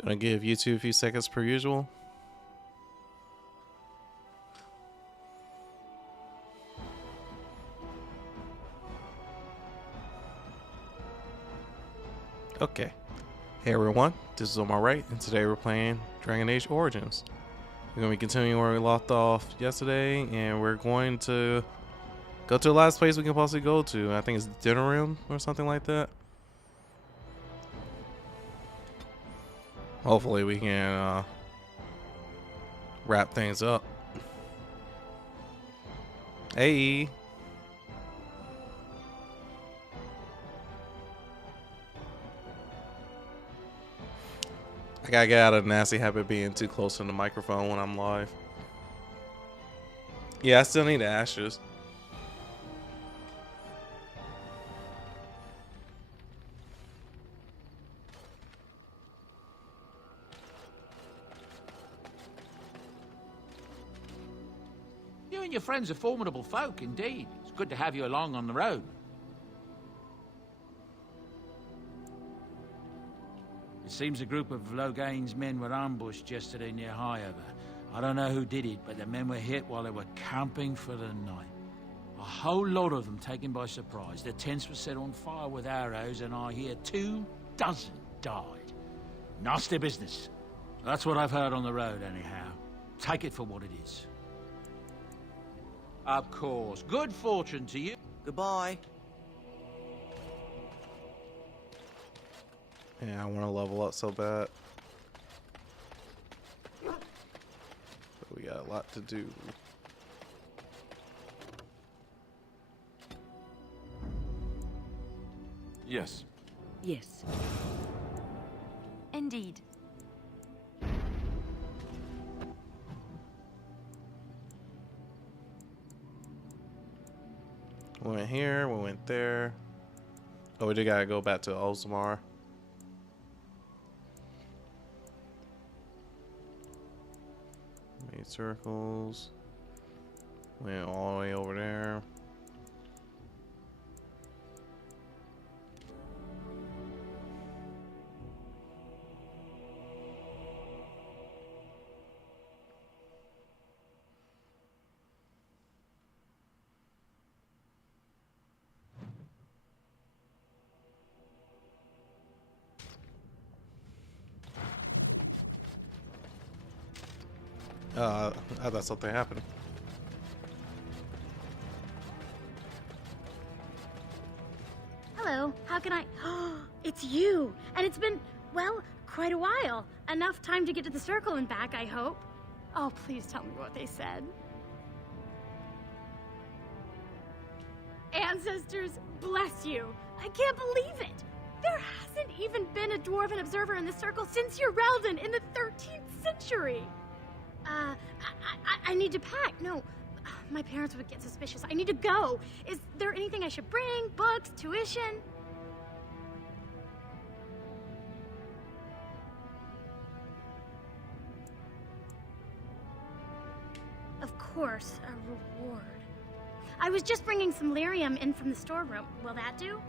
Gonna give you two a few seconds per usual. Okay. Hey everyone, this is Omar Wright, and today we're playing Dragon Age Origins. We're gonna be continuing where we left off yesterday, and we're going to go to the last place we can possibly go to. I think it's the dinner room or something like that. Hopefully we can wrap things up. Hey. I gotta get out of the nasty habit of being too close to the microphone when I'm live. Yeah, I still need the ashes. You and your friends are formidable folk, indeed. It's good to have you along on the road. It seems a group of Loghain's men were ambushed yesterday near Highover. I don't know who did it, but the men were hit while they were camping for the night. A whole lot of them taken by surprise. The tents were set on fire with arrows, and I hear 24 died. Nasty business. That's what I've heard on the road, anyhow. Take it for what it is. Of course. Good fortune to you. Goodbye. Yeah, I want to level up so bad. But we got a lot to do. Yes. Yes. Indeed. We went here, we went there. Oh, we just gotta go back to Osmar. Made circles. Went all the way over there. I thought something happened. Hello, how can I... It's you! And it's been, well, quite a while. Enough time to get to the circle and back, I hope. Oh, please tell me what they said. Ancestors, bless you. I can't believe it. There hasn't even been a dwarven observer in the circle since your Relden in the 13th century. I need to pack. No, my parents would get suspicious. I need to go. Is there anything I should bring? Books? Tuition? Of course, a reward. I was just bringing some lyrium in from the storeroom. Will that do?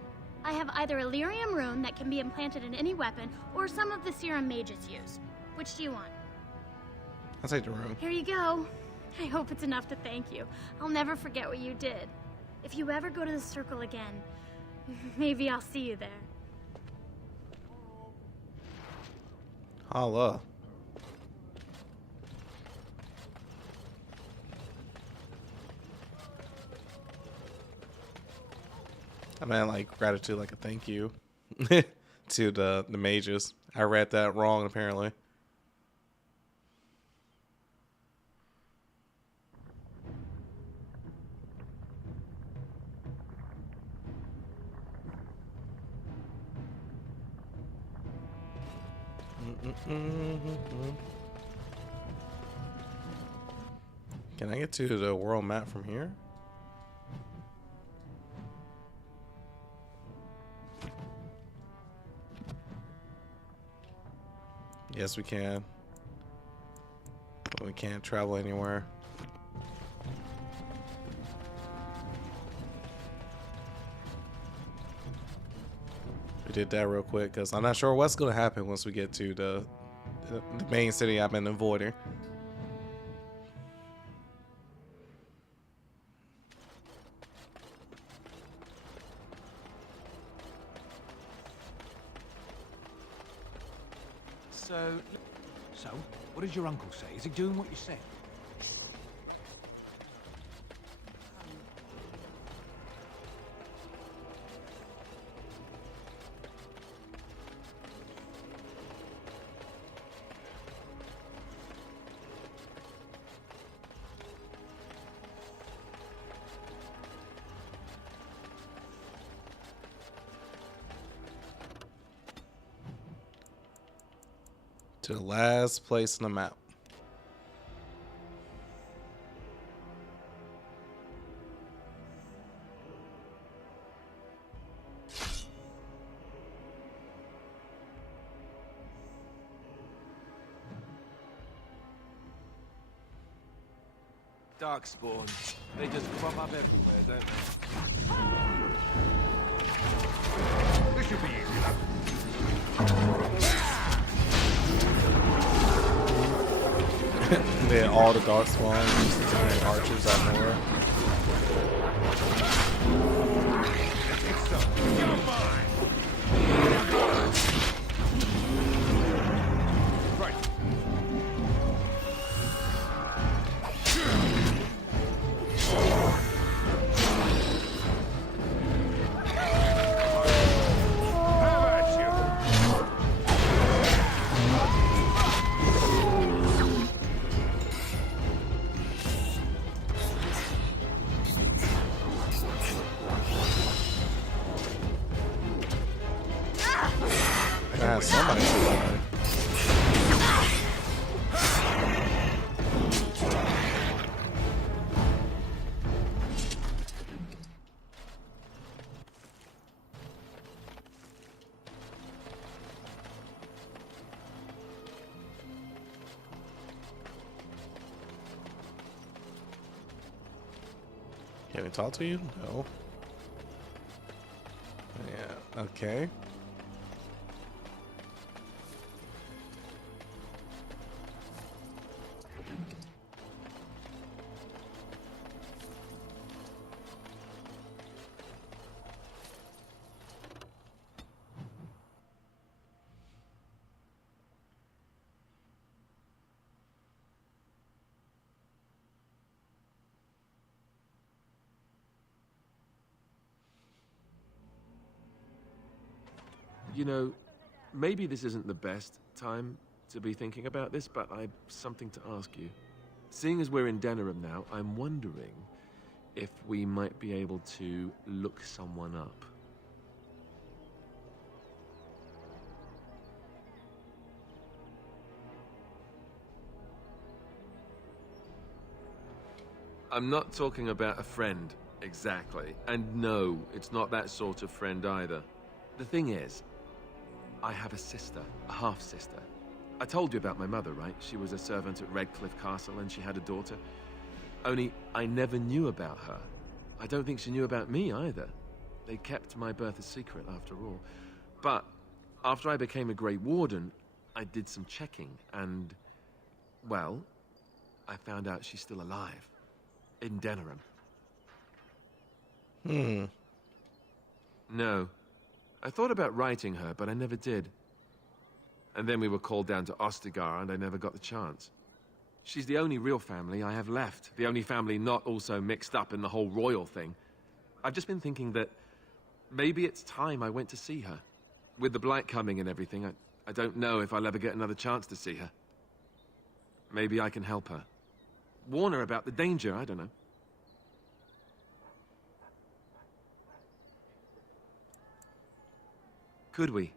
I have either a lyrium rune that can be implanted in any weapon, or some of the serum mages use. Which do you want? I'll take the room. Here you go. I hope it's enough to thank you. I'll never forget what you did. If you ever go to the circle again, maybe I'll see you there. Holla. I mean, like gratitude, like a thank you to the mages. I read that wrong apparently. Can I get to the world map from here? Yes, we can. But we can't travel anywhere. We did that real quick because I'm not sure what's going to happen once we get to the the main city I've been avoiding. So, what did your uncle say? Is he doing what you said? To the last place on the map. Darkspawn. They just crop up everywhere, don't they? This should be easy enough. Then all the dark spawn, just the different archers out of nowhere. It's so. You're mine! Right. How about you? Somebody. Can we talk to you? No. Yeah, okay. You know, maybe this isn't the best time to be thinking about this, but I've something to ask you. Seeing as we're in Denerim now, I'm wondering if we might be able to look someone up. I'm not talking about a friend, exactly. And no, it's not that sort of friend either. The thing is, I have a sister, a half-sister. I told you about my mother, right? She was a servant at Redcliffe Castle and she had a daughter. Only, I never knew about her. I don't think she knew about me either. They kept my birth a secret after all. But, after I became a Grey Warden, I did some checking and, well, I found out she's still alive. In Denerim. No. I thought about writing her, but I never did. And then we were called down to Ostagar, and I never got the chance. She's the only real family I have left. The only family not also mixed up in the whole royal thing. I've just been thinking that maybe it's time I went to see her. With the blight coming and everything, I don't know if I'll ever get another chance to see her. Maybe I can help her. Warn her about the danger, I don't know. Could we?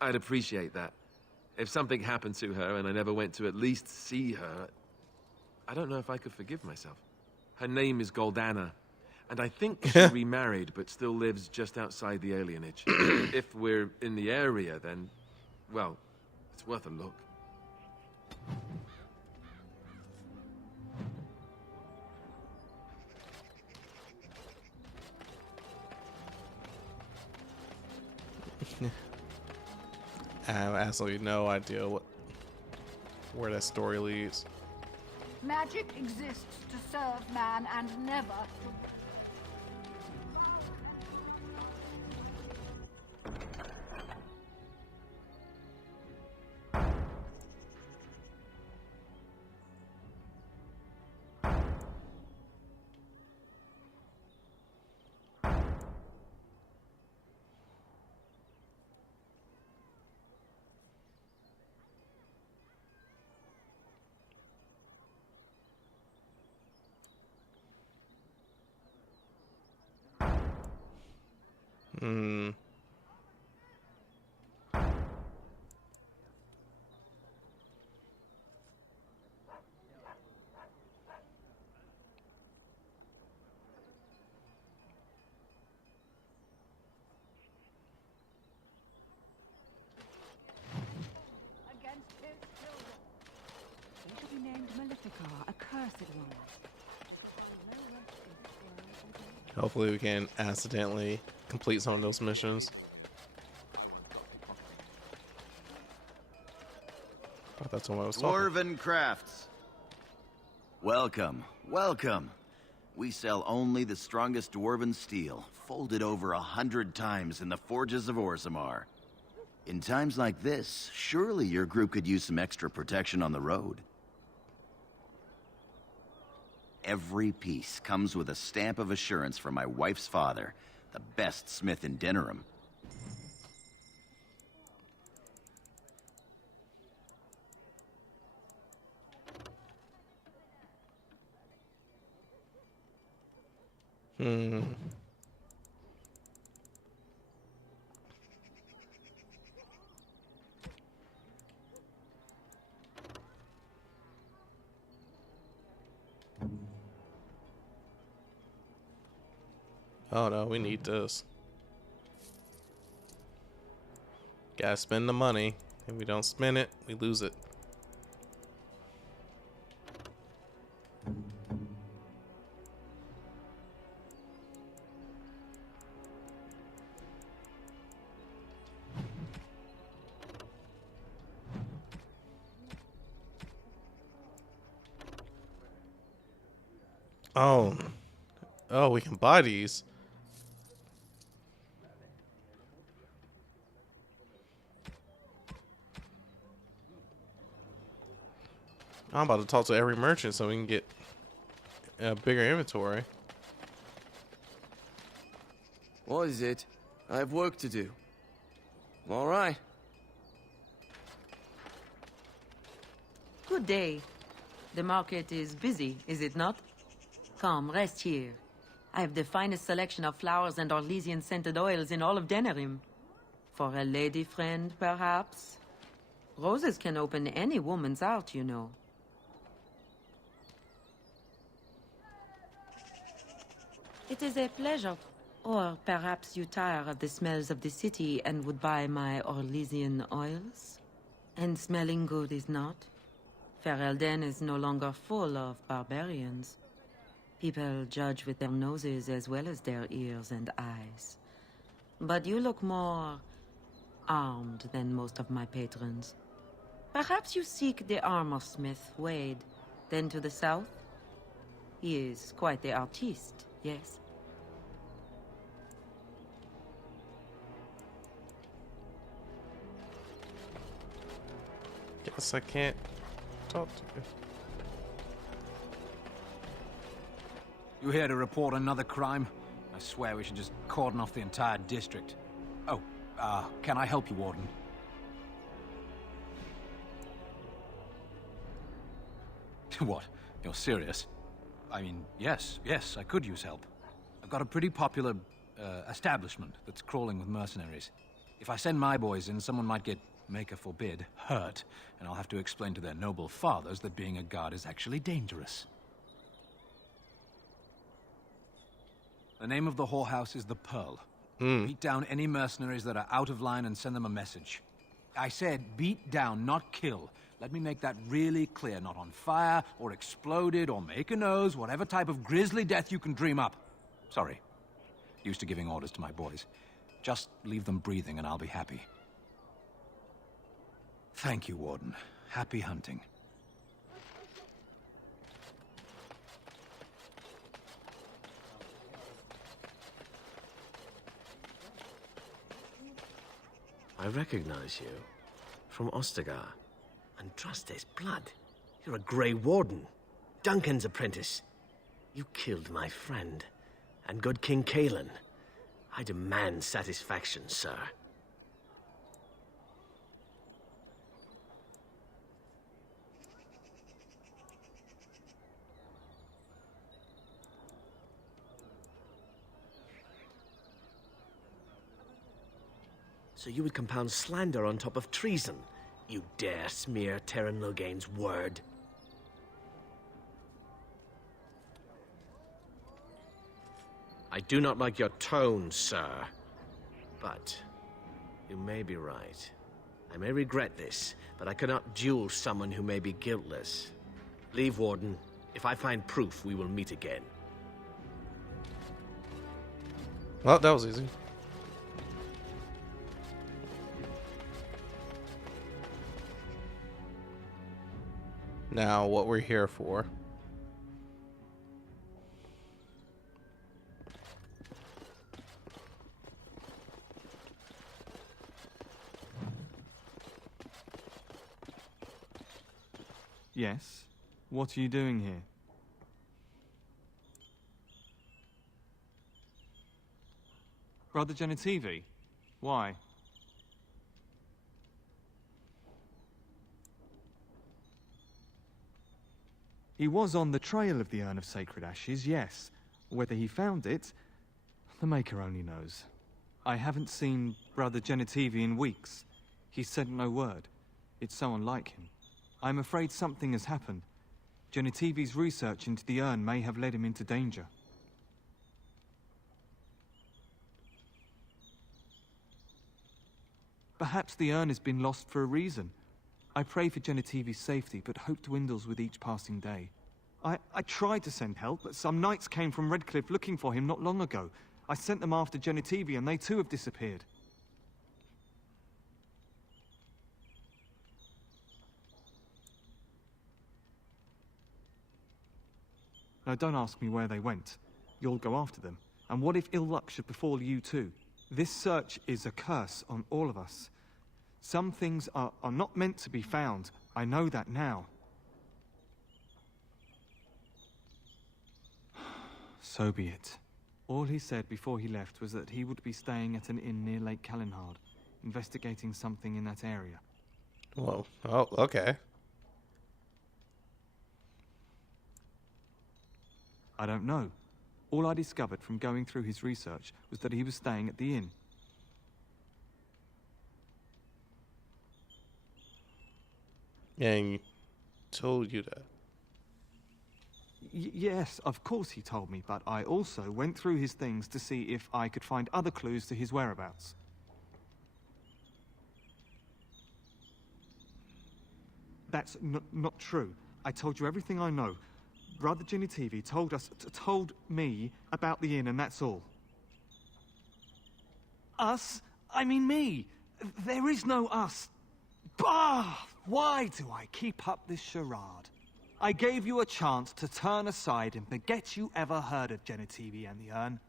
I'd appreciate that. If something happened to her and I never went to at least see her, I don't know if I could forgive myself. Her name is Goldana, and I think she remarried but still lives just outside the alienage. If we're in the area, then, well, it's worth a look. I have absolutely no idea where that story leads. Magic exists to serve man and never to... Hmm. against his children. They shall be named Maleficar, a cursed one. Hopefully we can accidentally complete some of those missions. Oh, that's what I was talking. Dwarven crafts. Welcome, welcome. We sell only the strongest dwarven steel, folded over 100 times in the forges of Orzammar. In times like this, surely your group could use some extra protection on the road. Every piece comes with a stamp of assurance from my wife's father, the best smith in Denerim. Oh no, we need this. Gotta spend the money. If we don't spend it, we lose it. Oh. Oh, we can buy these. I'm about to talk to every merchant so we can get a bigger inventory. What is it? I have work to do. All right. Good day. The market is busy, is it not? Come, rest here. I have the finest selection of flowers and Orlesian scented oils in all of Denerim. For a lady friend, perhaps? Roses can open any woman's heart, you know. It is a pleasure. Or perhaps you tire of the smells of the city and would buy my Orlesian oils? And smelling good is not? Ferelden is no longer full of barbarians. People judge with their noses as well as their ears and eyes. But you look more armed than most of my patrons. Perhaps you seek the armor smith, Wade. Then to the south? He is quite the artiste, yes? Guess I can't talk to you. You here to report another crime? I swear we should just cordon off the entire district. Oh, can I help you, Warden? What? You're serious? I mean, yes, I could use help. I've got a pretty popular, establishment that's crawling with mercenaries. If I send my boys in, someone might get, maker forbid, hurt, and I'll have to explain to their noble fathers that being a guard is actually dangerous. The name of the whorehouse is the Pearl. Beat down any mercenaries that are out of line and send them a message. I said beat down, not kill. Let me make that really clear. Not on fire, or exploded, or make a nose, whatever type of grisly death you can dream up. Sorry. Used to giving orders to my boys. Just leave them breathing and I'll be happy. Thank you, Warden. Happy hunting. I recognize you. From Ostagar. And trust his blood. You're a Grey Warden. Duncan's apprentice. You killed my friend. And good King Kalen. I demand satisfaction, sir. So you would compound slander on top of treason? You dare smear Terran Loghain's word? I do not like your tone, sir. But you may be right. I may regret this, but I cannot duel someone who may be guiltless. Leave, Warden. If I find proof, we will meet again. Well, that was easy. Now, what we're here for. Yes? What are you doing here? Brother Genitivi? Why? He was on the trail of the Urn of Sacred Ashes, yes. Whether he found it, the Maker only knows. I haven't seen Brother Genitivi in weeks. He sent no word. It's so unlike him. I'm afraid something has happened. Genitivi's research into the urn may have led him into danger. Perhaps the urn has been lost for a reason. I pray for Genitivi's safety, but hope dwindles with each passing day. I tried to send help, but some knights came from Redcliffe looking for him not long ago. I sent them after Genitivi, and they too have disappeared. Now, don't ask me where they went. You'll go after them. And what if ill luck should befall you too? This search is a curse on all of us. Some things are not meant to be found. I know that now. So be it. All he said before he left was that he would be staying at an inn near Lake Calenhard, investigating something in that area. Whoa. Oh, okay. I don't know. All I discovered from going through his research was that he was staying at the inn. And he told you that? Yes, of course he told me, but I also went through his things to see if I could find other clues to his whereabouts. That's not true. I told you everything I know. Brother Genitivi told me about the inn, and that's all. Us? I mean me. There is no us. Bah! Why do I keep up this charade? I gave you a chance to turn aside and forget you ever heard of Genitivi and the urn.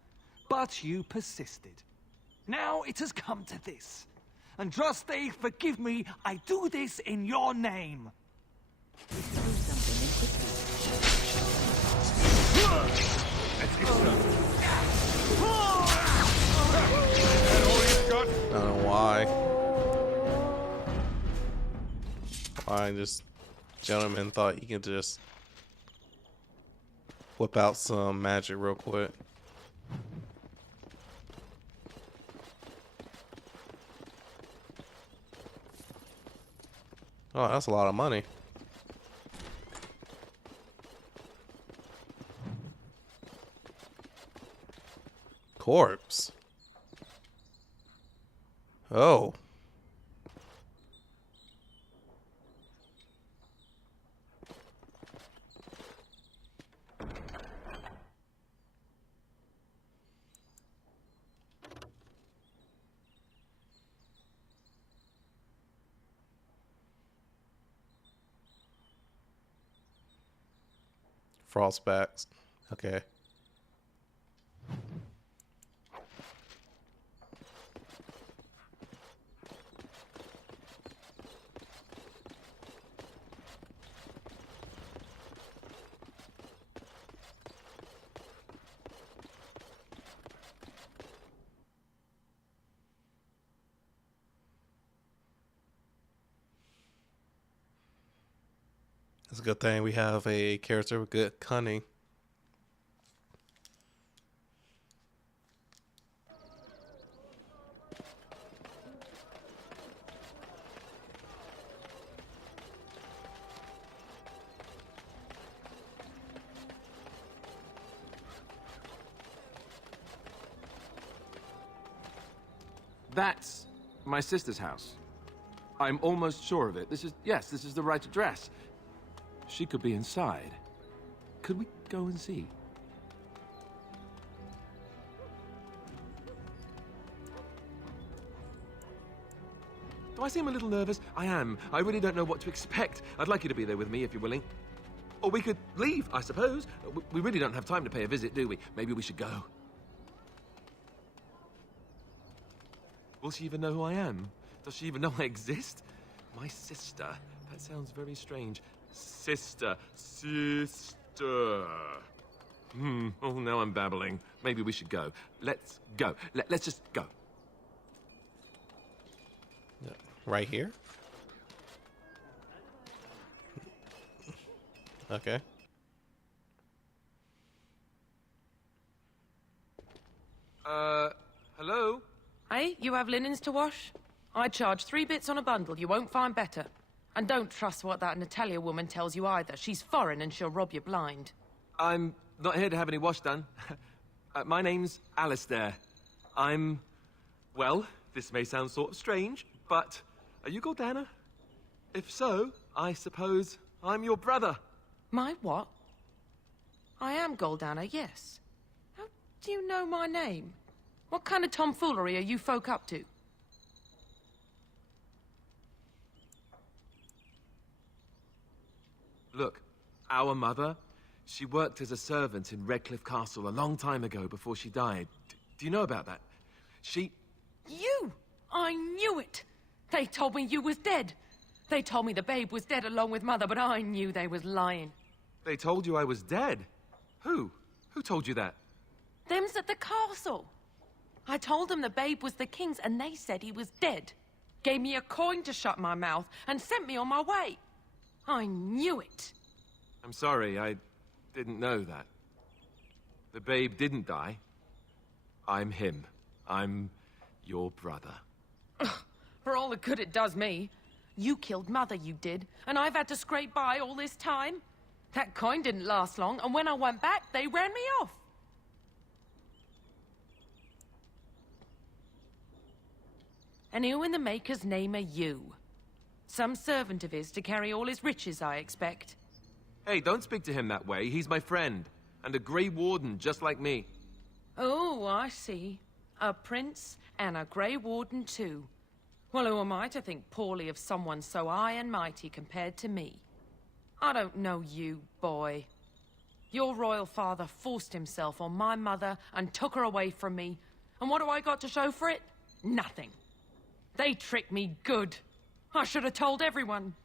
But you persisted. Now it has come to this. And Druste, forgive me, I do this in your name. I don't know why. Why this gentleman thought he could just whip out some magic real quick. Oh, that's a lot of money. Corpse. Oh. Frostbacks. Okay. It's a good thing we have a character with good cunning. That's my sister's house. I'm almost sure of it. This is the right address. She could be inside. Could we go and see? Do I seem a little nervous? I am. I really don't know what to expect. I'd like you to be there with me if you're willing. Or we could leave, I suppose. We really don't have time to pay a visit, do we? Maybe we should go. Will she even know who I am? Does she even know I exist? My sister? That sounds very strange. Sister. Oh, now I'm babbling. Maybe we should go. Let's go. Let's just go. Right here? Okay. Hello? Hey, you have linens to wash? I charge 3 bits on a bundle. You won't find better. And don't trust what that Natalia woman tells you either. She's foreign and she'll rob you blind. I'm not here to have any wash done. My name's Alistair. Well, this may sound sort of strange, but are you Gordana? If so, I suppose I'm your brother. My what? I am Goldana, yes. How do you know my name? What kind of tomfoolery are you folk up to? Look, our mother, she worked as a servant in Redcliffe Castle a long time ago before she died. Do you know about that? You! I knew it! They told me you was dead. They told me the babe was dead along with mother, but I knew they was lying. They told you I was dead? Who? Who told you that? Them's at the castle. I told them the babe was the king's and they said he was dead. Gave me a coin to shut my mouth and sent me on my way. I knew it. I'm sorry, I didn't know that. The babe didn't die. I'm him. I'm your brother. For all the good it does me. You killed mother, you did, and I've had to scrape by all this time. That coin didn't last long, and when I went back, they ran me off. And who in the Maker's name are you? Some servant of his to carry all his riches, I expect. Hey, don't speak to him that way. He's my friend. And a Grey Warden, just like me. Oh, I see. A prince and a Grey Warden, too. Well, who am I to think poorly of someone so high and mighty compared to me? I don't know you, boy. Your royal father forced himself on my mother and took her away from me. And what do I got to show for it? Nothing. They tricked me good. I should have told everyone.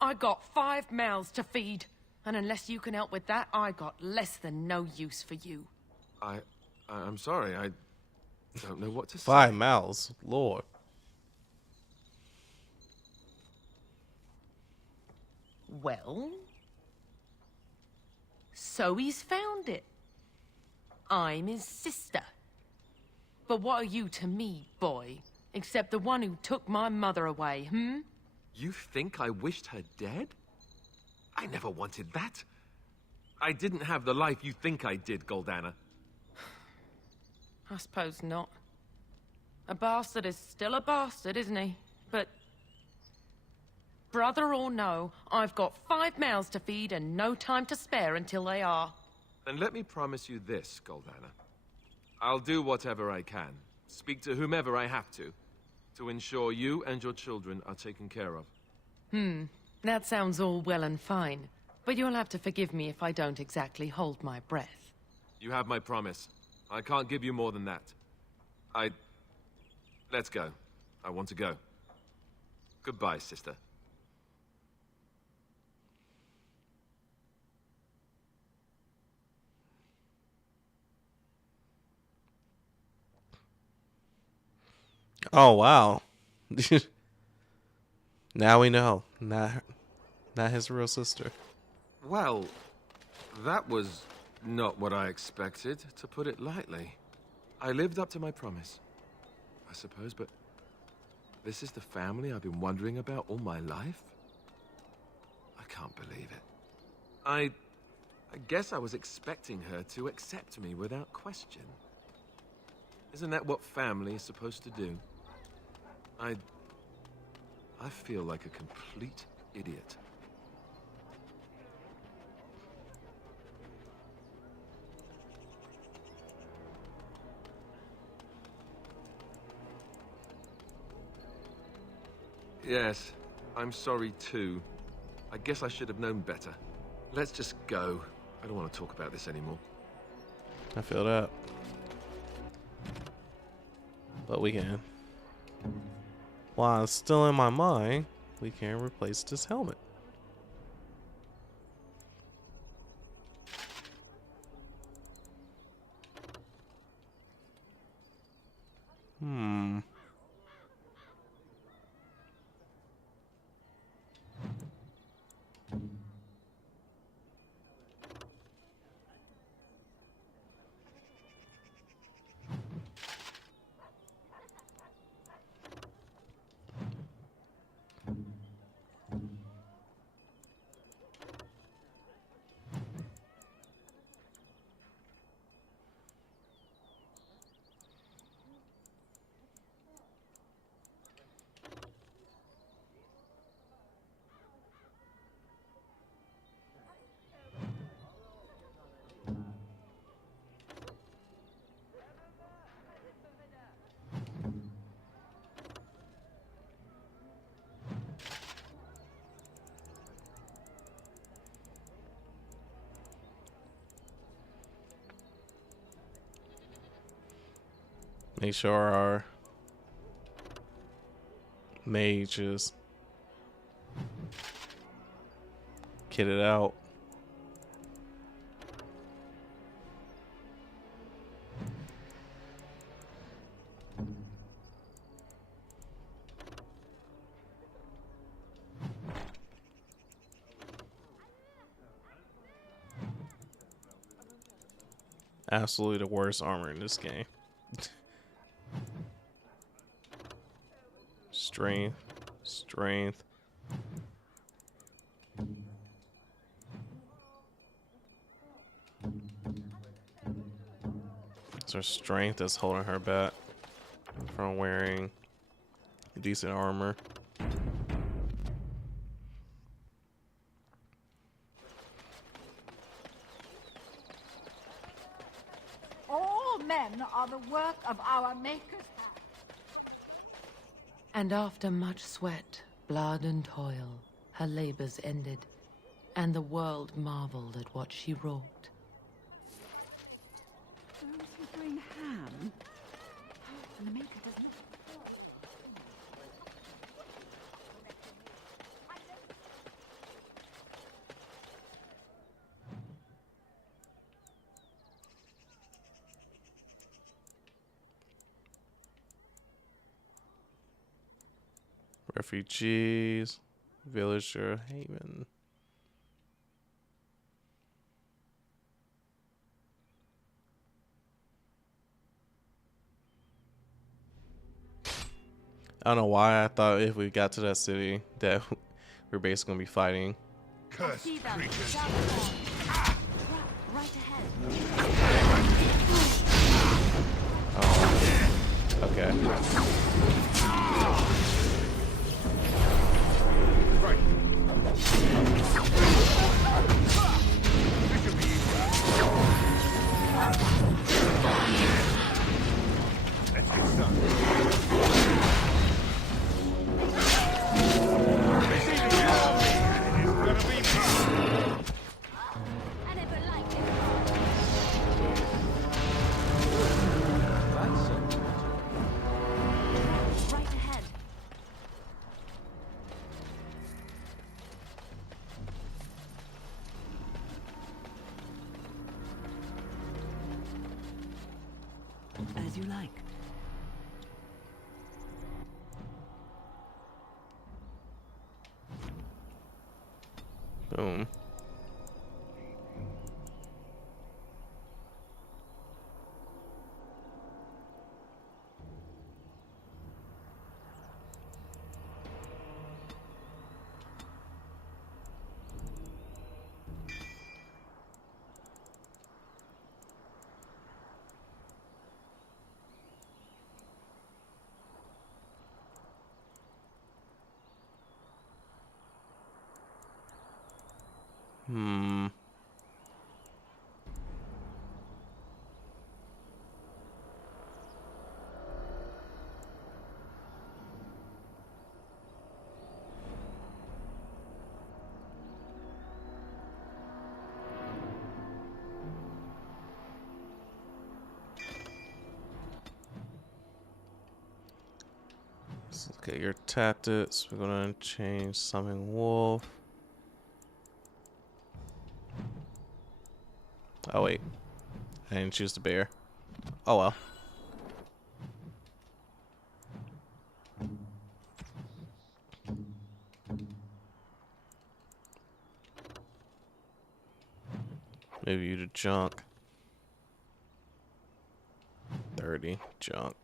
I got 5 mouths to feed. And unless you can help with that, I got less than no use for you. I'm sorry, I don't know what to say. 5 mouths, Lord. Well, so he's found it. I'm his sister. But what are you to me, boy? Except the one who took my mother away, You think I wished her dead? I never wanted that. I didn't have the life you think I did, Goldana. I suppose not. A bastard is still a bastard, isn't he? But brother or no, I've got 5 mouths to feed and no time to spare until they are. Then let me promise you this, Goldana. I'll do whatever I can, speak to whomever I have to ensure you and your children are taken care of. That sounds all well and fine. But you'll have to forgive me if I don't exactly hold my breath. You have my promise. I can't give you more than that. Let's go. I want to go. Goodbye, sister. Oh, wow. Now we know. Not his real sister. Well, that was not what I expected, to put it lightly. I lived up to my promise, I suppose, but this is the family I've been wondering about all my life? I can't believe it. I guess I was expecting her to accept me without question. Isn't that what family is supposed to do? I feel like a complete idiot. Yes, I'm sorry too. I guess I should have known better. Let's just go. I don't want to talk about this anymore. I feel that. But we can. While it's still in my mind, we can replace this helmet. Make sure our mage is kitted out. Absolutely the worst armor in this game. Strength. It's her strength that's holding her back from wearing decent armor. All men are the work of our Maker's hand. And after much sweat, blood and toil, her labors ended, and the world marveled at what she wrought. Those who bring ham, and the Maker does not. Refugees, villager haven. I don't know why I thought if we got to that city that we're basically gonna be fighting. Cursed creatures. Right ahead. Oh, okay. Let's get started. As you like. Boom. Hmm. Let's look at your tactics. We're gonna change summoning wolf. Oh wait, I didn't choose the bear. Oh well. Maybe you to junk. 30 junk.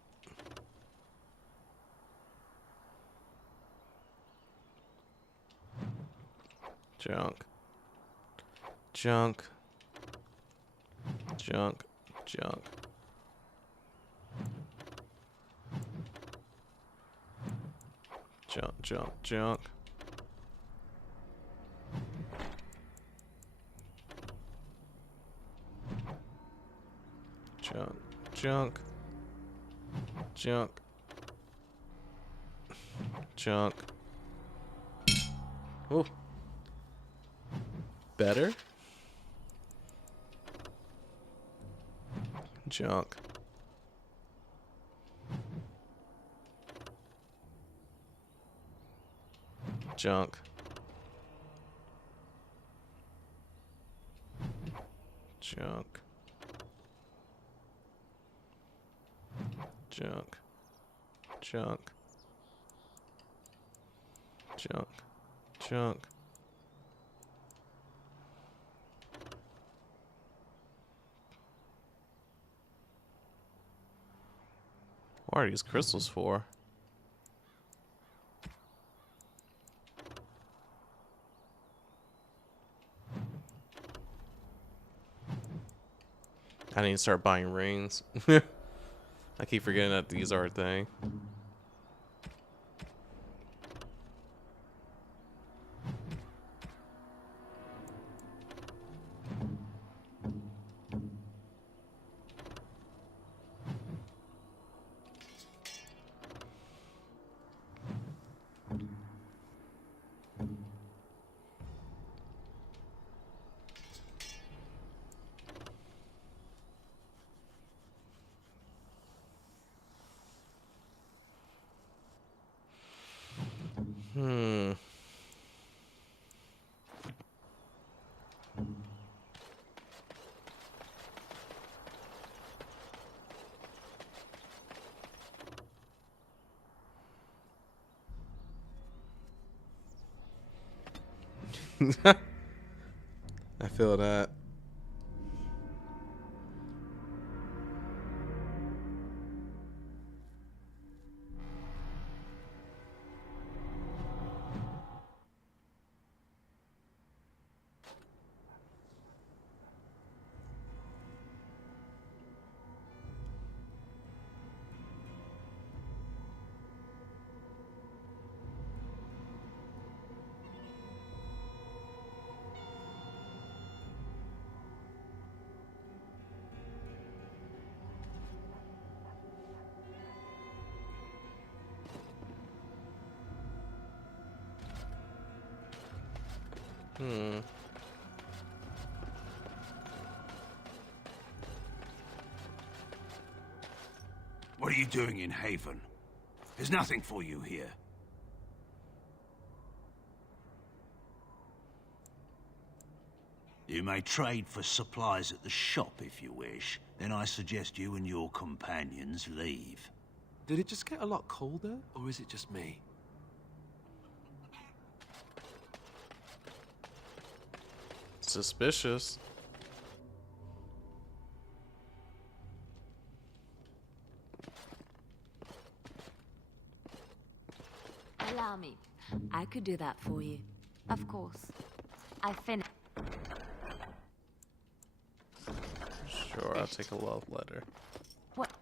Junk. Junk. Junk. Junk. Junk. Junk. Junk. Junk. Junk. Junk. Junk. Ooh. Better? Junk. Junk. Junk. Junk. Junk. Junk. Junk. What are these crystals for? I need to start buying rings. I keep forgetting that these are a thing. Hmm. I feel that. Hmm. What are you doing in Haven? There's nothing for you here. You may trade for supplies at the shop if you wish. Then I suggest you and your companions leave. Did it just get a lot colder, or is it just me? Suspicious. Allow me. I could do that for you. Of course. I finished. Sure, I'll take a love letter. What?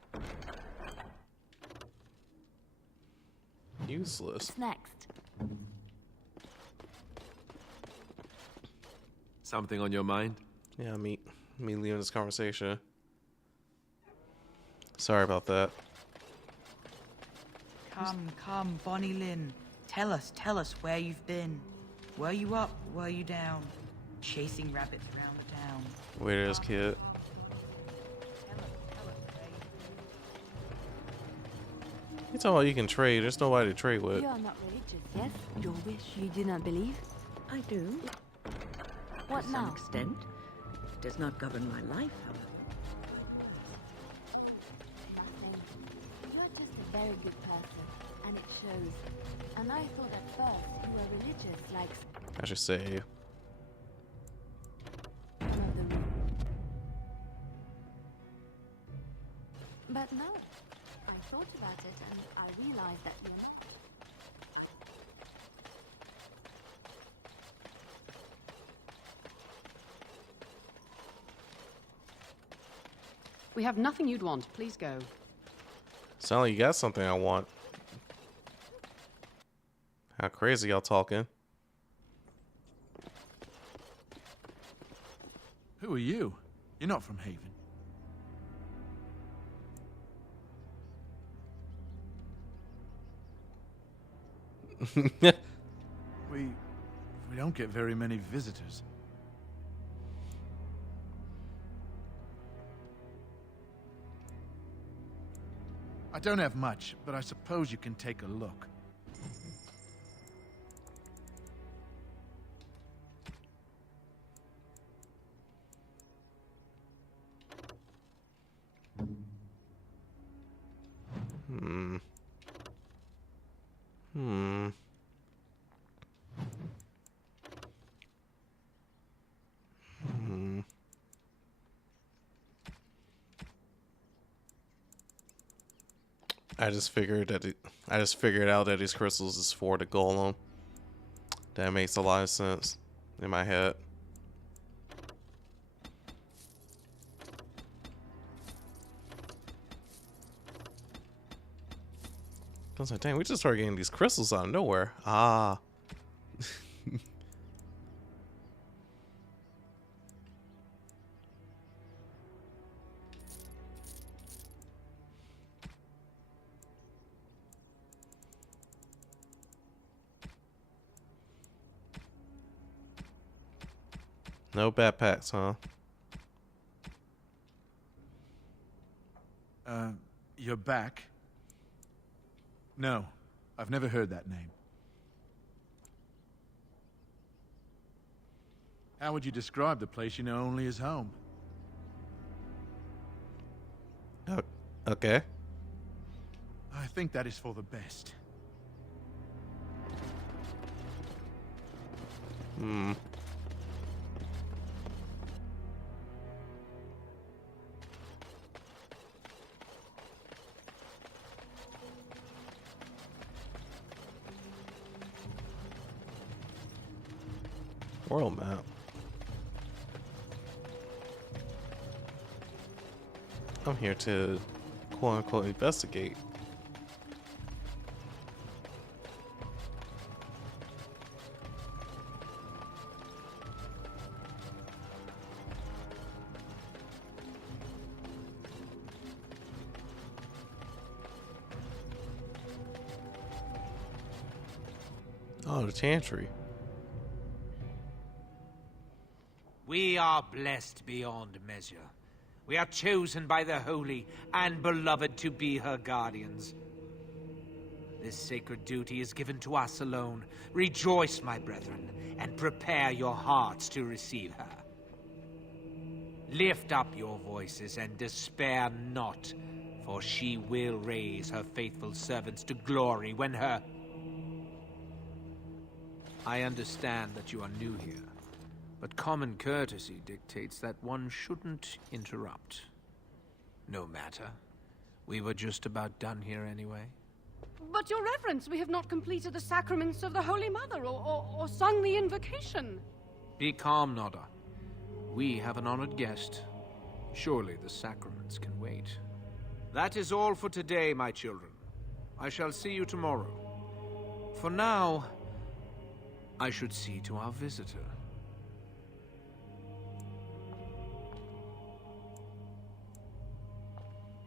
Useless. What's next? Something on your mind? Yeah, me leaving this conversation. Sorry about that. Come, Bonnie Lynn. Tell us where you've been. Were you up? Were you down? Chasing rabbits around the town. Where is kid? You talking about you can trade? There's nobody to trade with. You are not religious, yes? Your wish you do not believe? I do. What to now? some extent. It does not govern my life, however. Nothing. You are just a very good person, and it shows. And I thought at first you were religious, like I should say. some of the rules. But no, I thought about it, and I realized that you're not. We have nothing you'd want. Please go. Sound like you got something I want. How crazy y'all talking? Who are you? You're not from Haven. We don't get very many visitors. I don't have much, but I suppose you can take a look. I just figured out that these crystals is for the golem. That makes a lot of sense in my head. I was like, dang, we just started getting these crystals out of nowhere. Ah. No backpacks, huh? You're back? No, I've never heard that name. How would you describe the place you know only as home? Okay. I think that is for the best. World map. I'm here to quote unquote investigate. Oh, the chantry. We are blessed beyond measure. We are chosen by the holy and beloved to be her guardians. This sacred duty is given to us alone. Rejoice, my brethren, and prepare your hearts to receive her. Lift up your voices and despair not, for she will raise her faithful servants to glory when her... I understand that you are new here. But common courtesy dictates that one shouldn't interrupt. No matter. We were just about done here anyway. But, Your Reverence, we have not completed the sacraments of the Holy Mother or sung the invocation. Be calm, Nodda. We have an honored guest. Surely the sacraments can wait. That is all for today, my children. I shall see you tomorrow. For now, I should see to our visitor.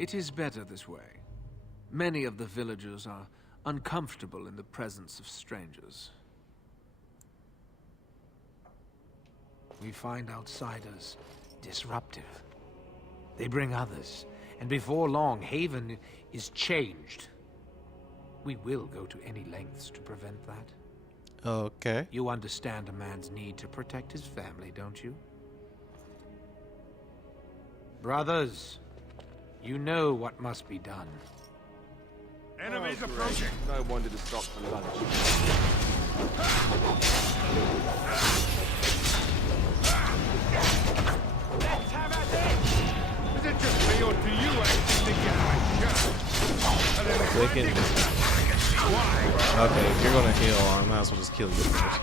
It is better this way. Many of the villagers are uncomfortable in the presence of strangers. We find outsiders disruptive. They bring others, and before long, Haven is changed. We will go to any lengths to prevent that. Okay. You understand a man's need to protect his family, don't you? Brothers, you know what must be done. Enemies approaching. No wonder to stop for lunch. Let's have at it! Is it just me or do you actually think you're my Wicked. Okay, if you're gonna heal, I might as well just kill you first.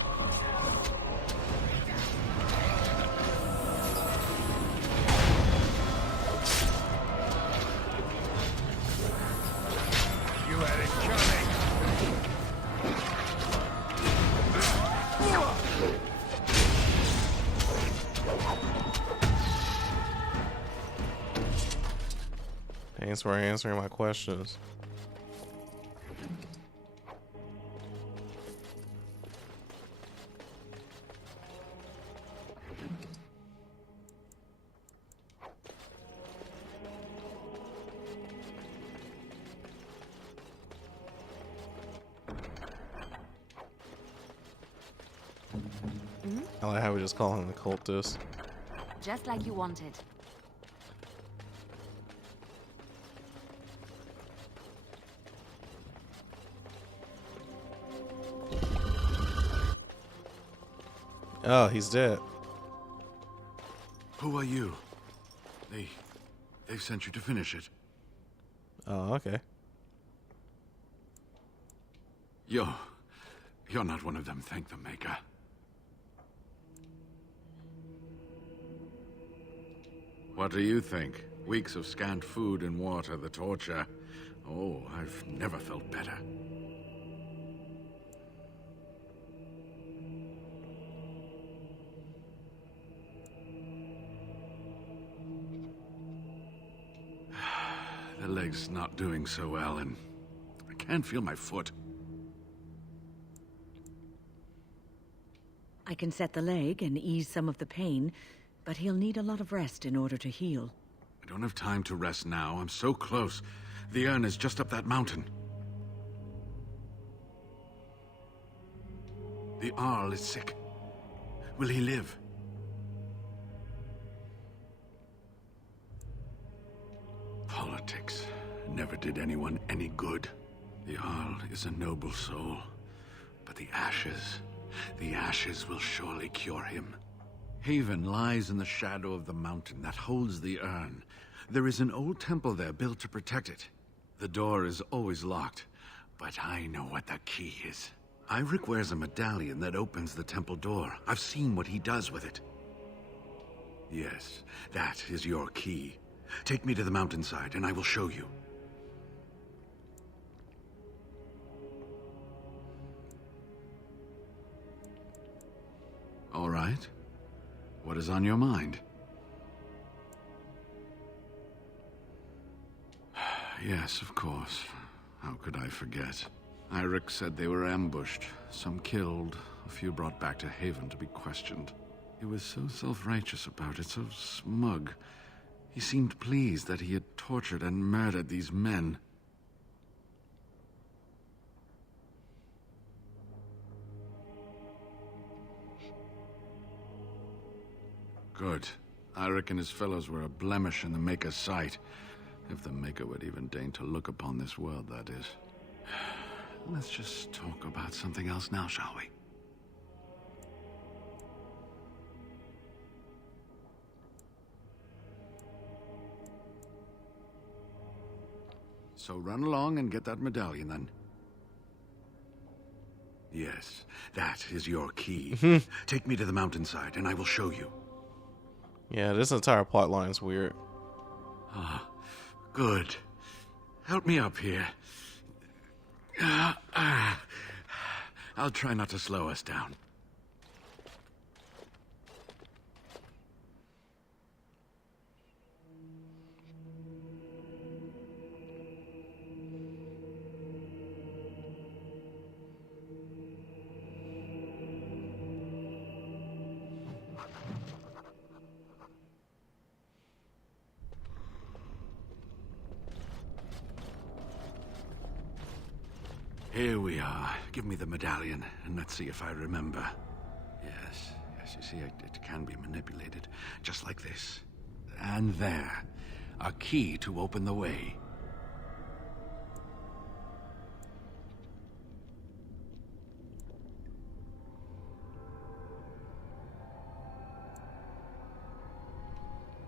You had it coming. Thanks for answering my questions. I like how we just call him the cultist. Just like you wanted. Oh, he's dead. Who are you? They've sent you to finish it. Oh, okay. You're not one of them, thank the Maker. What do you think? Weeks of scant food and water, the torture. Oh, I've never felt better. The leg's not doing so well, and I can't feel my foot. I can set the leg and ease some of the pain, but he'll need a lot of rest in order to heal. I don't have time to rest now. I'm so close. The urn is just up that mountain. The Arl is sick. Will he live? Politics never did anyone any good. The Arl is a noble soul, but the ashes will surely cure him. Haven lies in the shadow of the mountain that holds the urn. There is an old temple there built to protect it. The door is always locked, but I know what the key is. Iric wears a medallion that opens the temple door. I've seen what he does with it. Yes, that is your key. Take me to the mountainside and I will show you. All right. What is on your mind? Yes, of course. How could I forget? Iric said they were ambushed, some killed, a few brought back to Haven to be questioned. He was so self-righteous about it, so smug. He seemed pleased that he had tortured and murdered these men. Good. Iric and his fellows were a blemish in the Maker's sight. If the Maker would even deign to look upon this world, that is. Let's just talk about something else now, shall we? So run along and get that medallion, then. Yes, that is your key. Take me to the mountainside, and I will show you. Yeah, this entire plot line's weird. Ah, good. Help me up here. I'll try not to slow us down. Here we are. Give me the medallion, and let's see if I remember. Yes, you see, it can be manipulated, just like this. And there. A key to open the way.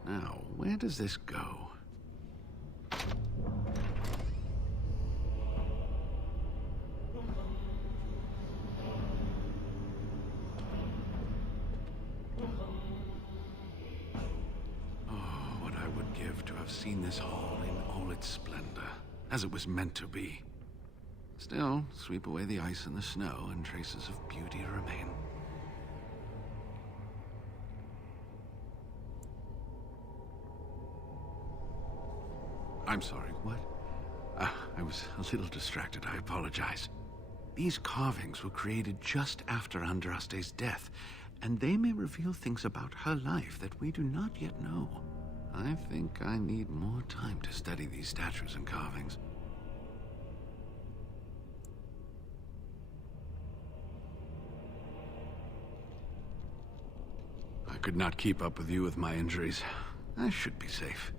Now, where does this go? Seen this hall in all its splendor, as it was meant to be. Still, sweep away the ice and the snow, and traces of beauty remain. I'm sorry, what? I was a little distracted, I apologize. These carvings were created just after Andraste's death, and they may reveal things about her life that we do not yet know. I think I need more time to study these statues and carvings. I could not keep up with you with my injuries. I should be safe.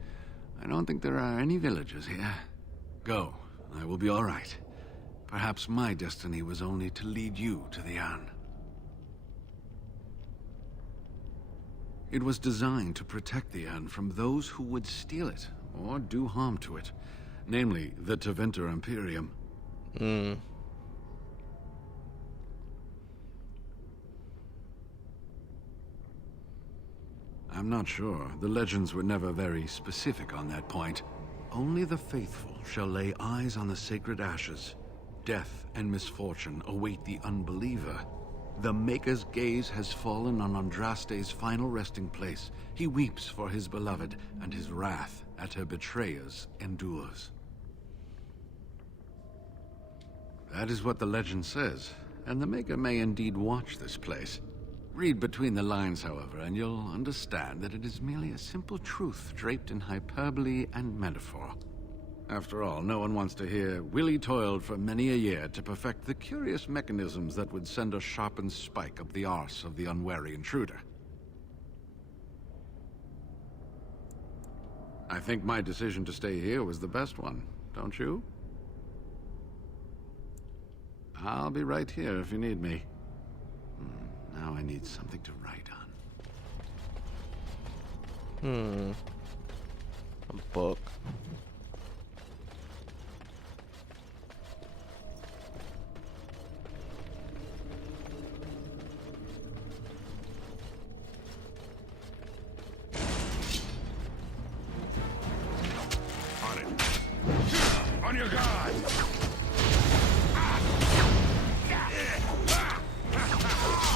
I don't think there are any villagers here. Go. I will be all right. Perhaps my destiny was only to lead you to the urn. It was designed to protect the urn from those who would steal it or do harm to it, namely the Tevinter Imperium. I'm not sure. The legends were never very specific on that point. Only the faithful shall lay eyes on the sacred ashes. Death and misfortune await the unbeliever. The Maker's gaze has fallen on Andraste's final resting place. He weeps for his beloved, and his wrath at her betrayers endures. That is what the legend says, and the Maker may indeed watch this place. Read between the lines, however, and you'll understand that it is merely a simple truth draped in hyperbole and metaphor. After all, no one wants to hear, Willie toiled for many a year to perfect the curious mechanisms that would send a sharpened spike up the arse of the unwary intruder. I think my decision to stay here was the best one, don't you? I'll be right here if you need me. Now I need something to write on. A book. On your guard!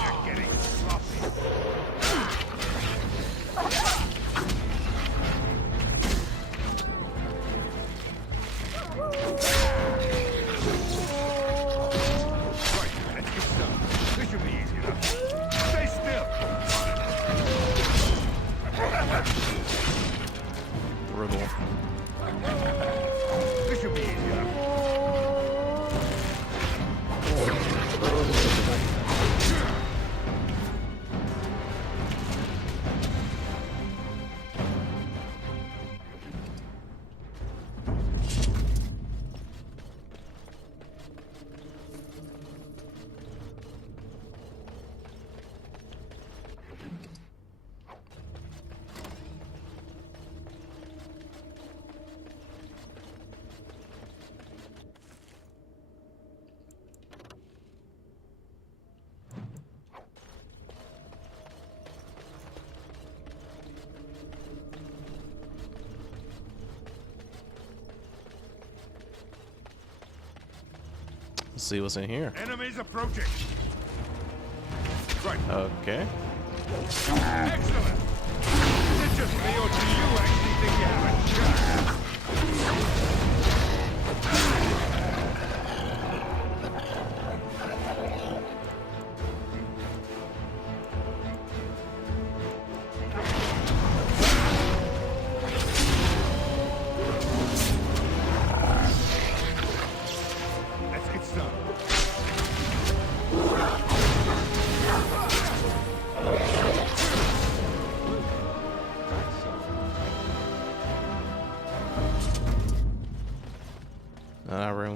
You're getting sloppy. Right, let's get started. This should be easy enough. Stay still! Dribble. This should be easy enough. Let's see what's in here. Enemies approaching. Right. Okay. Excellent. Is it just me, or do you actually think you have a chance? Let's get started.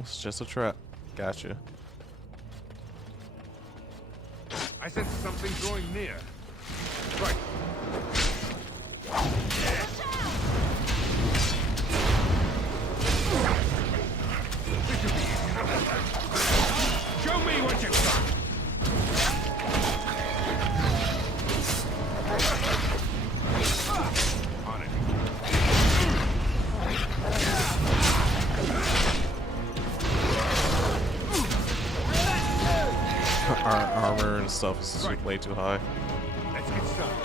It's just a trap. Gotcha. I sense something drawing near. Right. Show me what you've got. On it. Our armor and stuff is just way too high. Let's get started.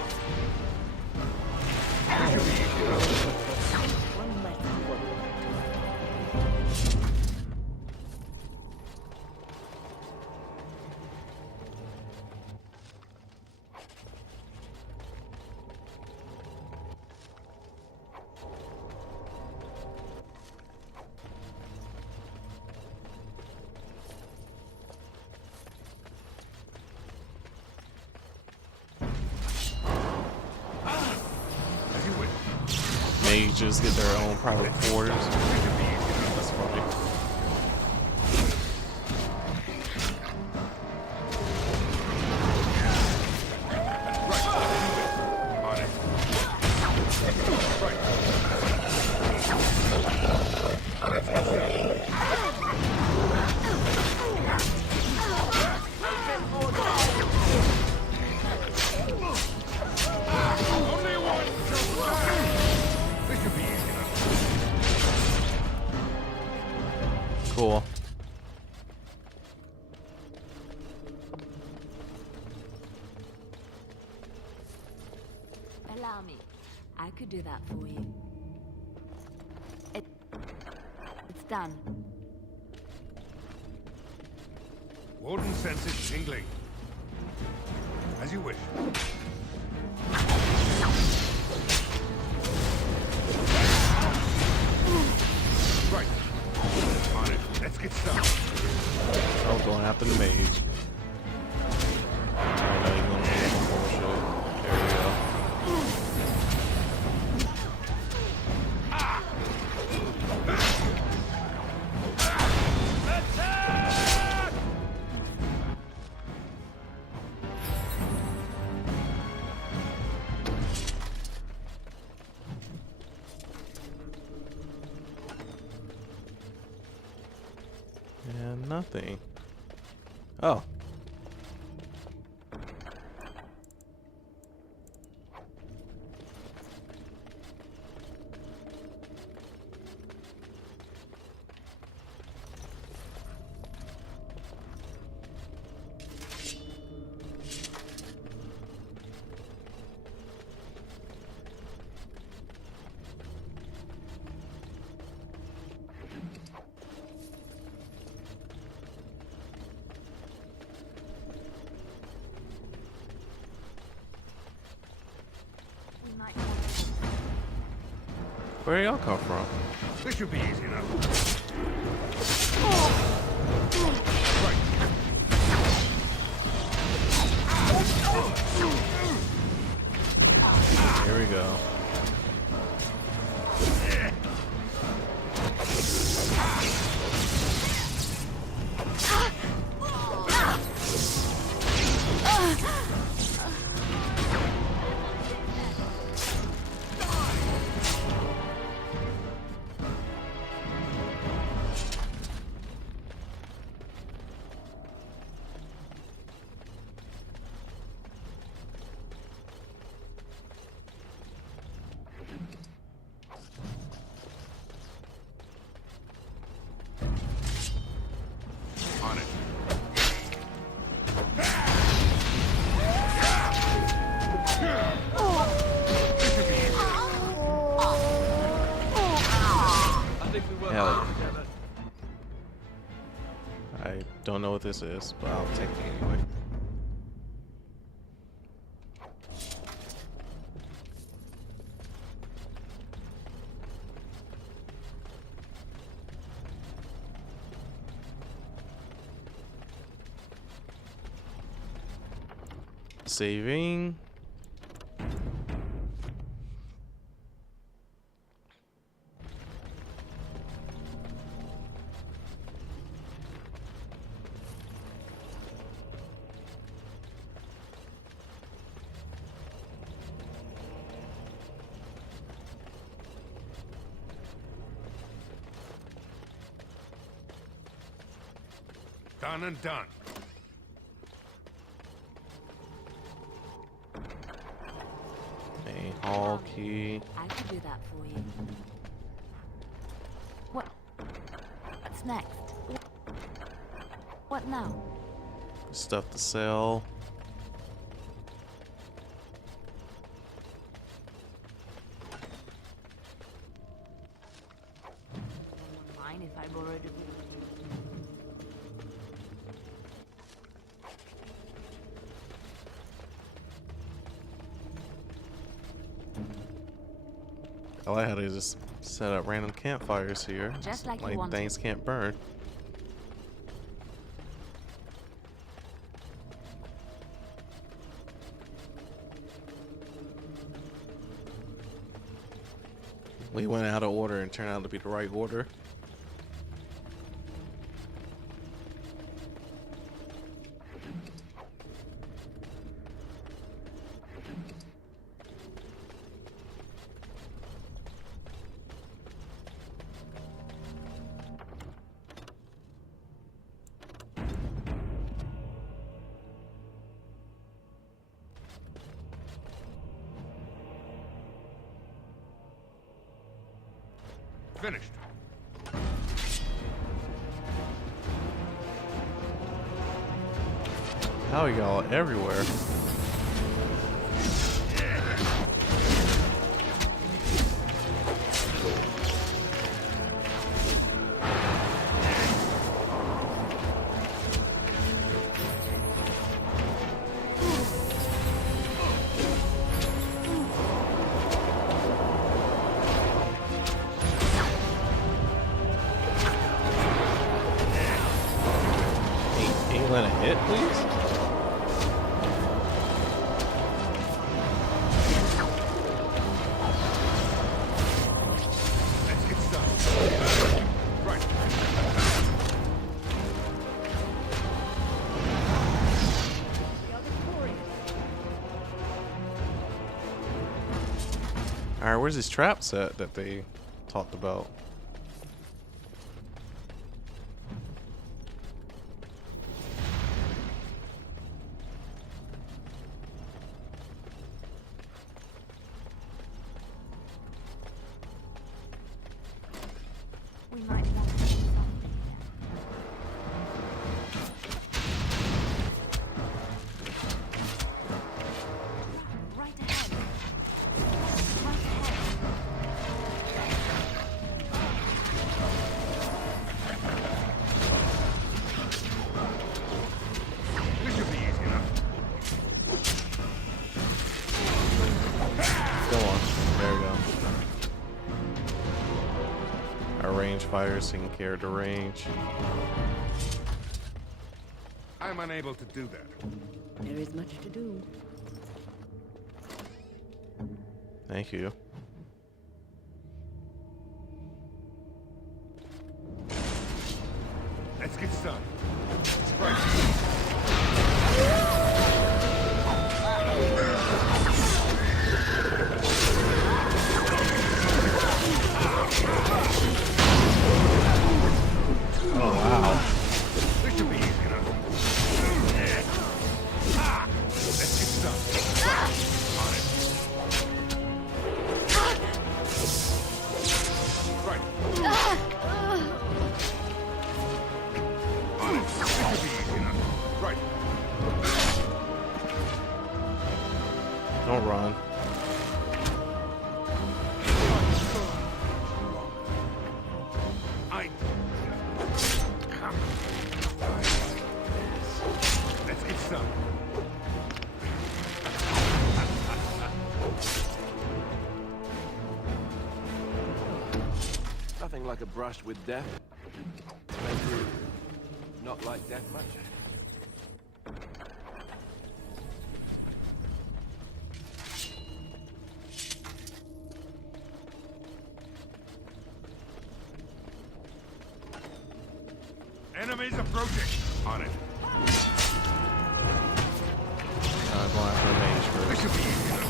Mages get their own private quarters. That's funny. Cool. Allow me. I could do that for you. It's done. Warden senses tingling. As you wish. Right. On it. Let's get started. Oh, going after the mage. I know you're gonna do some bullshit. There we go. And nothing. Oh. Where y'all come from? This should be easy enough. Right. Here we go. On it. Hell yeah. I don't know what this is, but I'll take it anyway. Saving. Done and done. A hall key. I could do that for you. What's next? What now? Stuff to sell. Mind if I borrowed it? I like how they just set up random campfires here. Just like you wanted. Things can't burn. We went out of order and turned out to be the right order. Finished. How are y'all everywhere? Let it hit, please. Let's get started. Right. Alright, where's this trap set that they talked about? We might want to do something. Right ahead. Right ahead. This should be easy enough. Go on. There we go. Our range fighters taking care of the range. I'm unable to do that. There is much to do. Thank you. Let's get started. Right. Oh wow. This should be easy enough. Let's get started. On it. Right. On it. This should be easy enough. Right. Don't run. Let's get started. Nothing like a brush with death. Make you not like death much. Enemies approaching. On it. Going after the mage first. This should be easy enough.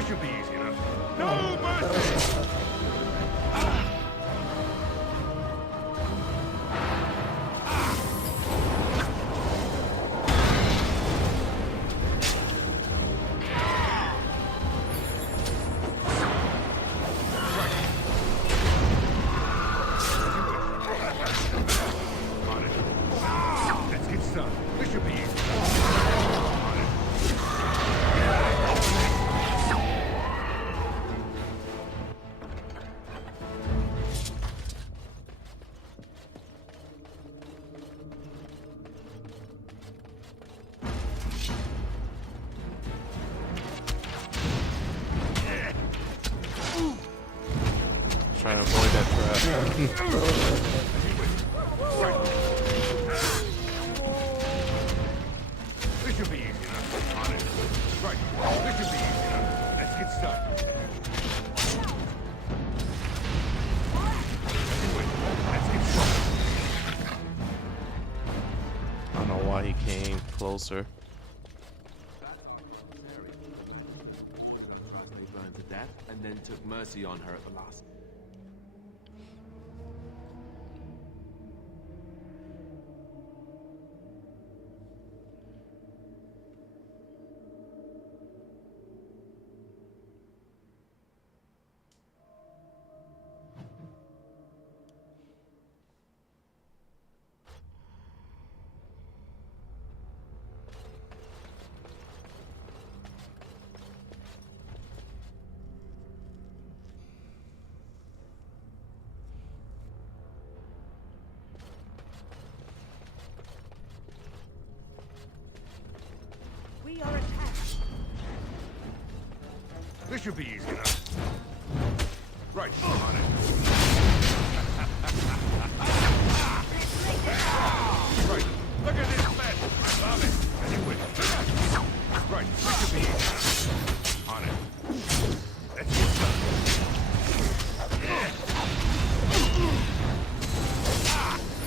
This should be easy enough. No mercy! Trying to avoid that trap. This should be easy enough. On it. Right. This should be easy enough. Let's get started. Let's get started. I don't know why he came closer. They burned to death and then took mercy on her at the last. We are attacked. This should be easy enough. Right, on it. Right, look at this mess. I love it. Anyway. Right, this should be easy enough. On it. Let's get started.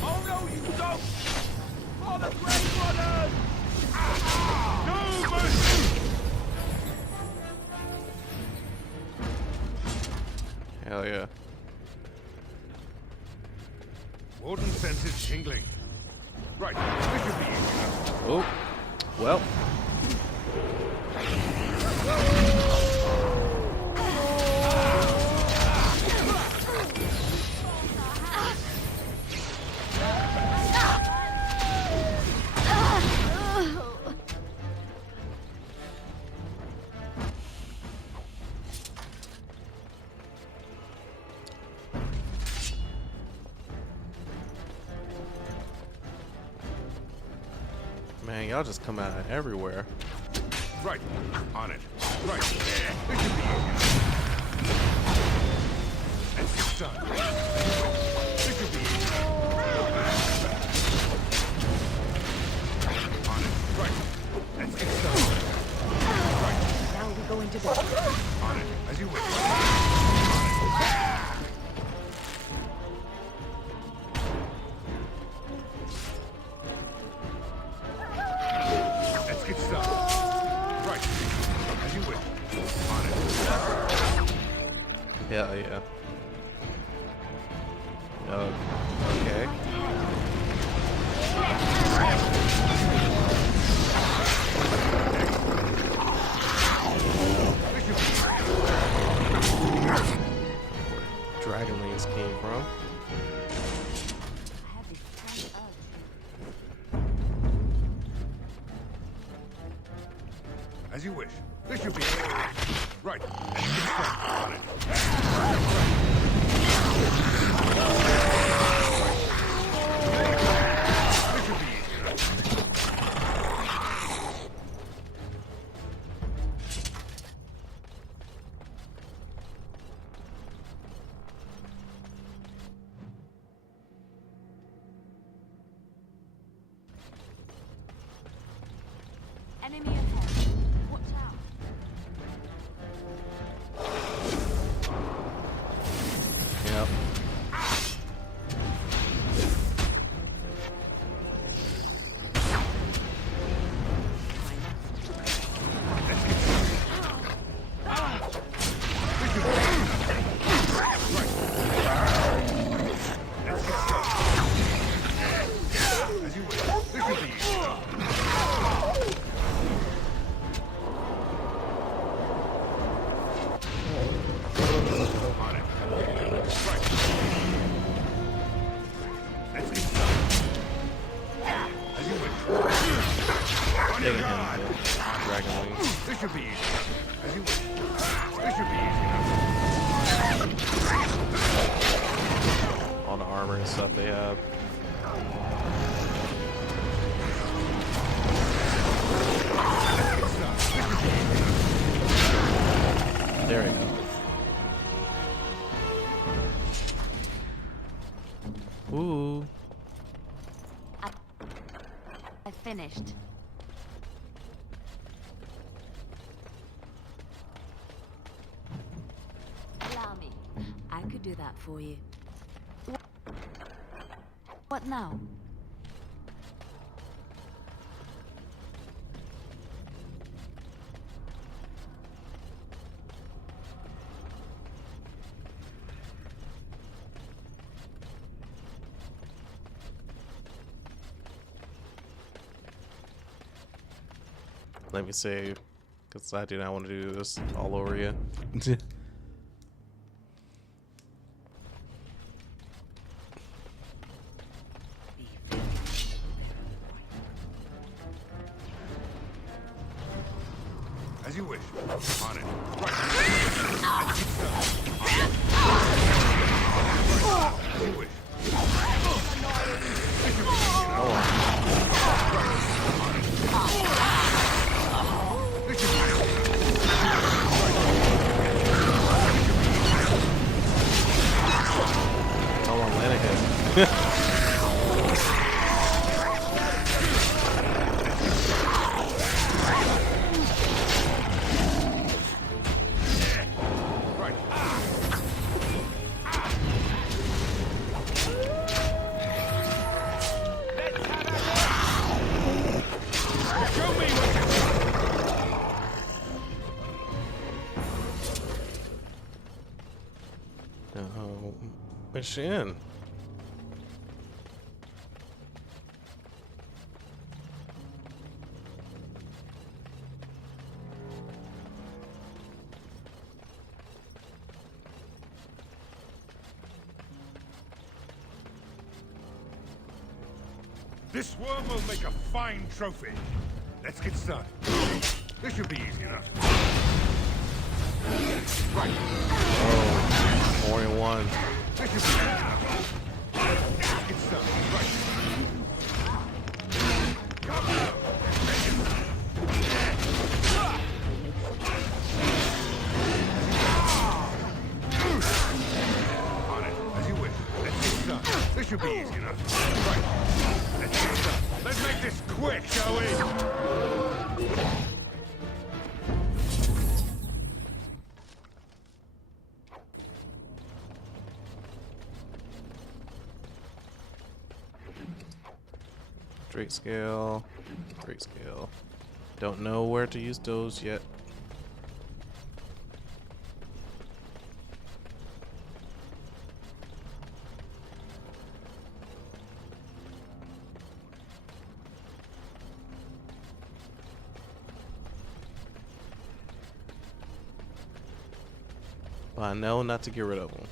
Oh no, you don't! For the Grey Warden! No mercy! Hell yeah. Warden senses tingling. Right, this should be easy enough. Oh, well. Man, y'all just come out of everywhere. Right, on it. Right, this should be easy. Let's get started. This should be easy. On it. Right, let's get started. Right. Now we go into battle. On it, as you wish. Let's get started. Right. As you wish. On it. Hell yeah. Okay. Dragon Lanes came from. As you wish. This should be right. Let's get started. On it. This should be easy enough. Enemy ahead. Watch out. Yep. There we go. Ooh. I finished. Allow me. I could do that for you. What now? Let me save, because I do not want to do this all over again. As you wish. On it. Right. As you wish. Where's she in? This worm will make a fine trophy. Let's get started. This should be easy enough. Right. Oh, only one. This should be easy enough. Let's get started. Right. Come on. On it, as you wish. Let's get started. This should be easy enough. Right. Let's get started. Let's make this quick, shall we? Straight scale, great scale. Don't know where to use those yet. But I know not to get rid of them.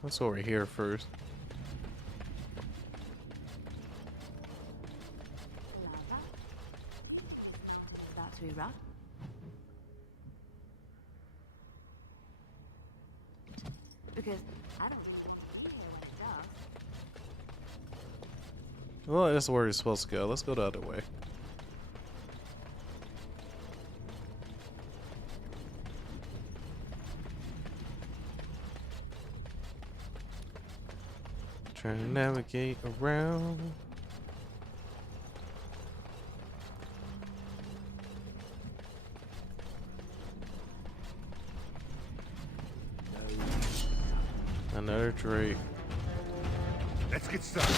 Let's go over here first. About to erupt. Because I don't really want to be here when it does. Well, that's where you're supposed to go. Let's go the other way. Trying to navigate around. Another Drake. Let's get started.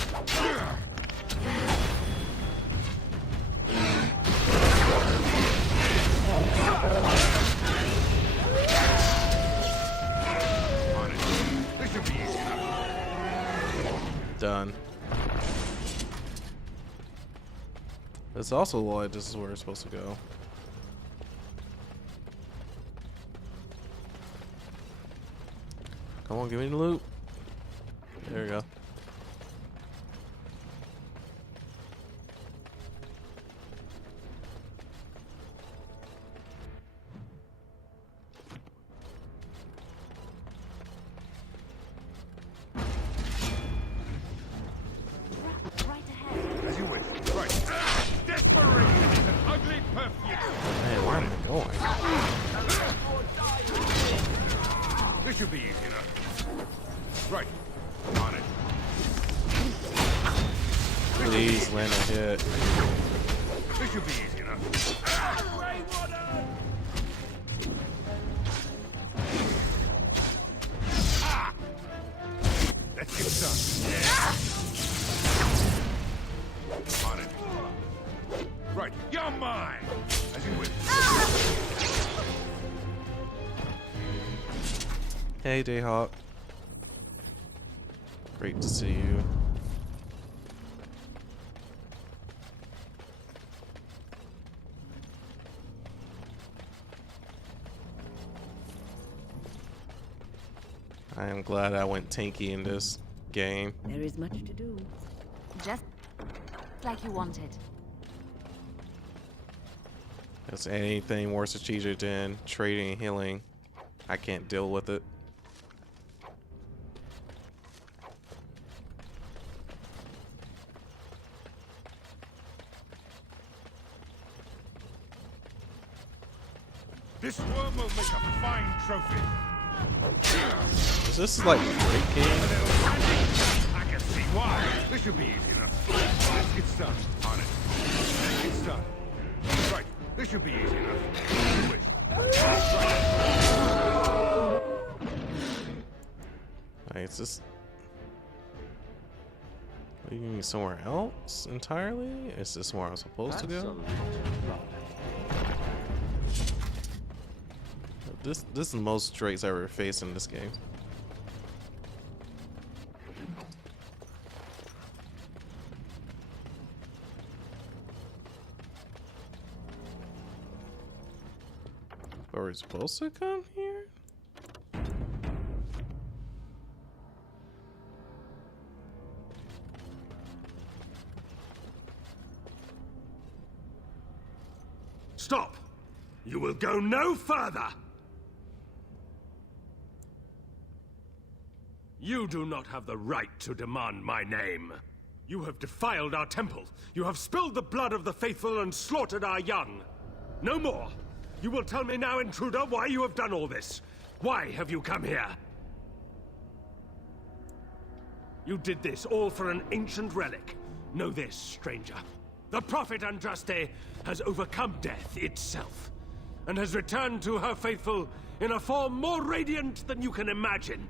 done. It's also like this is where it's supposed to go. Come on, give me the loot. There we go. As you wish. Right. Desperation is an ugly perfume. Man, where am I going? This should be easy enough. Right. On it. Please land a hit. This should be easy enough. Grey Warden! Ah! Let's get done. On it. Right. You're mine. As you wish. Hey, Dayhawk. Great to see you. I am glad I went tanky in this game. There is much to do. Just like you wanted. Is anything more strategic than trading and healing? I can't deal with it. This worm will make a fine trophy. Is this like a great game? I can see why. This should be easy enough. Let's get started. On it. Let's get started. Right. This should be easy enough. As you wish. Right, is this leading me somewhere else entirely? Is this where I'm supposed to go? This is the most Drakes I've ever faced in this game. Are we supposed to come here? Stop! You will go no further! You do not have the right to demand my name. You have defiled our temple. You have spilled the blood of the faithful and slaughtered our young. No more. You will tell me now, intruder, why you have done all this. Why have you come here? You did this all for an ancient relic. Know this, stranger. The prophet Andraste has overcome death itself, and has returned to her faithful in a form more radiant than you can imagine.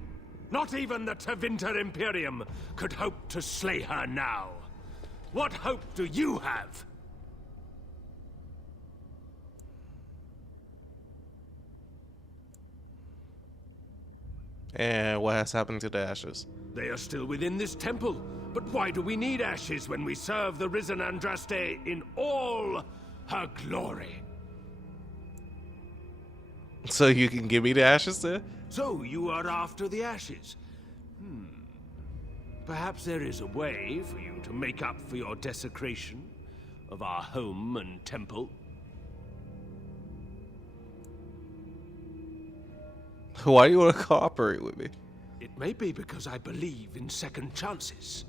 Not even the Tevinter Imperium could hope to slay her now. What hope do you have? And what has happened to the ashes? They are still within this temple. But why do we need ashes when we serve the risen Andraste in all her glory? So you can give me the ashes then? So you are after the ashes? Perhaps there is a way for you to make up for your desecration of our home and temple. Why do you want to cooperate with me? It may be because I believe in second chances.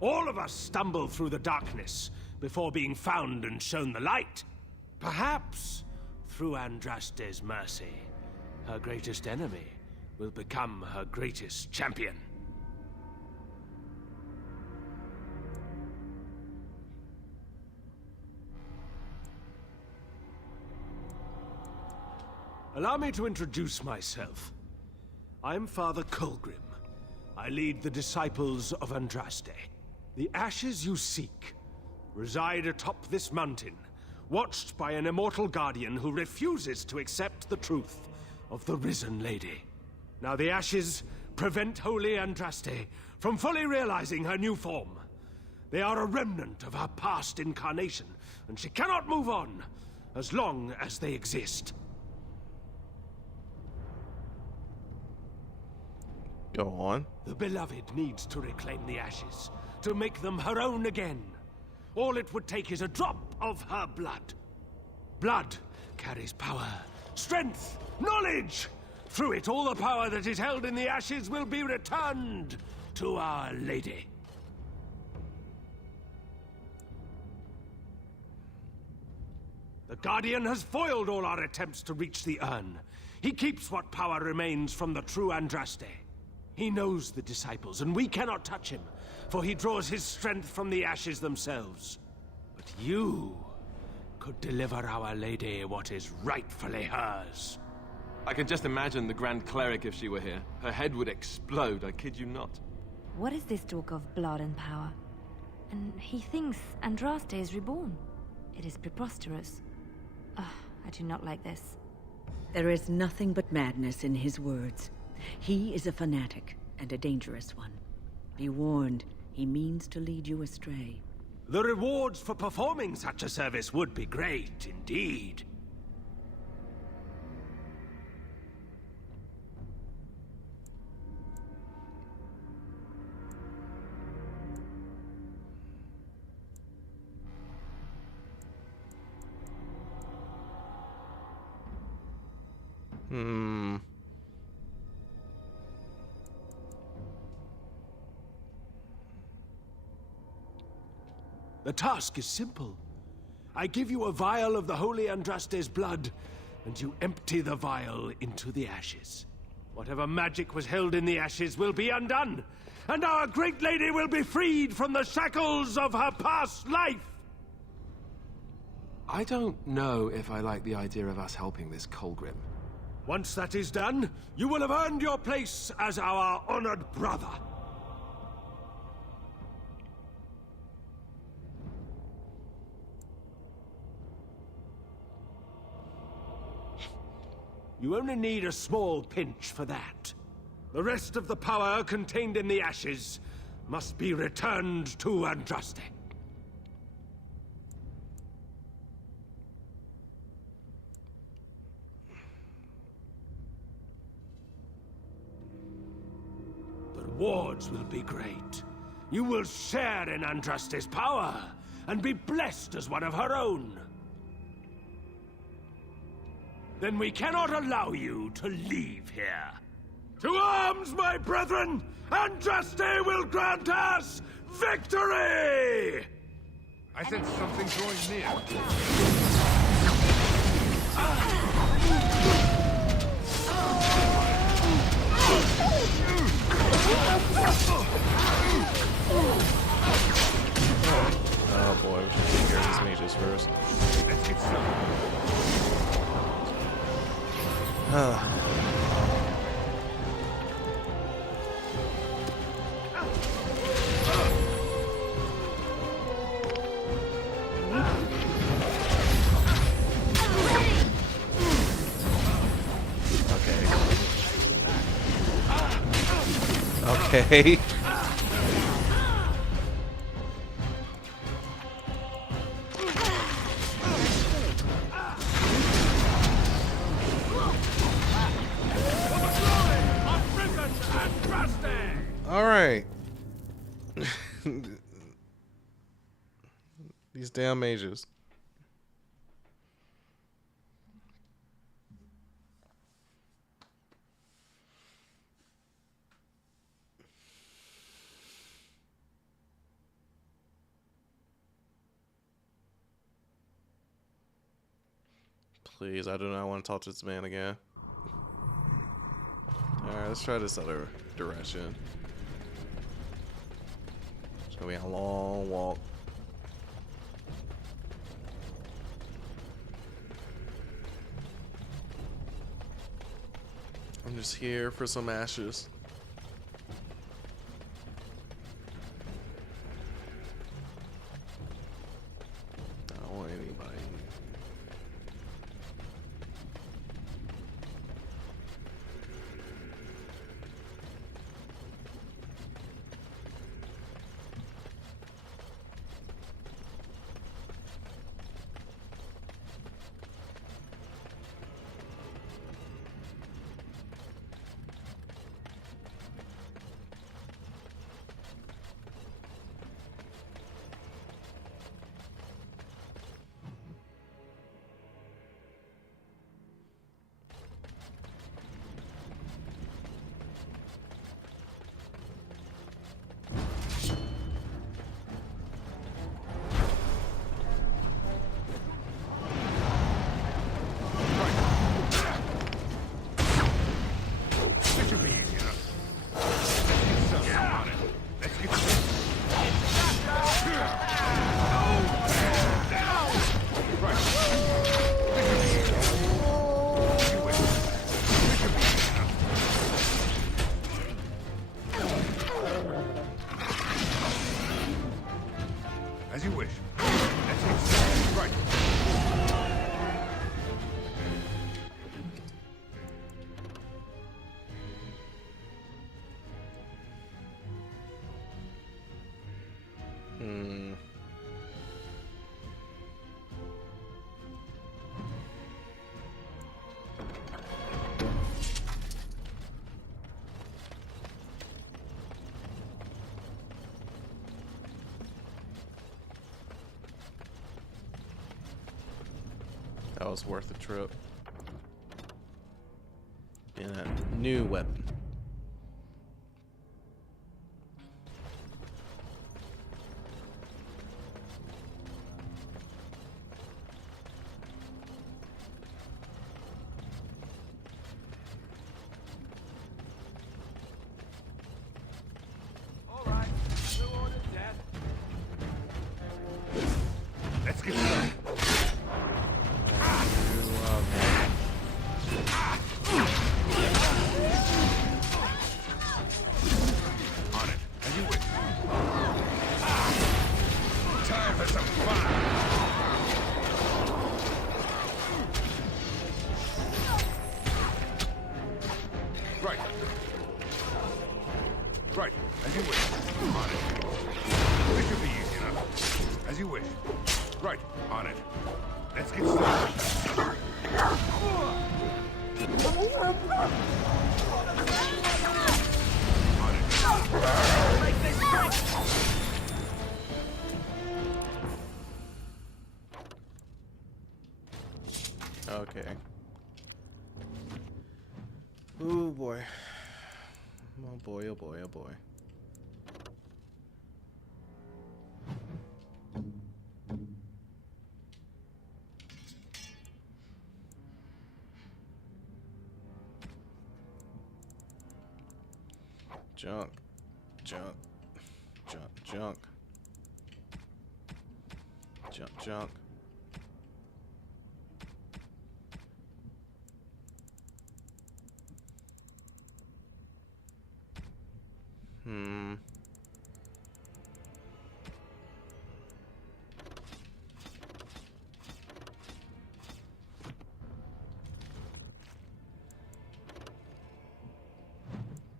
All of us stumble through the darkness before being found and shown the light. Perhaps, through Andraste's mercy, her greatest enemy will become her greatest champion. Allow me to introduce myself. I'm Father Colgrim. I lead the disciples of Andraste. The ashes you seek reside atop this mountain, watched by an immortal guardian who refuses to accept the truth of the risen lady. Now the ashes prevent Holy Andraste from fully realizing her new form. They are a remnant of her past incarnation, and she cannot move on as long as they exist. Go on. The beloved needs to reclaim the ashes, to make them her own again. All it would take is a drop of her blood. Blood carries power, strength, knowledge. Through it, all the power that is held in the ashes will be returned to Our Lady. The Guardian has foiled all our attempts to reach the urn. He keeps what power remains from the true Andraste. He knows the disciples, and we cannot touch him, for he draws his strength from the ashes themselves. But you could deliver Our Lady what is rightfully hers. I can just imagine the Grand Cleric if she were here. Her head would explode, I kid you not. What is this talk of blood and power? And he thinks Andraste is reborn. It is preposterous. I do not like this. There is nothing but madness in his words. He is a fanatic, and a dangerous one. Be warned, he means to lead you astray. The rewards for performing such a service would be great, indeed. The task is simple. I give you a vial of the Holy Andraste's blood, and you empty the vial into the ashes. Whatever magic was held in the ashes will be undone, and our great lady will be freed from the shackles of her past life! I don't know if I like the idea of us helping this Colgrim. Once that is done, you will have earned your place as our honored brother. You only need a small pinch for that. The rest of the power contained in the ashes must be returned to Andraste. The rewards will be great. You will share in Andraste's power and be blessed as one of her own. Then we cannot allow you to leave here. To arms, my brethren! Andraste will grant us victory! I sense something drawing near. Oh boy, we should take care of these mages first. Let's get started. Okay. All right. These damn mages. Please, I do not want to talk to this man again. Alright, let's try this other direction. It's gonna be a long walk. I'm just here for some ashes. I don't want anybody. was worth the trip. And a new weapon. Let's get started. On it, as you wish. Time for some fun. Right. Right, as you wish. On it. This should be easy enough. As you wish. Right, on it. Let's get started. On it. Okay. Oh boy. Oh boy, oh boy, oh boy. Junk, junk, junk, junk, junk, junk.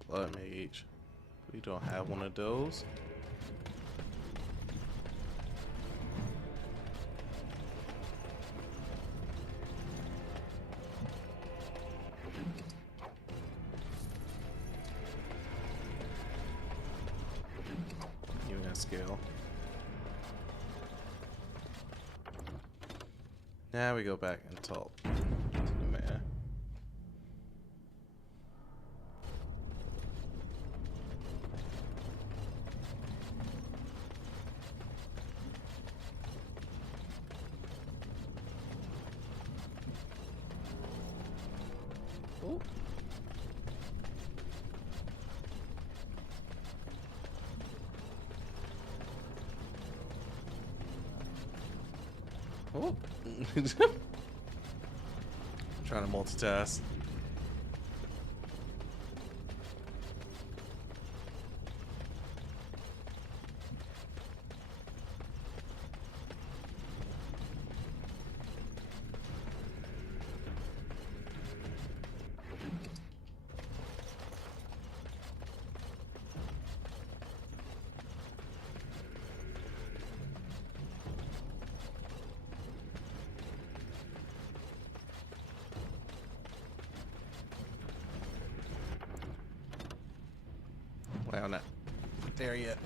Blood mage. We don't have one of those. Even at scale. Now we go back and talk to the man. Oh. Oh. Trying to multitask. Well, not there yet.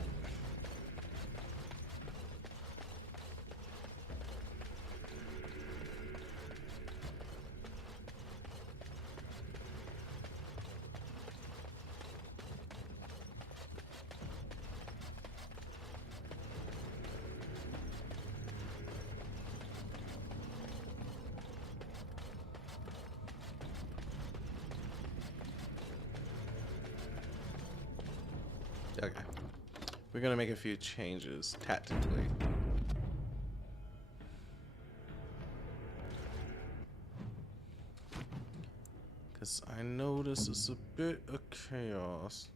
Okay. We're gonna make a few changes tactically. Cause I know this is a bit of chaos.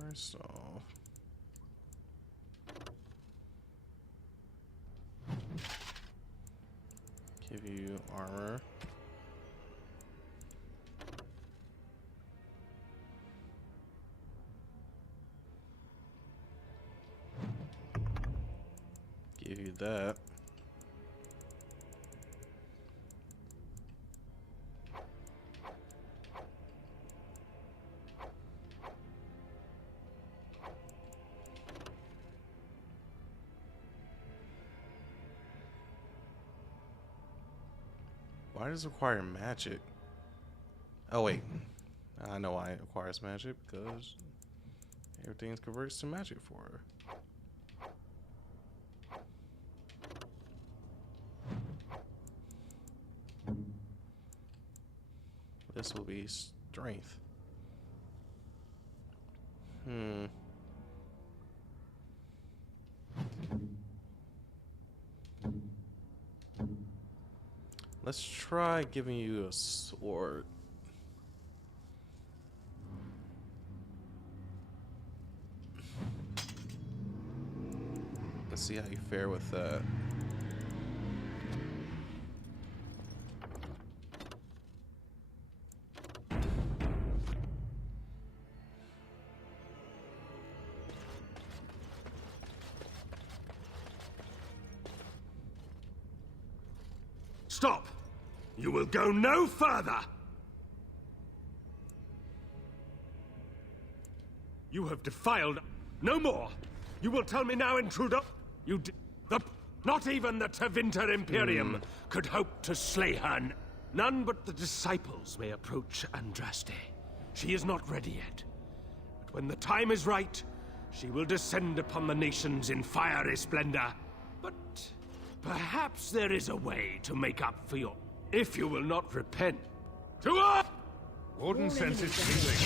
First off, give you armor. Give you that. Why does it require magic? Oh wait, I know why it requires magic, because everything converts to magic for her. This will be strength. Let's try giving you a sword. Let's see how you fare with that. Stop! You will go no further! You have defiled... No more! You will tell me now, intruder? Not even the Tevinter Imperium could hope to slay her. None but the disciples may approach Andraste. She is not ready yet. But when the time is right, she will descend upon the nations in fiery splendor. But perhaps there is a way to make up for your... If you will not repent. To us! Warden senses feeling.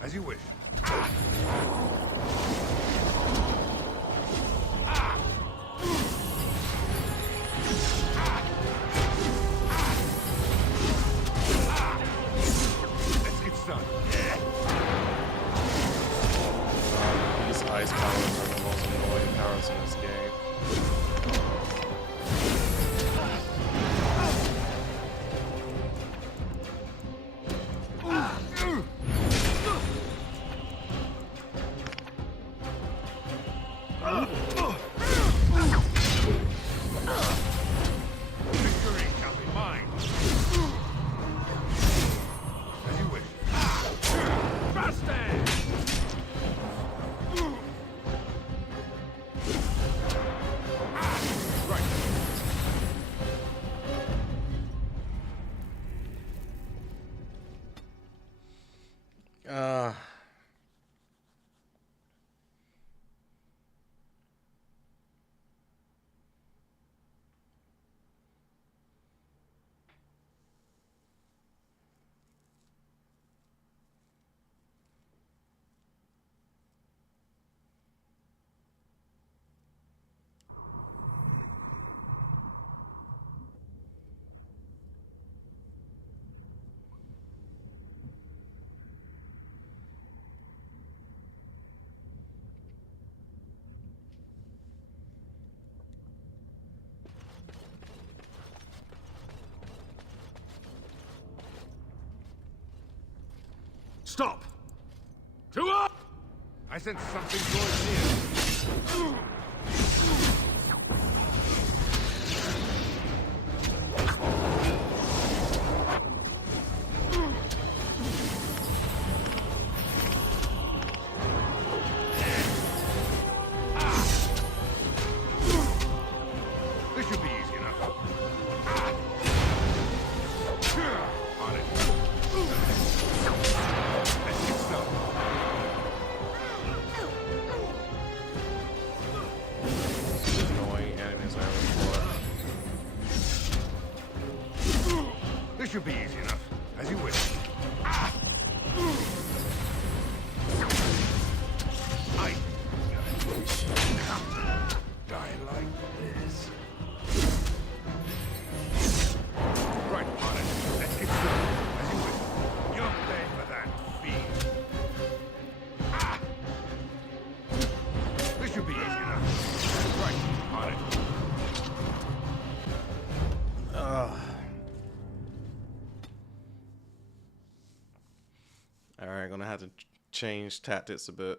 As you wish. Let's get started. These ice powers are the most annoying powers in this game. Victory shall be mine. As you wish. Right. Stop! To us! I sense something drawing near. This should be easy enough. On it. Let's get started. Annoying enemies I ever fought. This should be easy enough. As you wish. I die like this. Right, on it. Let's get started. As you wish. You're paying for that fee. This should be easy enough. Right, on it. Alright, gonna have to change tactics a bit.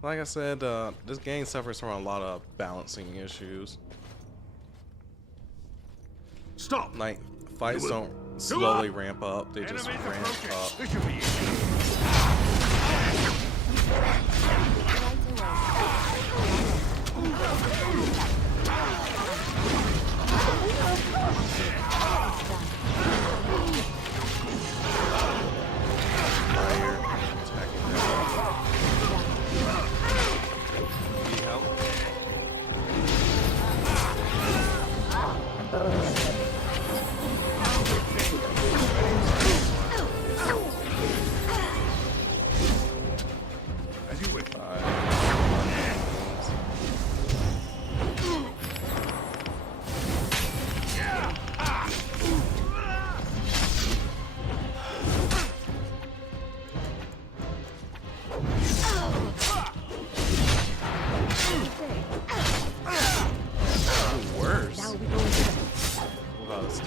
Like I said, this game suffers from a lot of balancing issues. Stop! Like, fights don't slowly ramp up, they just ramp up. This should be easy. As you wish. Worse. What else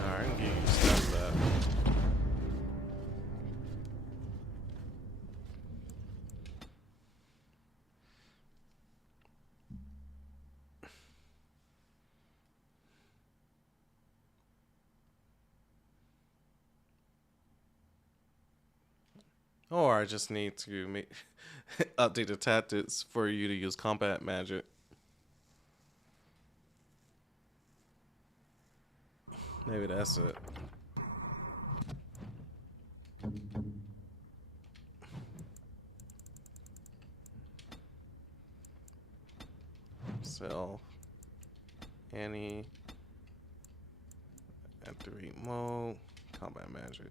Alright, I'm getting used to that. Or I just need to make update the tactics for you to use combat magic. Maybe that's it. Sell any activate mode, combat magic.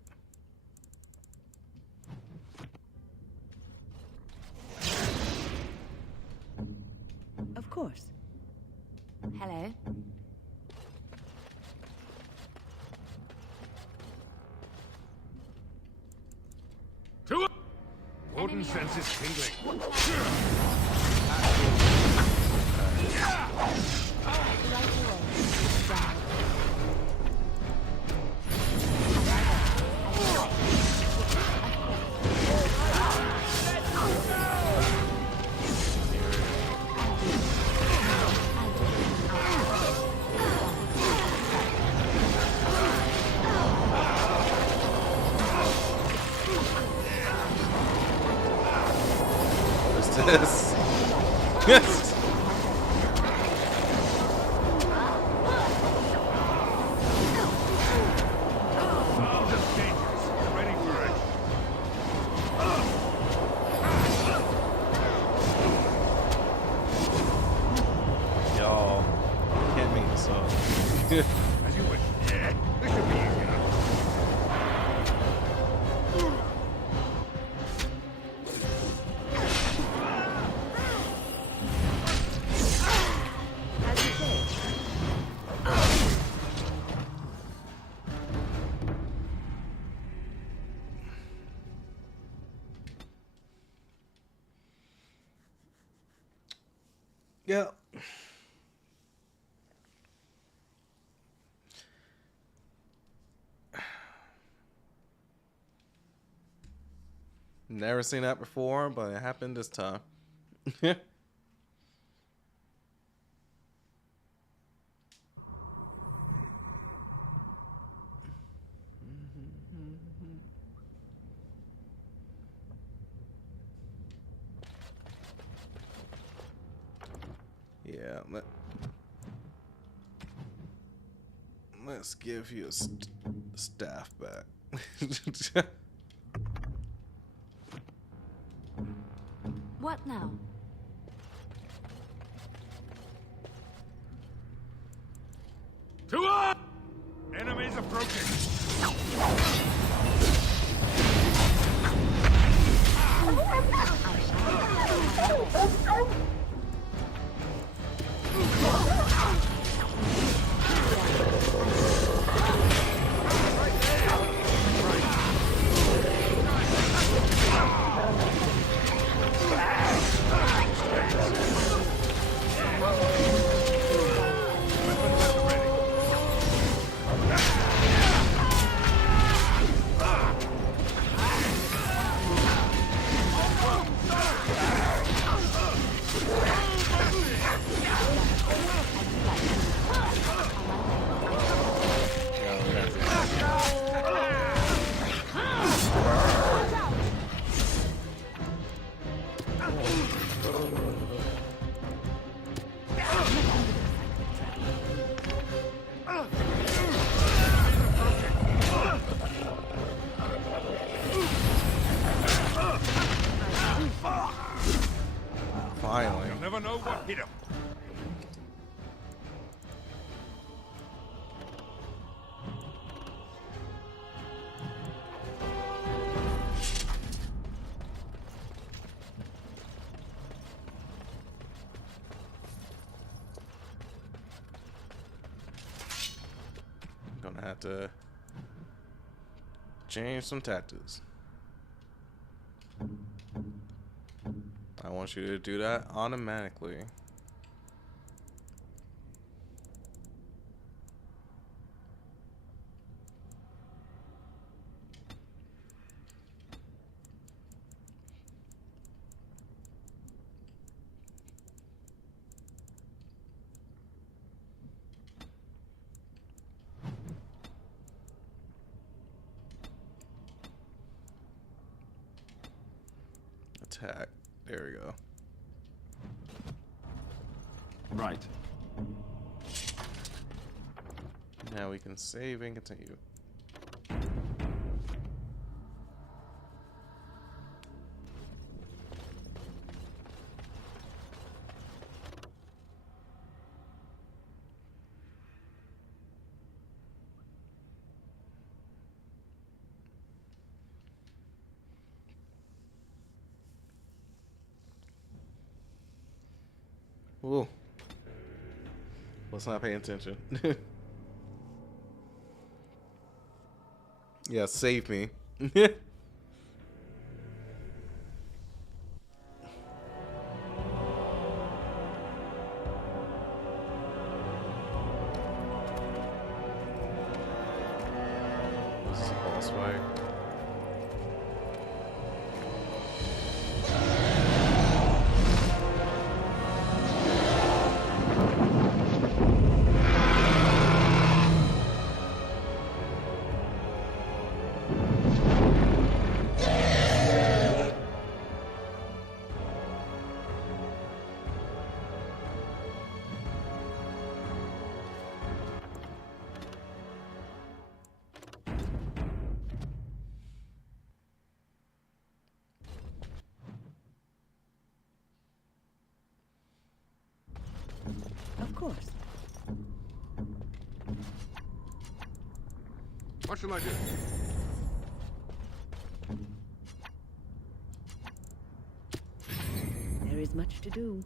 Of course. Hello. Warden senses tingling. This. Yes. Y'all can't make this up. As you wish. Yeah, this should be easy enough. Yeah. Never seen that before, but it happened this time. Yeah, let's give you a staff back. What now? To us! Enemies approaching. Finally. You'll never know what hit him. Gonna have to change some tactics. I want you to do that automatically. Attack. There we go. Right. Now we can save and continue. Ooh. Let's not pay attention. Yeah, save me. This is a boss fight. Of course. What shall I do? There is much to do.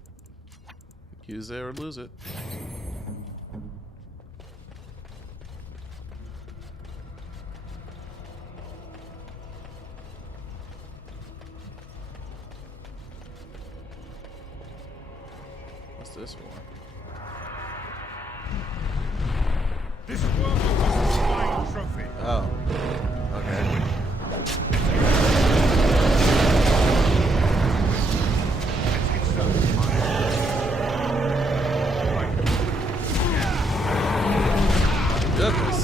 Use it or lose it. What's this for? This worm was a flying trophy. Oh. Okay. Goodness.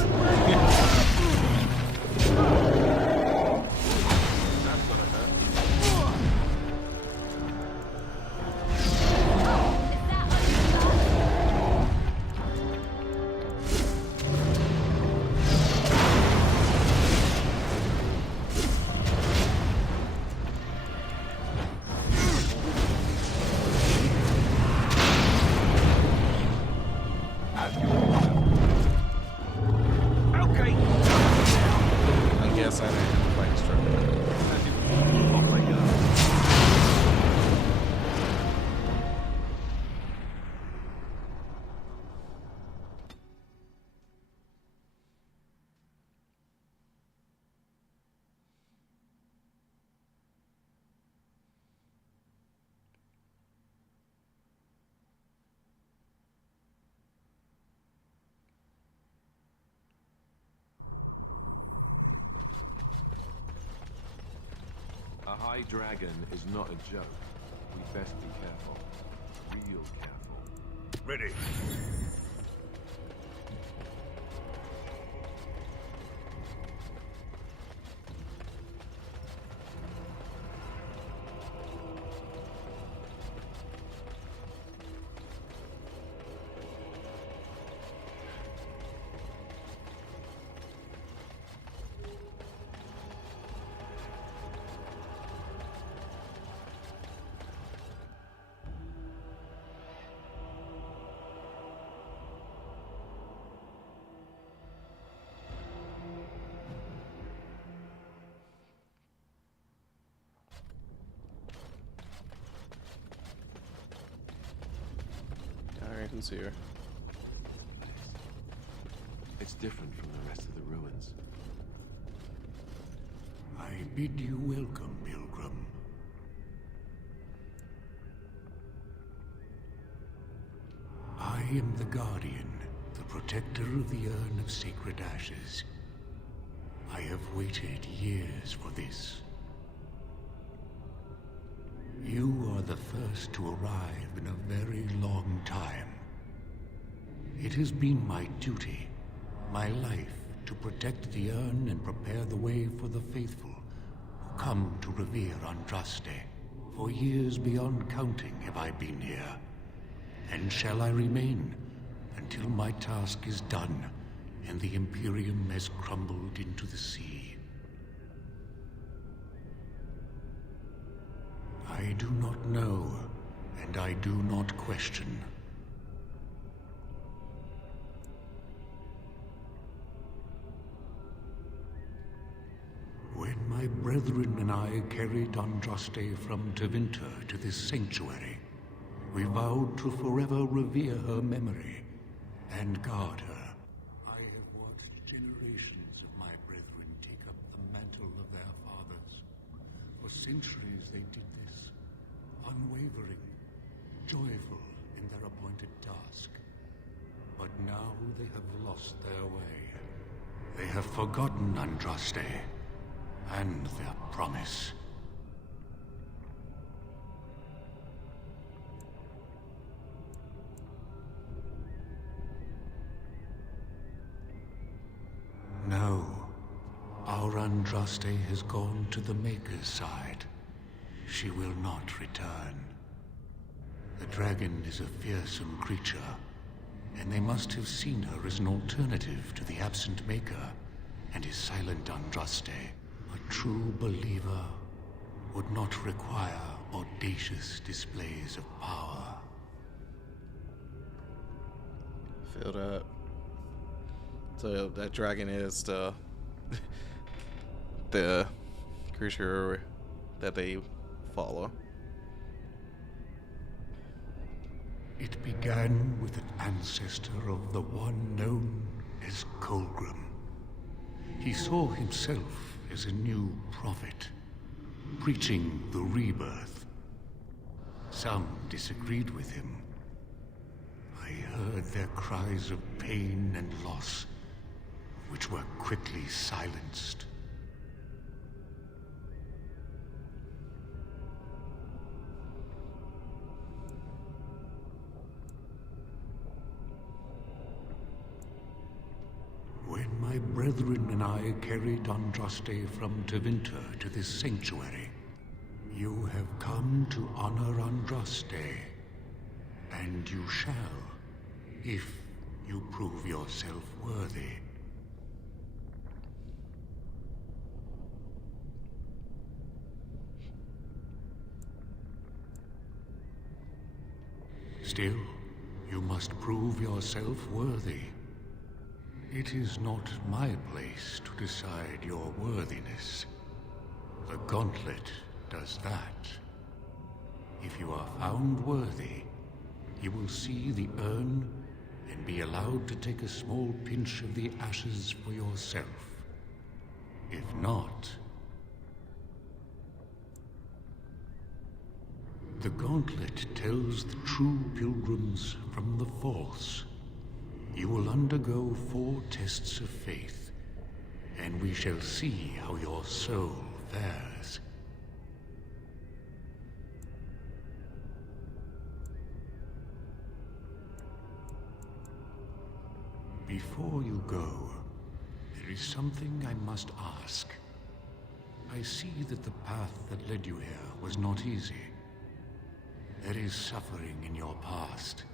A high dragon is not a joke. We best be careful. Real careful. Ready. Alright, who's here? It's different from the rest of the ruins. I bid you welcome, Pilgrim. I am the Guardian, the protector of the Urn of Sacred Ashes. I have waited years for this. You are the first to arrive in a very long time. It has been my duty, my life, to protect the urn and prepare the way for the faithful who come to revere Andraste. For years beyond counting have I been here, and shall I remain until my task is done and the Imperium has crumbled into the sea. I do not know, and I do not question. When my brethren and I carried Andraste from Tevinter to this sanctuary, we vowed to forever revere her memory and guard her. I have watched generations of my brethren take up the mantle of their fathers. For centuries they did this, unwavering, joyful in their appointed task. But now they have lost their way. They have forgotten Andraste and their promise. No, our Andraste has gone to the Maker's side. She will not return. The dragon is a fearsome creature, and they must have seen her as an alternative to the absent Maker and his silent Andraste. A true believer would not require audacious displays of power. Feel that. So that dragon is the creature that they follow. It began with an ancestor of the one known as Colgrim. He saw himself as a new prophet, preaching the rebirth. Some disagreed with him. I heard their cries of pain and loss, which were quickly silenced. When my brethren and I carried Andraste from Tevinter to this sanctuary, you have come to honor Andraste, and you shall, if you prove yourself worthy. Still, you must prove yourself worthy. It is not my place to decide your worthiness. The gauntlet does that. If you are found worthy, you will see the urn and be allowed to take a small pinch of the ashes for yourself. If not, the gauntlet tells the true pilgrims from the false. You will undergo 4 tests of faith, and we shall see how your soul fares. Before you go, there is something I must ask. I see that the path that led you here was not easy. There is suffering in your past,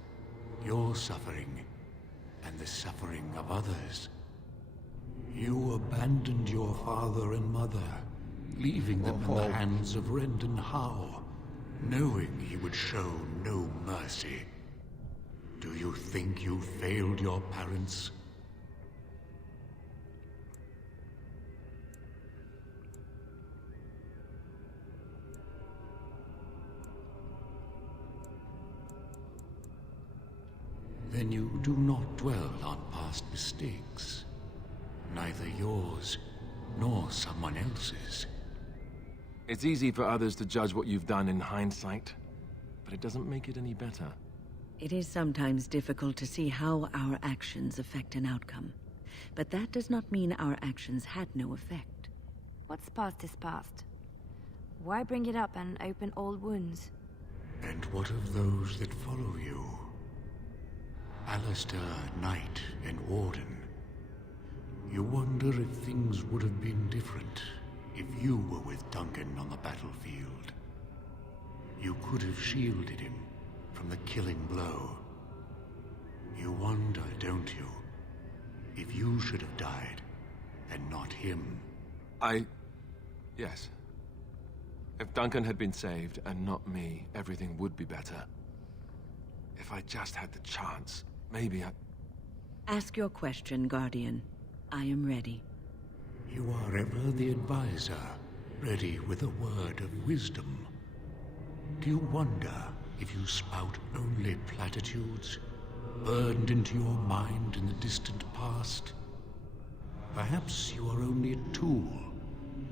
your suffering, and the suffering of others. You abandoned your father and mother, leaving them in the hands of Rendon Howe, knowing he would show no mercy. Do you think you failed your parents? then you do not dwell on past mistakes. Neither yours, nor someone else's. It's easy for others to judge what you've done in hindsight, but it doesn't make it any better. It is sometimes difficult to see how our actions affect an outcome. But that does not mean our actions had no effect. What's past is past. Why bring it up and open old wounds? And what of those that follow you? Alistair, Knight, and Warden. You wonder if things would have been different if you were with Duncan on the battlefield. You could have shielded him from the killing blow. You wonder, don't you, if you should have died and not him? Yes. If Duncan had been saved and not me, everything would be better. If I just had the chance, maybe I... Ask your question, Guardian. I am ready. You are ever the advisor, ready with a word of wisdom. Do you wonder if you spout only platitudes, burned into your mind in the distant past? Perhaps you are only a tool,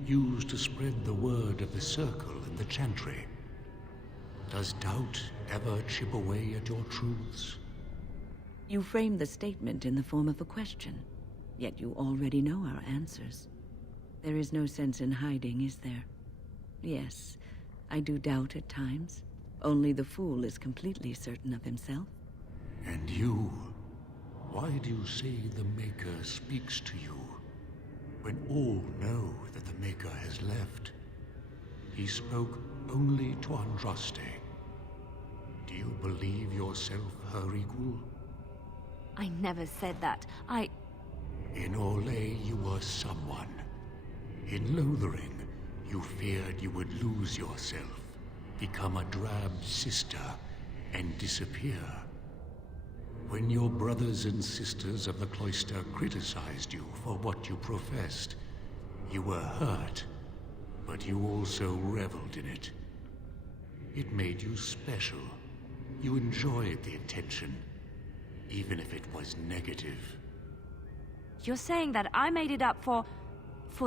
used to spread the word of the Circle and the Chantry. Does doubt ever chip away at your truths? You frame the statement in the form of a question, yet you already know our answers. There is no sense in hiding, is there? Yes, I do doubt at times. Only the fool is completely certain of himself. And you? Why do you say the Maker speaks to you, when all know that the Maker has left? He spoke only to Andraste. Do you believe yourself her equal? I never said that. In Orlais, you were someone. In Lothering, you feared you would lose yourself, become a drab sister, and disappear. When your brothers and sisters of the cloister criticized you for what you professed, you were hurt, but you also reveled in it. It made you special. You enjoyed the attention, even if it was negative. You're saying that I made it up for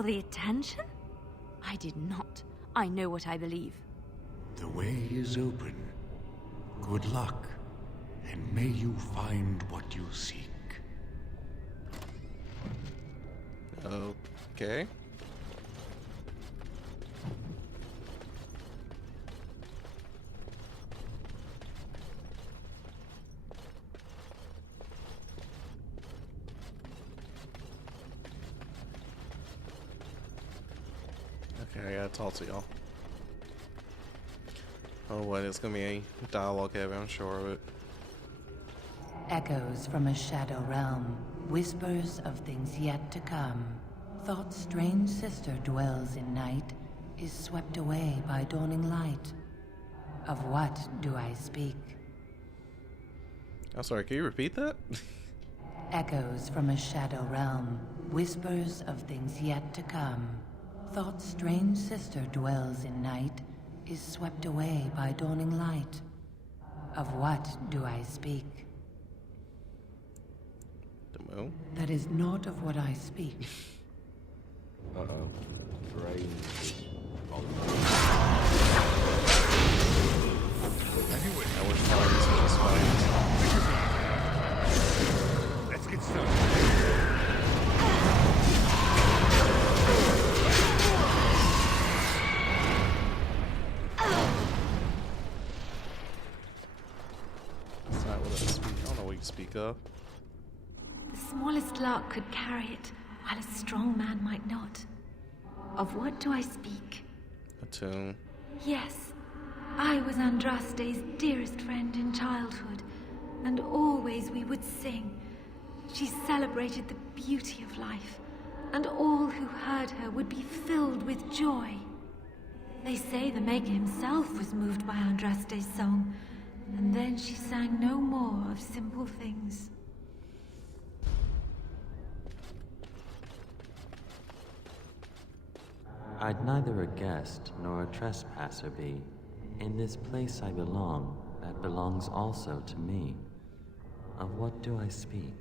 the attention? I did not. I know what I believe. The way is open. Good luck, and may you find what you seek. Okay. Okay, I gotta talk to y'all. Oh, what? It's gonna be a dialogue heavy, I'm sure of it. Echoes from a shadow realm, whispers of things yet to come. Thought's strange sister dwells in night, is swept away by dawning light. Of what do I speak? I'm sorry, can you repeat that? Echoes from a shadow realm, whispers of things yet to come. Thought's strange sister dwells in night, is swept away by dawning light. Of what do I speak? The moon? That is not of what I speak. Uh-oh. Great. Anyway, I wish fires were just fires. let's get started. That's not what I speak. I don't know what you speak of. The smallest lark could carry it, while a strong man might not. Of what do I speak? A tune. Yes, I was Andraste's dearest friend in childhood, and always we would sing. She celebrated the beauty of life, and all who heard her would be filled with joy. They say the Maker himself was moved by Andraste's song, and then she sang no more of simple things. I'd neither a guest nor a trespasser be. In this place I belong, that belongs also to me. Of what do I speak?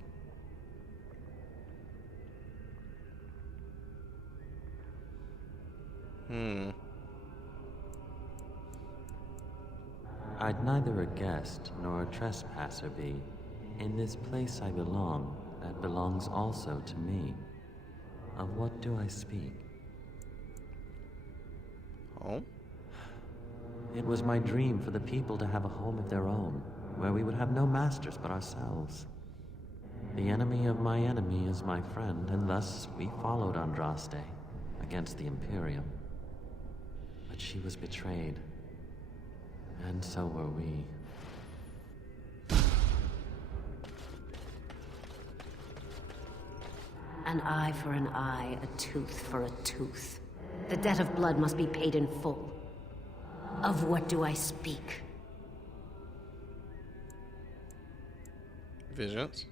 I'd neither a guest nor a trespasser be. In this place I belong, that belongs also to me. Of what do I speak? Home? It was my dream for the people to have a home of their own, where we would have no masters but ourselves. The enemy of my enemy is my friend, and thus we followed Andraste against the Imperium. But she was betrayed, and so were we. An eye for an eye, a tooth for a tooth. The debt of blood must be paid in full. Of what do I speak? Visions?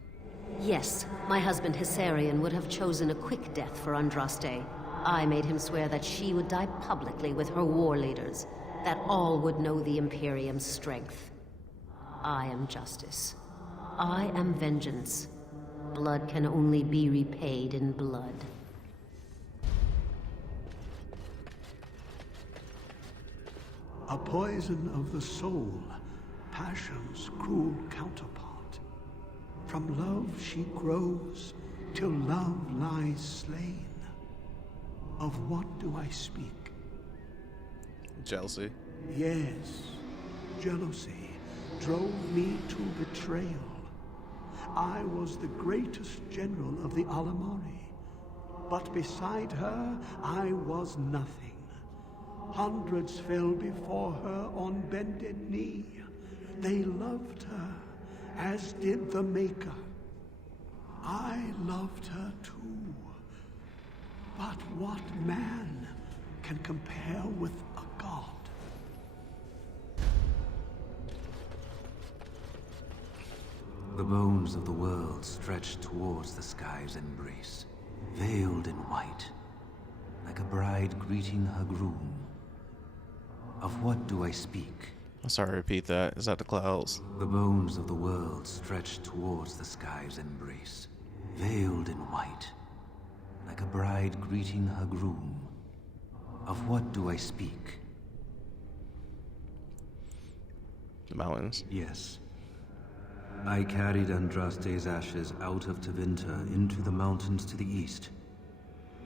Yes, my husband Hysarion would have chosen a quick death for Andraste. I made him swear that she would die publicly with her war leaders, that all would know the Imperium's strength. I am justice. I am vengeance. Blood can only be repaid in blood. A poison of the soul, passion's cruel counterpart. From love she grows, till love lies slain. Of what do I speak? Jealousy. Yes, jealousy drove me to betrayal. I was the greatest general of the Alamari, but beside her I was nothing. Hundreds fell before her on bended knee. They loved her, as did the Maker. I loved her too. But what man can compare with a god? The bones of the world stretched towards the sky's embrace, veiled in white, like a bride greeting her groom. Of what do I speak? I'm sorry, repeat that. Is that the clouds? The bones of the world stretched towards the sky's embrace, veiled in white, like a bride greeting her groom. Of what do I speak? The mountains. Yes. I carried Andraste's ashes out of Tevinter into the mountains to the east,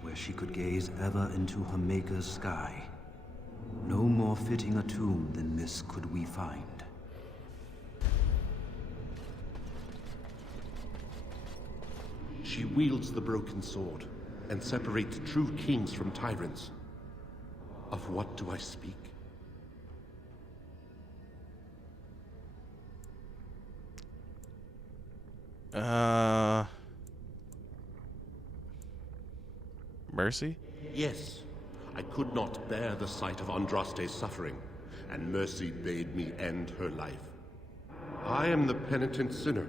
where she could gaze ever into her Maker's sky. No more fitting a tomb than this could we find. She wields the broken sword and separates true kings from tyrants. Of what do I speak? Mercy? Yes. I could not bear the sight of Andraste's suffering, and mercy bade me end her life. I am the penitent sinner,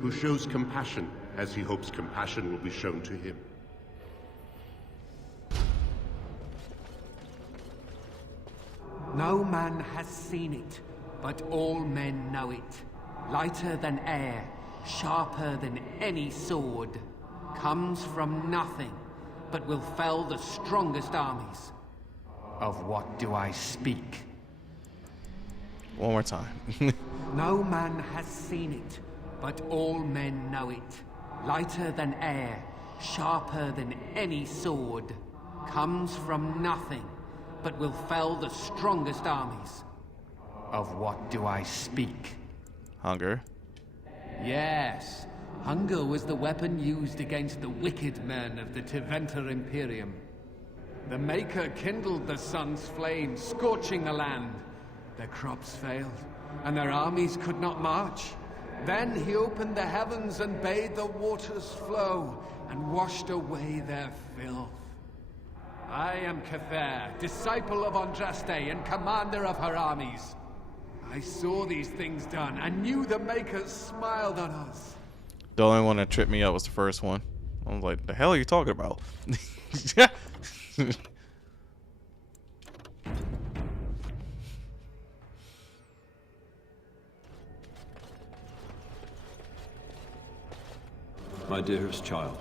who shows compassion as he hopes compassion will be shown to him. No man has seen it, but all men know it. Lighter than air, sharper than any sword. Comes from nothing, but will fell the strongest armies. Of what do I speak? One more time. No man has seen it, but all men know it. Lighter than air, sharper than any sword. Comes from nothing, but will fell the strongest armies. Of what do I speak? Hunger. Yes. Hunger was the weapon used against the wicked men of the Tevinter Imperium. The Maker kindled the sun's flame, scorching the land. Their crops failed, and their armies could not march. Then he opened the heavens and bade the waters flow, and washed away their filth. I am Cather, disciple of Andraste and commander of her armies. I saw these things done, and knew the Maker smiled on us. The only one that tripped me up was the first one. I was like, the hell are you talking about? my dearest child.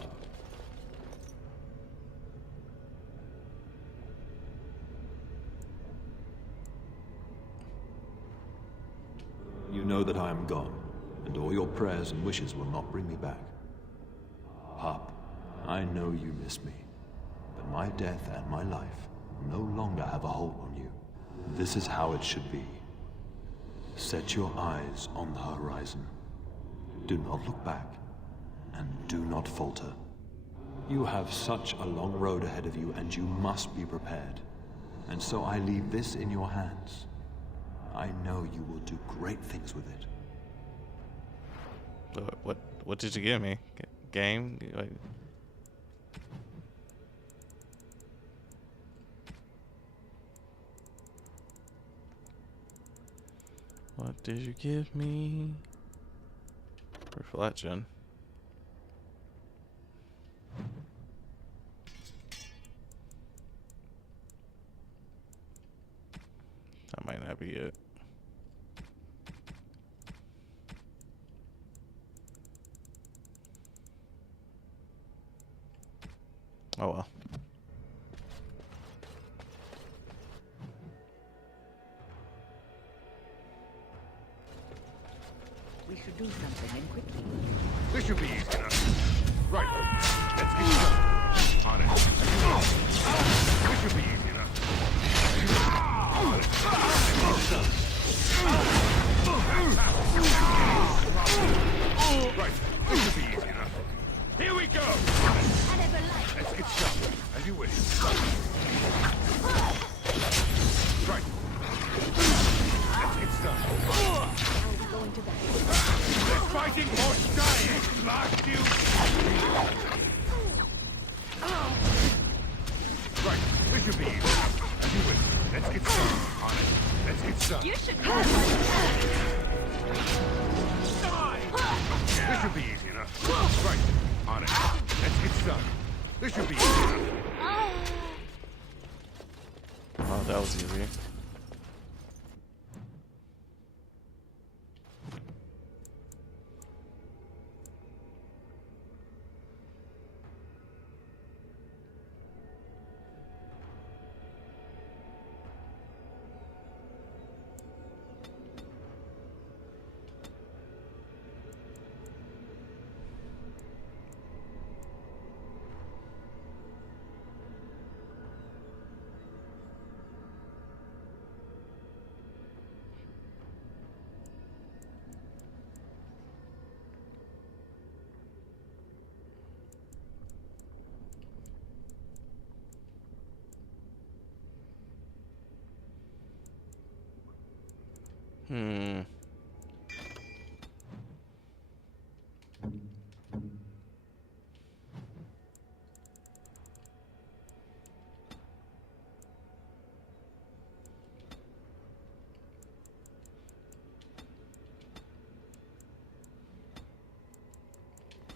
You know that I am gone, and all your prayers and wishes will not bring me back. Pup, I know you miss me, but my death and my life no longer have a hold on you. This is how it should be. Set your eyes on the horizon. Do not look back, and do not falter. You have such a long road ahead of you, and you must be prepared. And so I leave this in your hands. I know you will do great things with it. What did you give me? Game? Like, what did you give me? Reflection. That might not be it. Oh well. We should do something and quickly. This should be easy enough. Right. Let's get started. On it. This should be easy enough. On it. Right. This should be easy enough. Here we go. Let's get started. As you wish. Right. Let's get started. They're fighting or dying! Blast you! Right, this should be easy. As you wish. Let's get started. On it. Let's get started. You should Die! This should be easy enough. Right, on it. Let's get started. This should be easy enough. Oh, that was easy.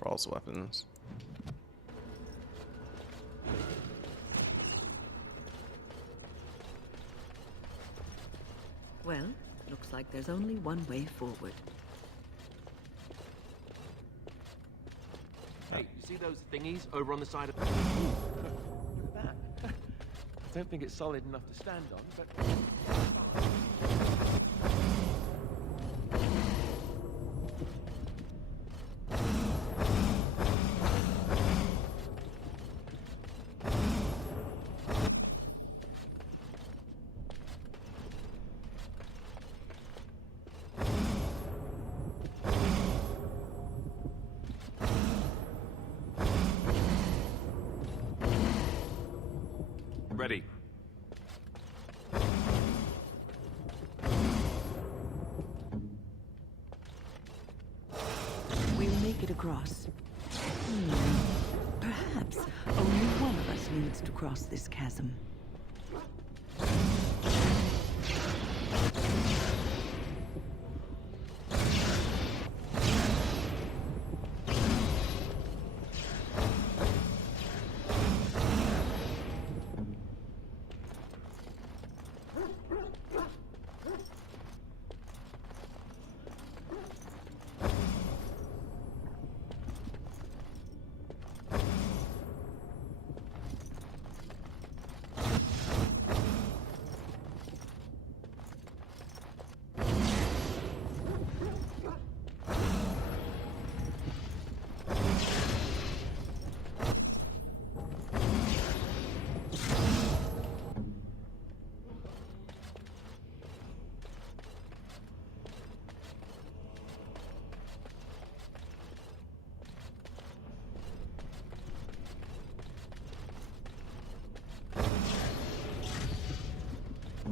False weapons. Well, looks like there's only one way forward. Hey, you see those thingies over on the side of... Look at that. I don't think it's solid enough to stand on, but... Ready. We'll make it across. Perhaps only one of us needs to cross this chasm.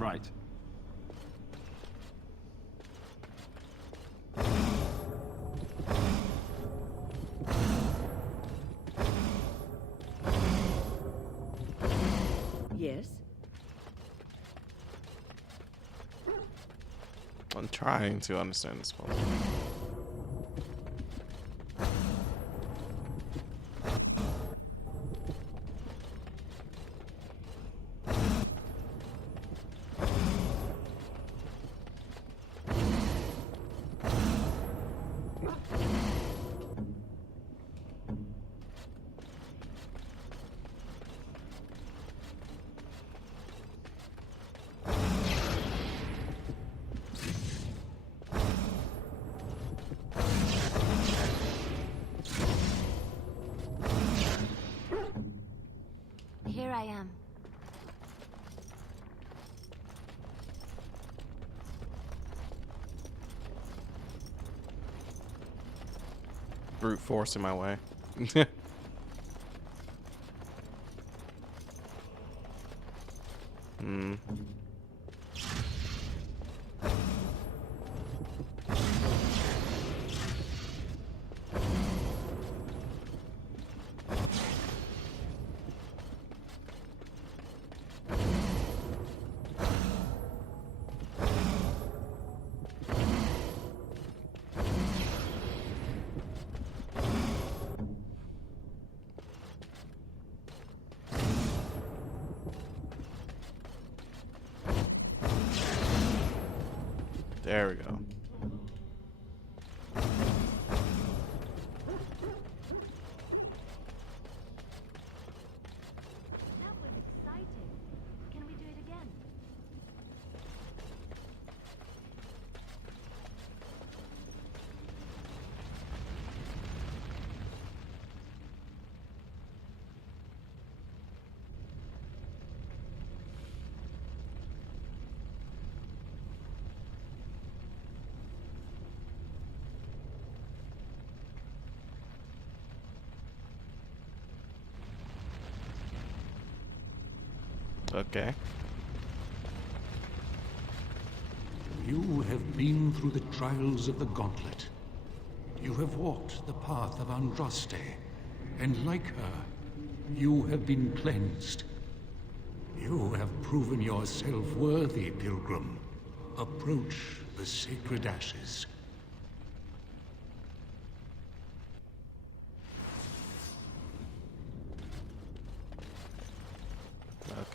Right. Yes? I'm trying to understand this puzzle. Here I am. Brute force in my way. Hmm. There we go. That was exciting. Can we do it again? Okay. You have been through the trials of the gauntlet. You have walked the path of Andraste, and like her, you have been cleansed. You have proven yourself worthy, pilgrim. Approach the sacred ashes.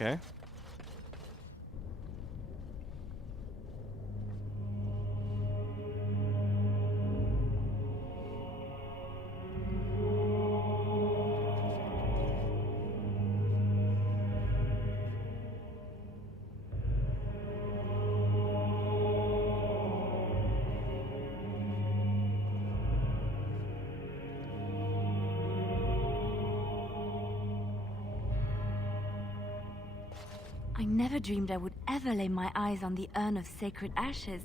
Okay. I never dreamed I would ever lay my eyes on the urn of sacred ashes.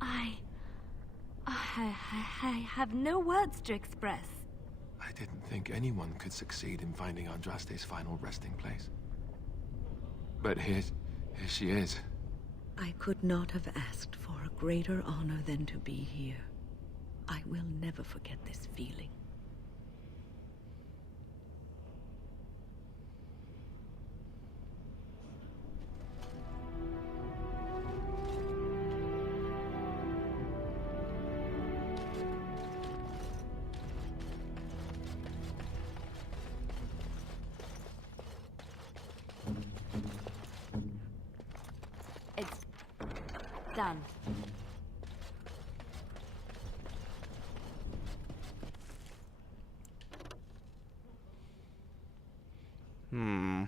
I have no words to express. I didn't think anyone could succeed in finding Andraste's final resting place. But here she is. I could not have asked for a greater honor than to be here. I will never forget this feeling. It's done. Hmm.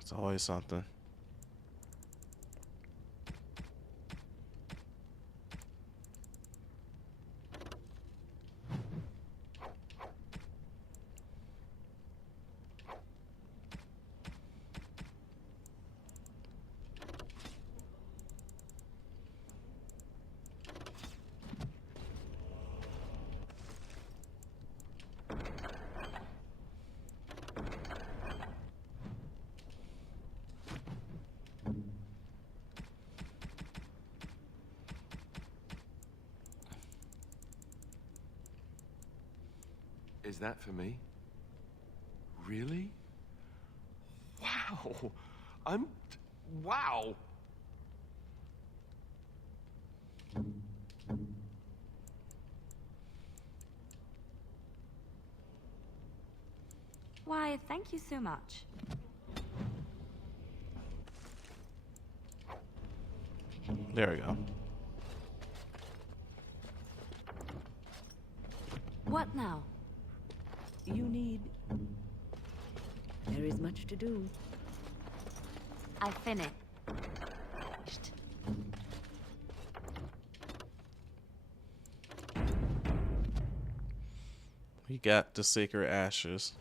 It's always something. that for me? Really? Wow. Wow. Why, thank you so much. There we go. What now? You need... There is much to do. I finished. We got the sacred ashes.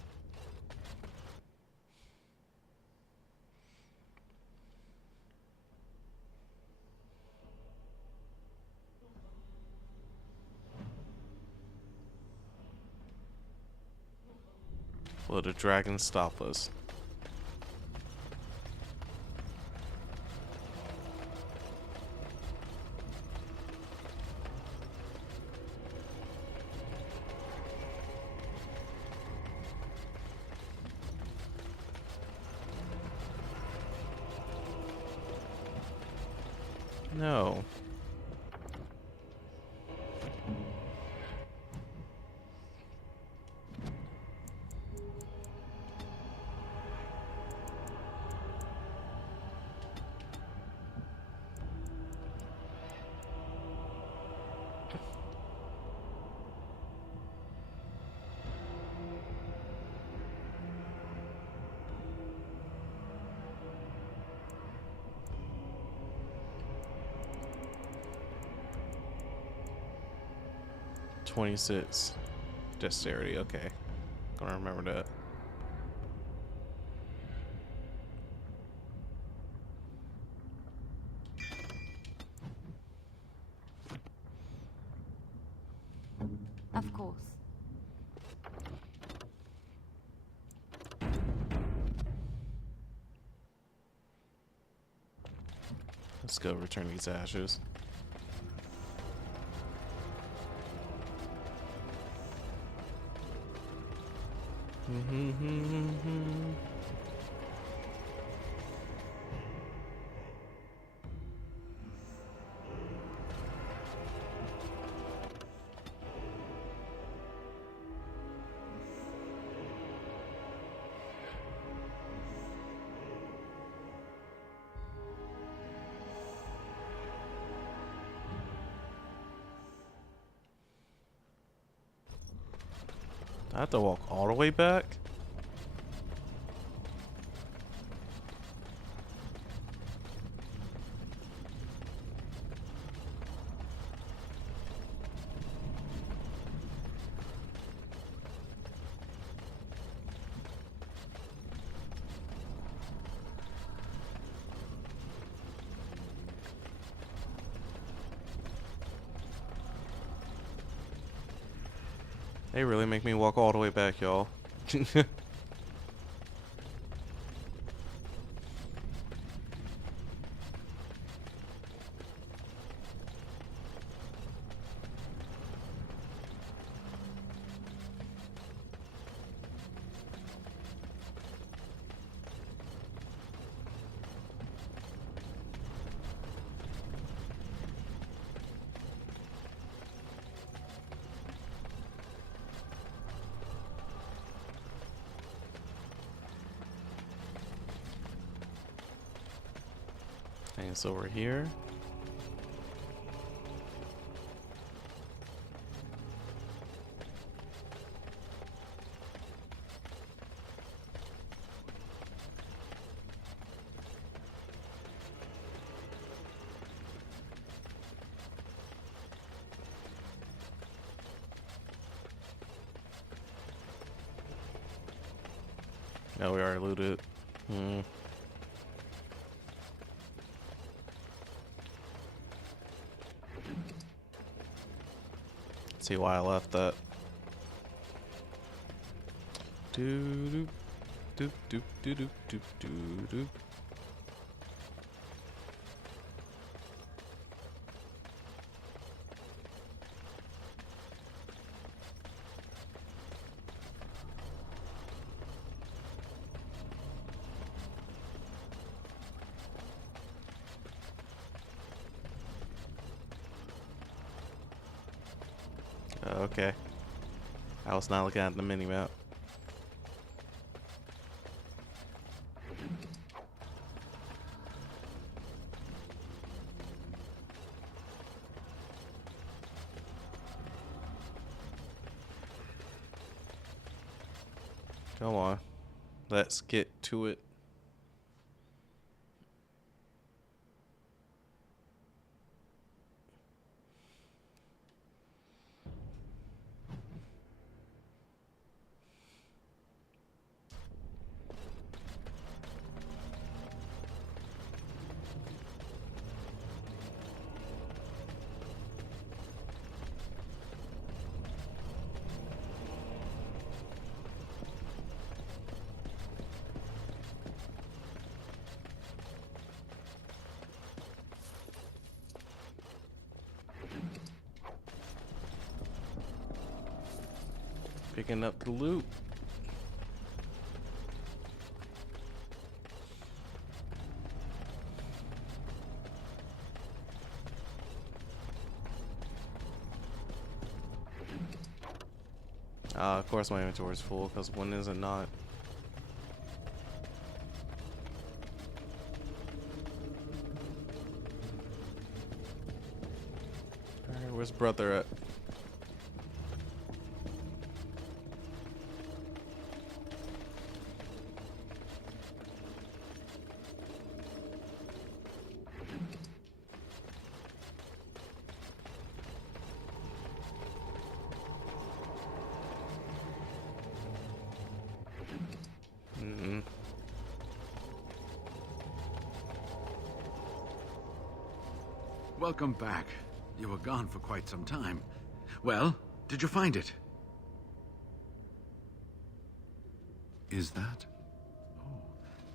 Will the dragon stop us? No. .26 dexterity. Okay, gonna remember that. Of course. Let's go return these ashes. I have to walk all the way back? They really make me walk all the way back, y'all. And it's over here. No, we already looted. See why I left that. Do do do do do do do do. Okay. I was not looking at the mini-map. Come on. Let's get to it. Picking up the loot. Of course my inventory is full, because when is it not? Alright, where's brother at? Welcome back. You were gone for quite some time. Well, did you find it? Is that? Oh,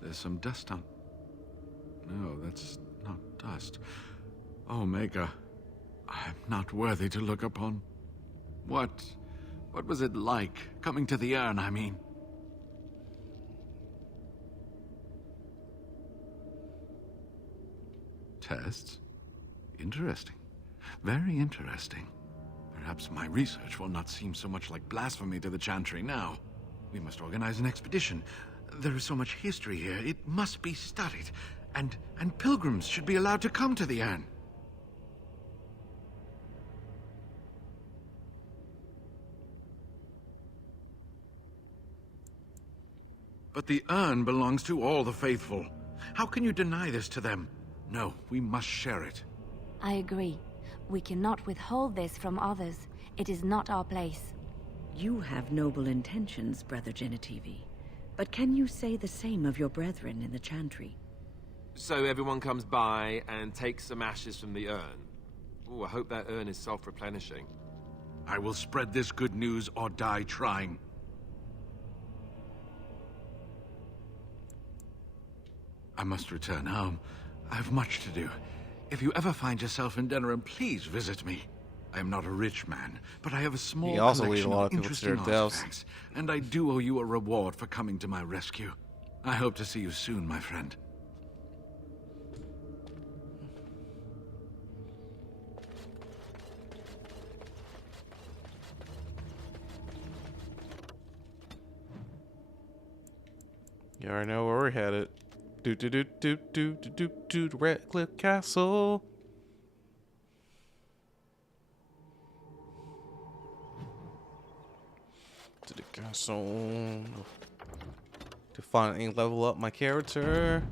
there's some dust on... No, that's not dust. Omega, I'm not worthy to look upon. What was it like, coming to the urn, I mean? Tests? Interesting. Very interesting. Perhaps my research will not seem so much like blasphemy to the Chantry now. We must organize an expedition. There is so much history here, it must be studied. And pilgrims should be allowed to come to the urn. But the urn belongs to all the faithful. How can you deny this to them? No, we must share it. I agree. We cannot withhold this from others. It is not our place. You have noble intentions, Brother Genitivi. But can you say the same of your brethren in the Chantry? So everyone comes by and takes some ashes from the urn. Ooh, I hope that urn is self-replenishing. I will spread this good news or die trying. I must return home. I have much to do. If you ever find yourself in Denerim, please visit me. I am not a rich man, but I have a small collection of interesting artifacts, and I do owe you a reward for coming to my rescue. I hope to see you soon, my friend. You already know where we're headed. Red Cliff Castle. To the castle. To finally level up my character.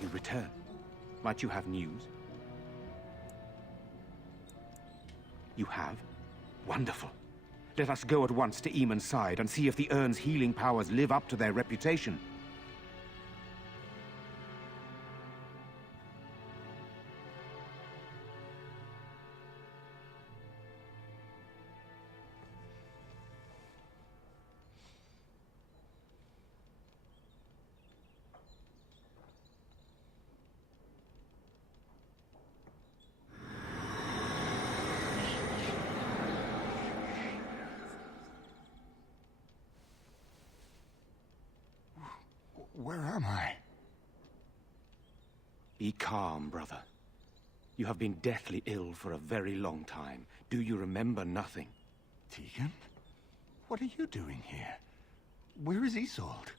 You return. Might you have news? You have? Wonderful. Let us go at once to Eamon's side and see if the urn's healing powers live up to their reputation. Where am I? Be calm, brother. You have been deathly ill for a very long time. Do you remember nothing? Tegan? What are you doing here? Where is Isolde?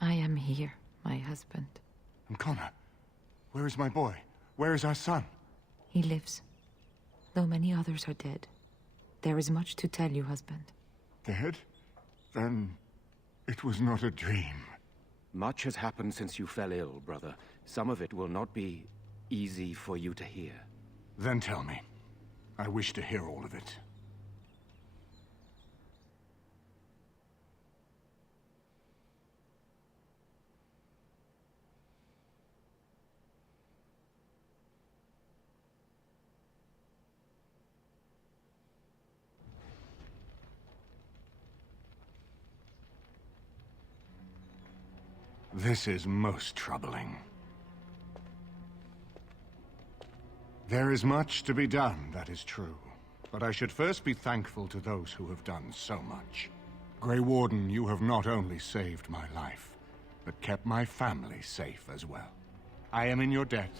I am here, my husband. And Connor? Where is my boy? Where is our son? He lives, though many others are dead. There is much to tell you, husband. Dead? Then it was not a dream. Much has happened since you fell ill, brother. Some of it will not be easy for you to hear. Then tell me. I wish to hear all of it. This is most troubling. There is much to be done, that is true. But I should first be thankful to those who have done so much. Grey Warden, you have not only saved my life, but kept my family safe as well. I am in your debt.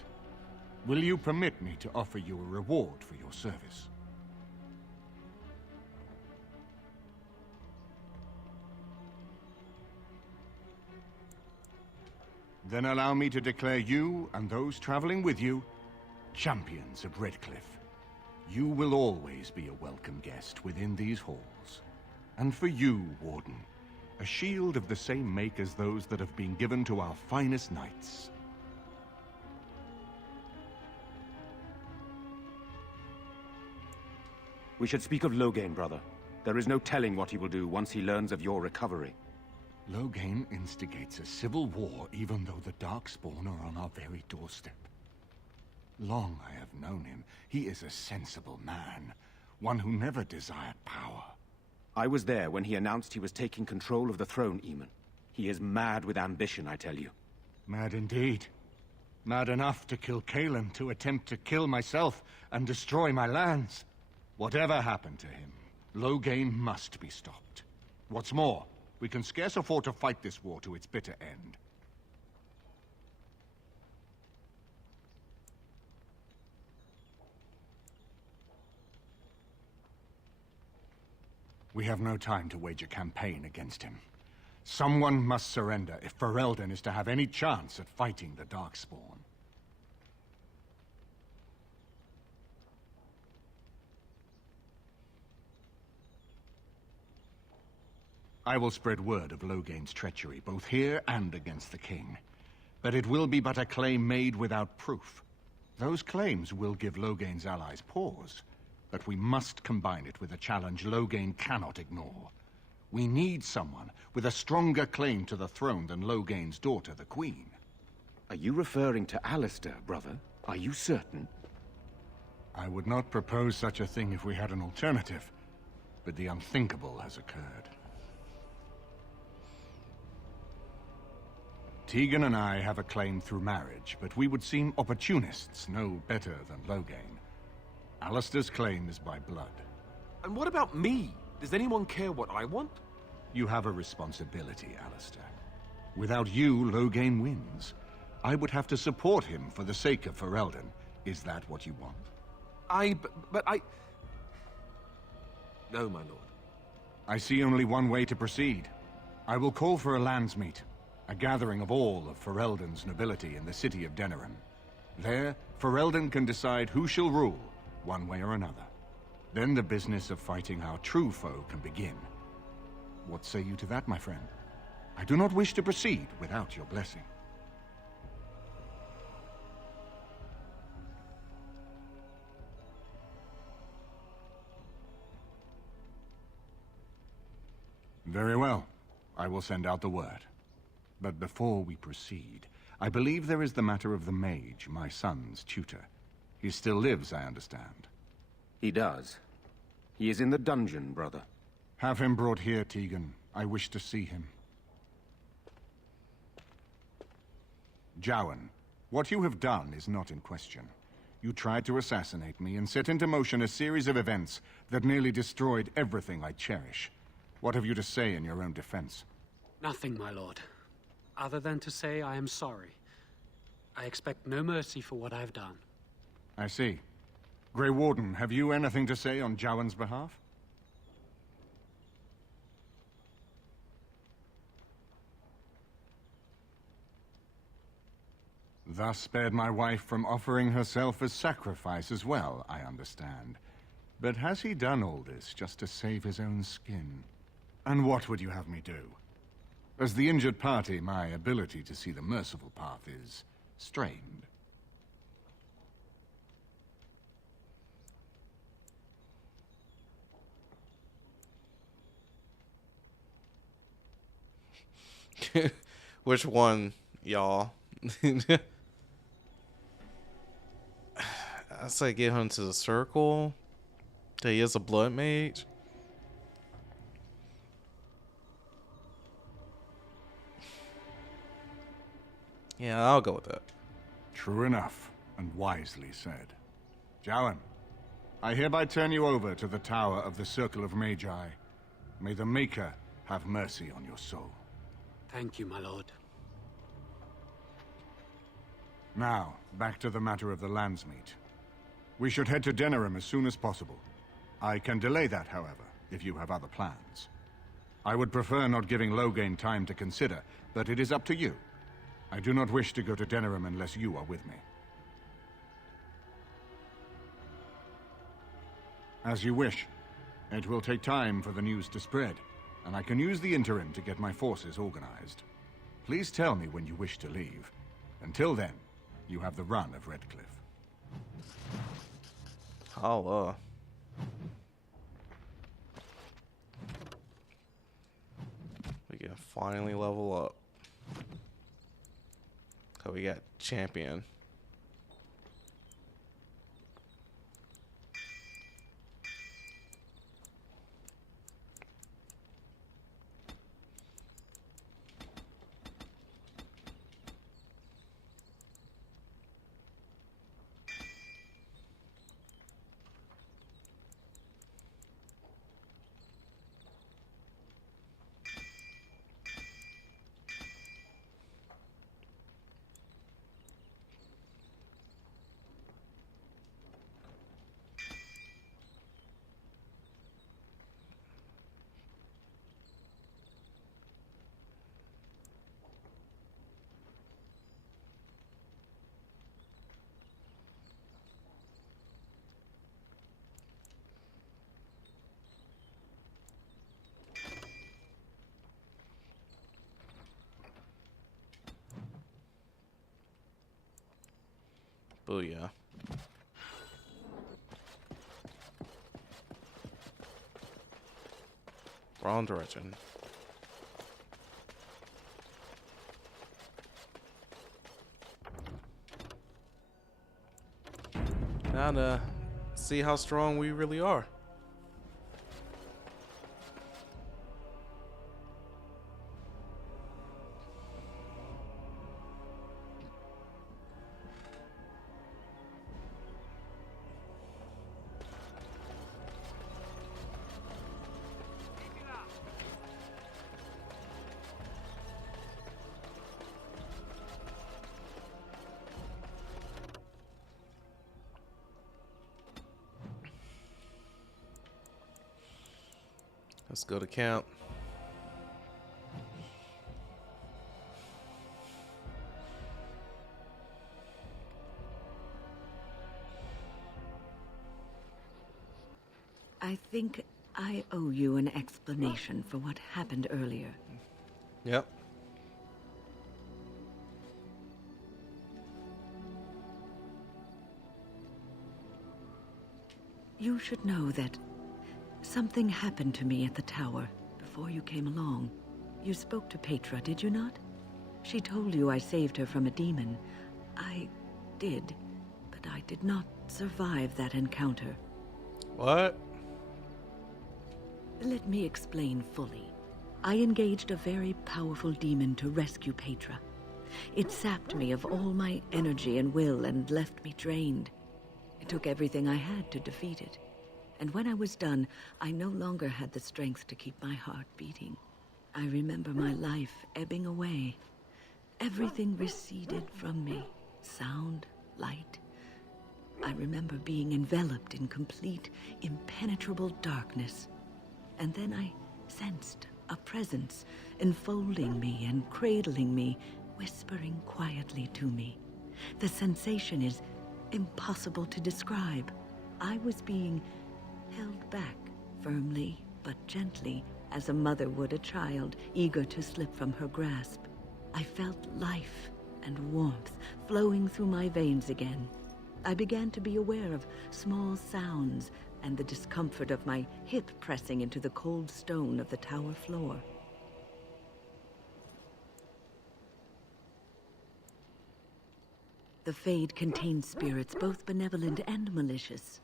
Will you permit me to offer you a reward for your service? Then allow me to declare you and those traveling with you champions of Redcliffe. You will always be a welcome guest within these halls. And for you, Warden, a shield of the same make as those that have been given to our finest knights. We should speak of Loghain, brother. There is no telling what he will do once he learns of your recovery. Loghain instigates a civil war even though the Darkspawn are on our very doorstep. Long I have known him. He is a sensible man, one who never desired power. I was there when he announced he was taking control of the throne, Eamon. He is mad with ambition, I tell you. Mad indeed. Mad enough to kill Cailan, to attempt to kill myself and destroy my lands. Whatever happened to him, Loghain must be stopped. What's more, we can scarce afford to fight this war to its bitter end. We have no time to wage a campaign against him. Someone must surrender if Ferelden is to have any chance at fighting the Darkspawn. I will spread word of Loghain's treachery, both here and against the king. But it will be but a claim made without proof. Those claims will give Loghain's allies pause, but we must combine it with a challenge Loghain cannot ignore. We need someone with a stronger claim to the throne than Loghain's daughter, the Queen. Are you referring to Alistair, brother? Are you certain? I would not propose such a thing if we had an alternative, but the unthinkable has occurred. Tegan and I have a claim through marriage, but we would seem opportunists no better than Loghain. Alistair's claim is by blood. And what about me? Does anyone care what I want? You have a responsibility, Alistair. Without you, Loghain wins. I would have to support him for the sake of Ferelden. Is that what you want? But I... No, my lord. I see only one way to proceed. I will call for a landsmeet. A gathering of all of Ferelden's nobility in the city of Denerim. There, Ferelden can decide who shall rule, one way or another. Then the business of fighting our true foe can begin. What say you to that, my friend? I do not wish to proceed without your blessing. Very well. I will send out the word. But before we proceed, I believe there is the matter of the mage, my son's tutor. He still lives, I understand. He does. He is in the dungeon, brother. Have him brought here, Tegan. I wish to see him. Jowan, what you have done is not in question. You tried to assassinate me and set into motion a series of events that nearly destroyed everything I cherish. What have you to say in your own defense? Nothing, my lord. other than to say I am sorry. I expect no mercy for what I've done. I see. Grey Warden, have you anything to say on Jowan's behalf? Thus spared my wife from offering herself as sacrifice as well, I understand. But has he done all this just to save his own skin? And what would you have me do? As the injured party, my ability to see the merciful path is strained. Which one, y'all? I say get him to the circle. That he is a blood mage. Yeah, I'll go with that. True enough, and wisely said. Jowan, I hereby turn you over to the Tower of the Circle of Magi. May the Maker have mercy on your soul. Thank you, my lord. Now, back to the matter of the Landsmeet. We should head to Denerim as soon as possible. I can delay that, however, if you have other plans. I would prefer not giving Loghain time to consider, but it is up to you. I do not wish to go to Denerim unless you are with me. As you wish. It will take time for the news to spread, and I can use the interim to get my forces organized. Please tell me when you wish to leave. Until then, you have the run of Redcliffe. Holla. We can finally level up. So we got champion. Booyah. Wrong direction. Now to see how strong we really are. Let's go to camp. I think I owe you an explanation for what happened earlier. Yep. You should know that something happened to me at the tower before you came along. You spoke to Petra, did you not? She told you I saved her from a demon. I did, but I did not survive that encounter. What? Let me explain fully. I engaged a very powerful demon to rescue Petra. It sapped me of all my energy and will and left me drained. It took everything I had to defeat it. And when I was done, I no longer had the strength to keep my heart beating. I remember my life ebbing away, Everything receded from me. Sound, light. I remember being enveloped in complete, impenetrable darkness. And then I sensed a presence enfolding me and cradling me, whispering quietly to me. The sensation is impossible to describe. I was being held back, firmly but gently, as a mother would a child, eager to slip from her grasp. I felt life and warmth flowing through my veins again. I began to be aware of small sounds and the discomfort of my hip pressing into the cold stone of the tower floor. The Fade contains spirits both benevolent and malicious.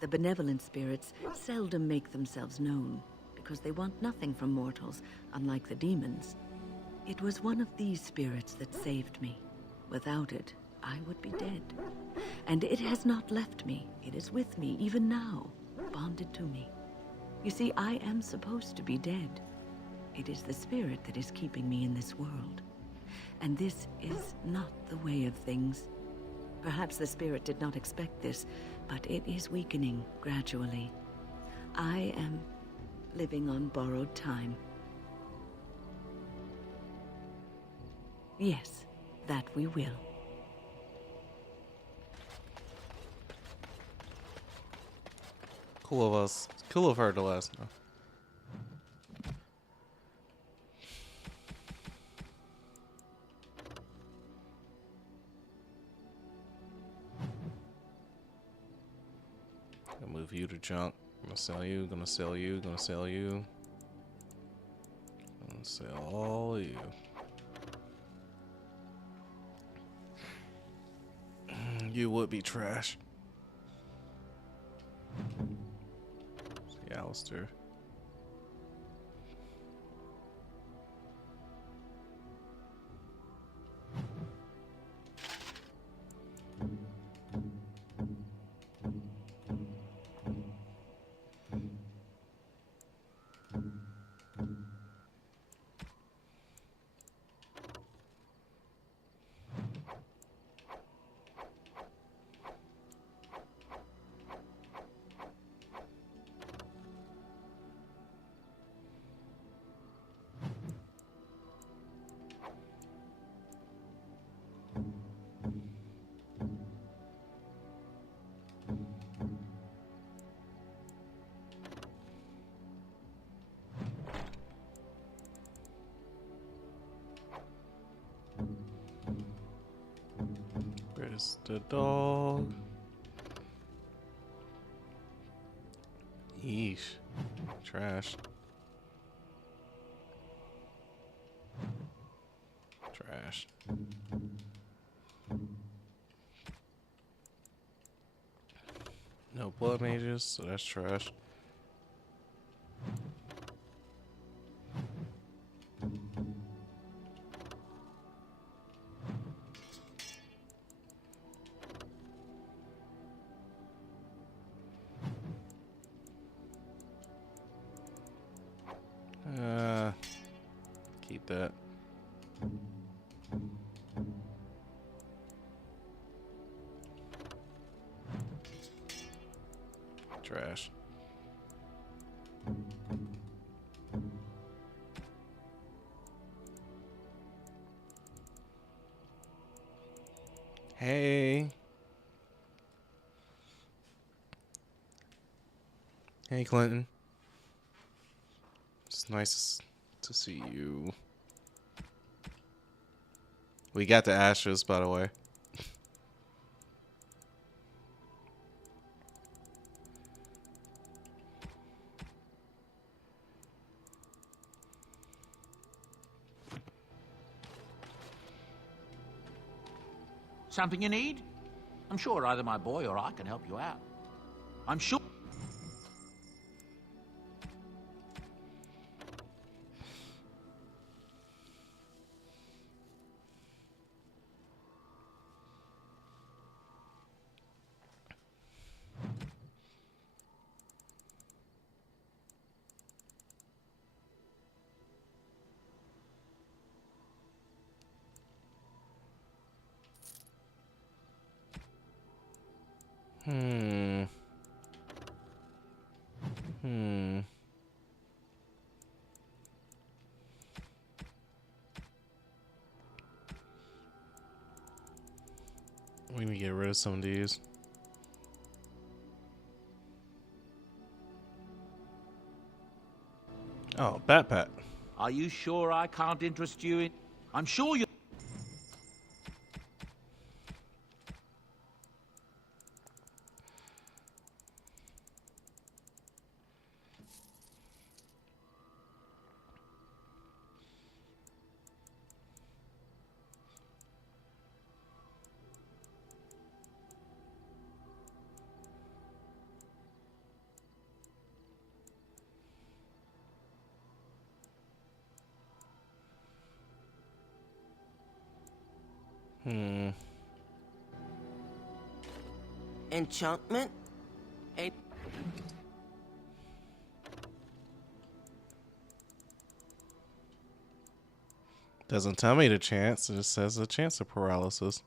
The benevolent spirits seldom make themselves known, because they want nothing from mortals, unlike the demons. It was one of these spirits that saved me. Without it, I would be dead. And it has not left me. It is with me, even now, bonded to me. You see, I am supposed to be dead. It is the spirit that is keeping me in this world. And this is not the way of things. Perhaps the spirit did not expect this, but it is weakening gradually. I am living on borrowed time. Yes, that we will. Cool of us. Cool of her to let us know. Gonna move you to junk. Gonna sell you, gonna sell you, gonna sell you. Gonna sell all of you. You would be trash. See, Alistair. Where's the dog? Yeesh. Trash. Trash. No blood mages, so that's trash. Keep that. Trash. Hey. Hey, Clinton. It's nice to see you. We got the ashes, by the way. Something you need? I'm sure either my boy or I can help you out. I'm sure. Hmm. We need to get rid of some of these. Oh, backpack. Are you sure I can't interest you in... I'm sure you... Enchantment? Doesn't tell me the chance, it just says the chance of paralysis.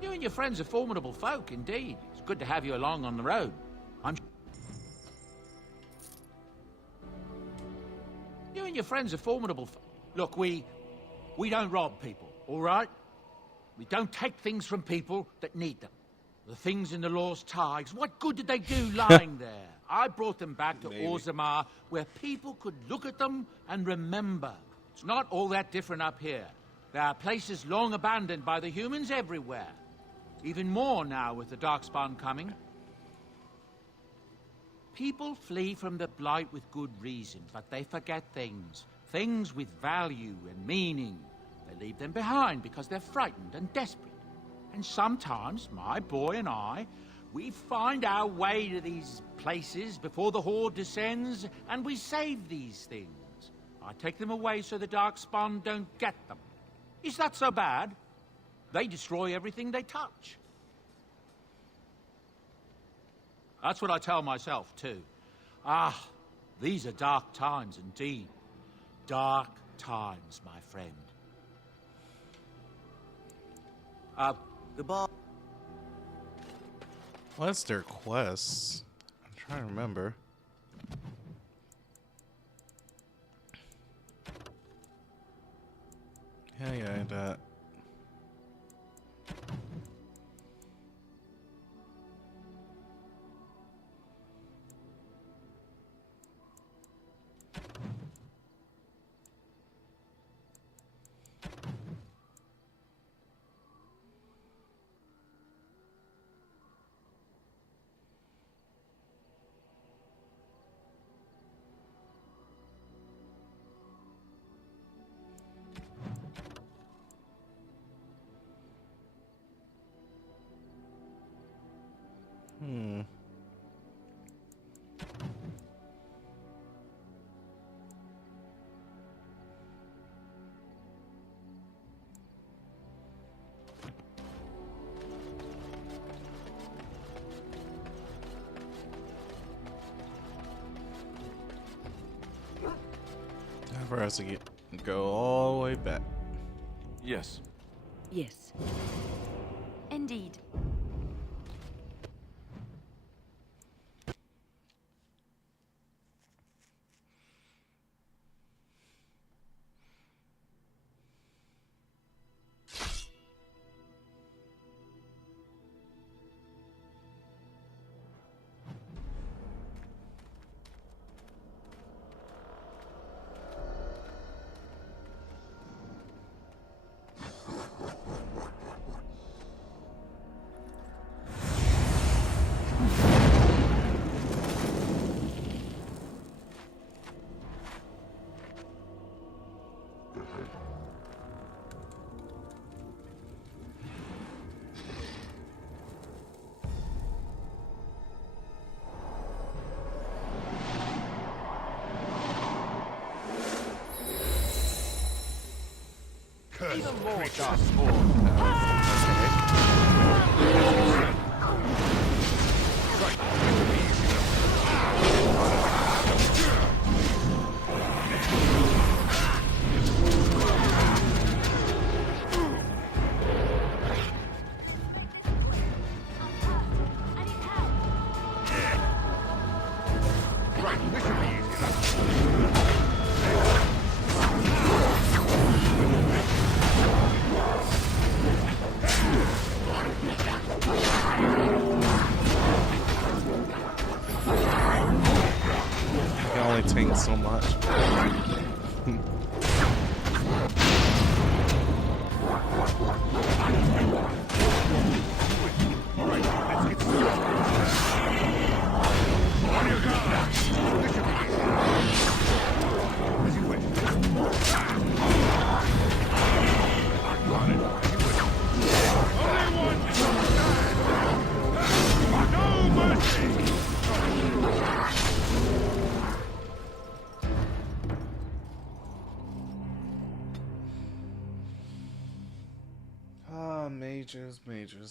You and your friends are formidable folk, indeed. It's good to have you along on the road. You and your friends are formidable. Look, we don't rob people, all right? We don't take things from people that need them. The things in the Law's ties, what good did they do lying there? I brought them back to Orzammar, where people could look at them and remember. It's not all that different up here. There are places long abandoned by the humans everywhere. Even more now with the Darkspawn coming. People flee from the Blight with good reason, but they forget things. Things with value and meaning. They leave them behind because they're frightened and desperate. And sometimes, my boy and I, we find our way to these places before the Horde descends, and we save these things. I take them away so the Darkspawn don't get them. Is that so bad? They destroy everything they touch. That's what I tell myself, too. Ah, these are dark times indeed. Dark times, my friend. Goodbye. What's their quests? I'm trying to remember. Yeah, that. Time for us to go all the way back. Yes. Yes. Indeed. even more creatures. darkspawn. Right, this will be easy enough. Right, this should be easy enough. I can only take so much.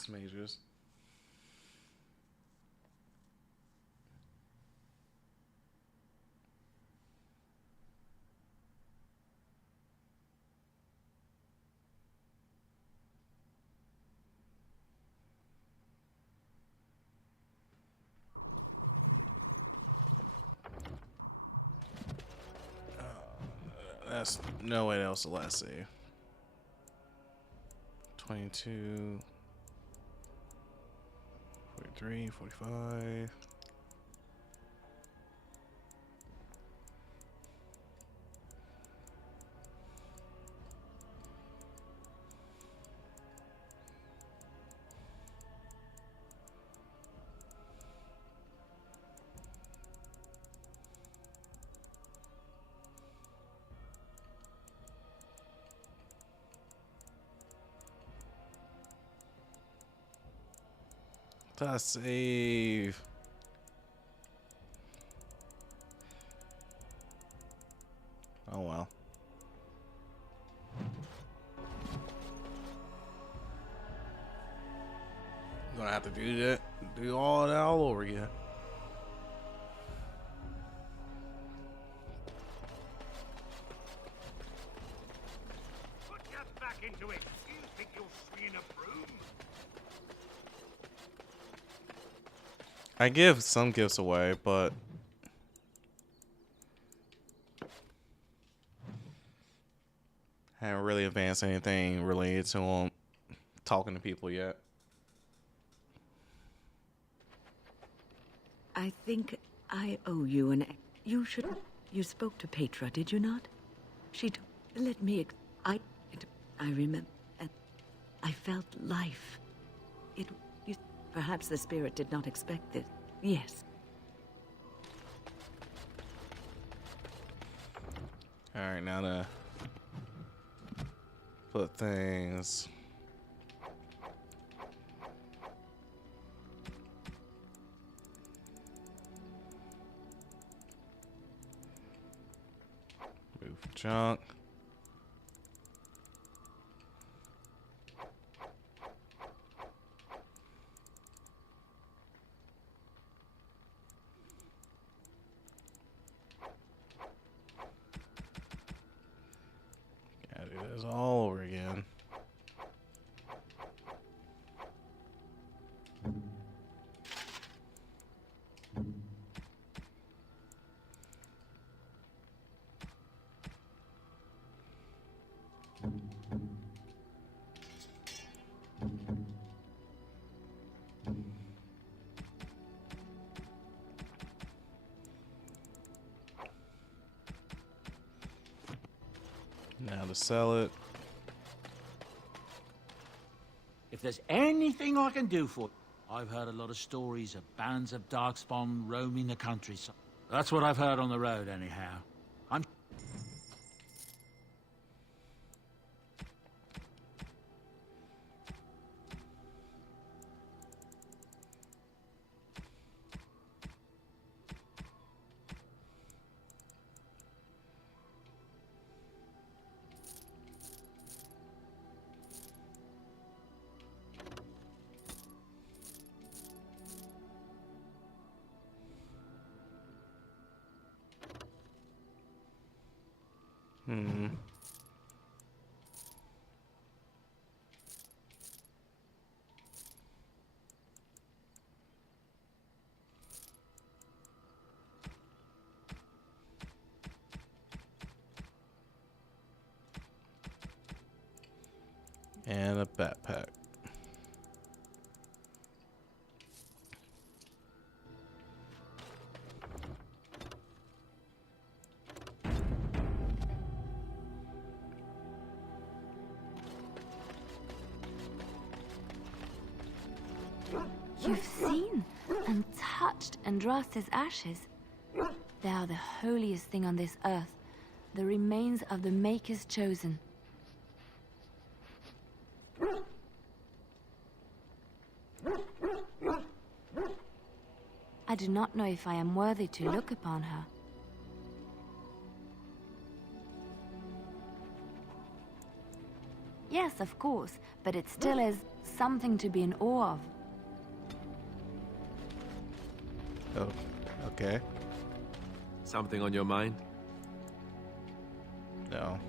Majors. That's no way else to last save. 22, 43, 45. Save. Oh well. Gonna have to do all that all over again. Put your back into it. You think you'll swing in a broom? I give some gifts away, but haven't really advanced anything related to talking to people yet. I think I owe you an... You should... You spoke to Petra, did you not? She let me... I remember... I felt life. Perhaps the spirit did not expect this. Yes. Alright, now to put things... Move junk. Gotta do this all over again. Now to sell it. If there's anything I can do for you, I've heard a lot of stories of bands of darkspawn roaming the countryside. That's what I've heard on the road, anyhow. I'm... Hmm. And a backpack. You've seen and touched Andraste's ashes. They are the holiest thing on this earth, the remains of the Maker's chosen. I do not know if I am worthy to look upon her. Yes, of course, but it still is something to be in awe of. Oh, okay. Something on your mind? No.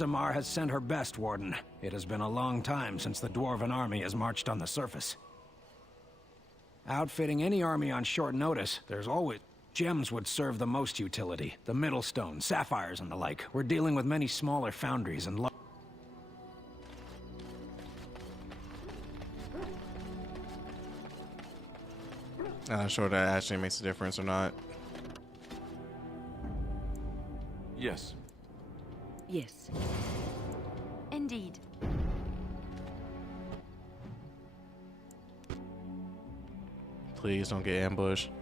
Omar has sent her best, Warden. It has been a long time since the Dwarven army has marched on the surface. Outfitting any army on short notice, there's always... Gems would serve the most utility. The Middlestone, sapphires, and the like. We're dealing with many smaller foundries and... I'm not sure that actually makes a difference or not. Yes. Yes. Indeed. Please don't get ambushed.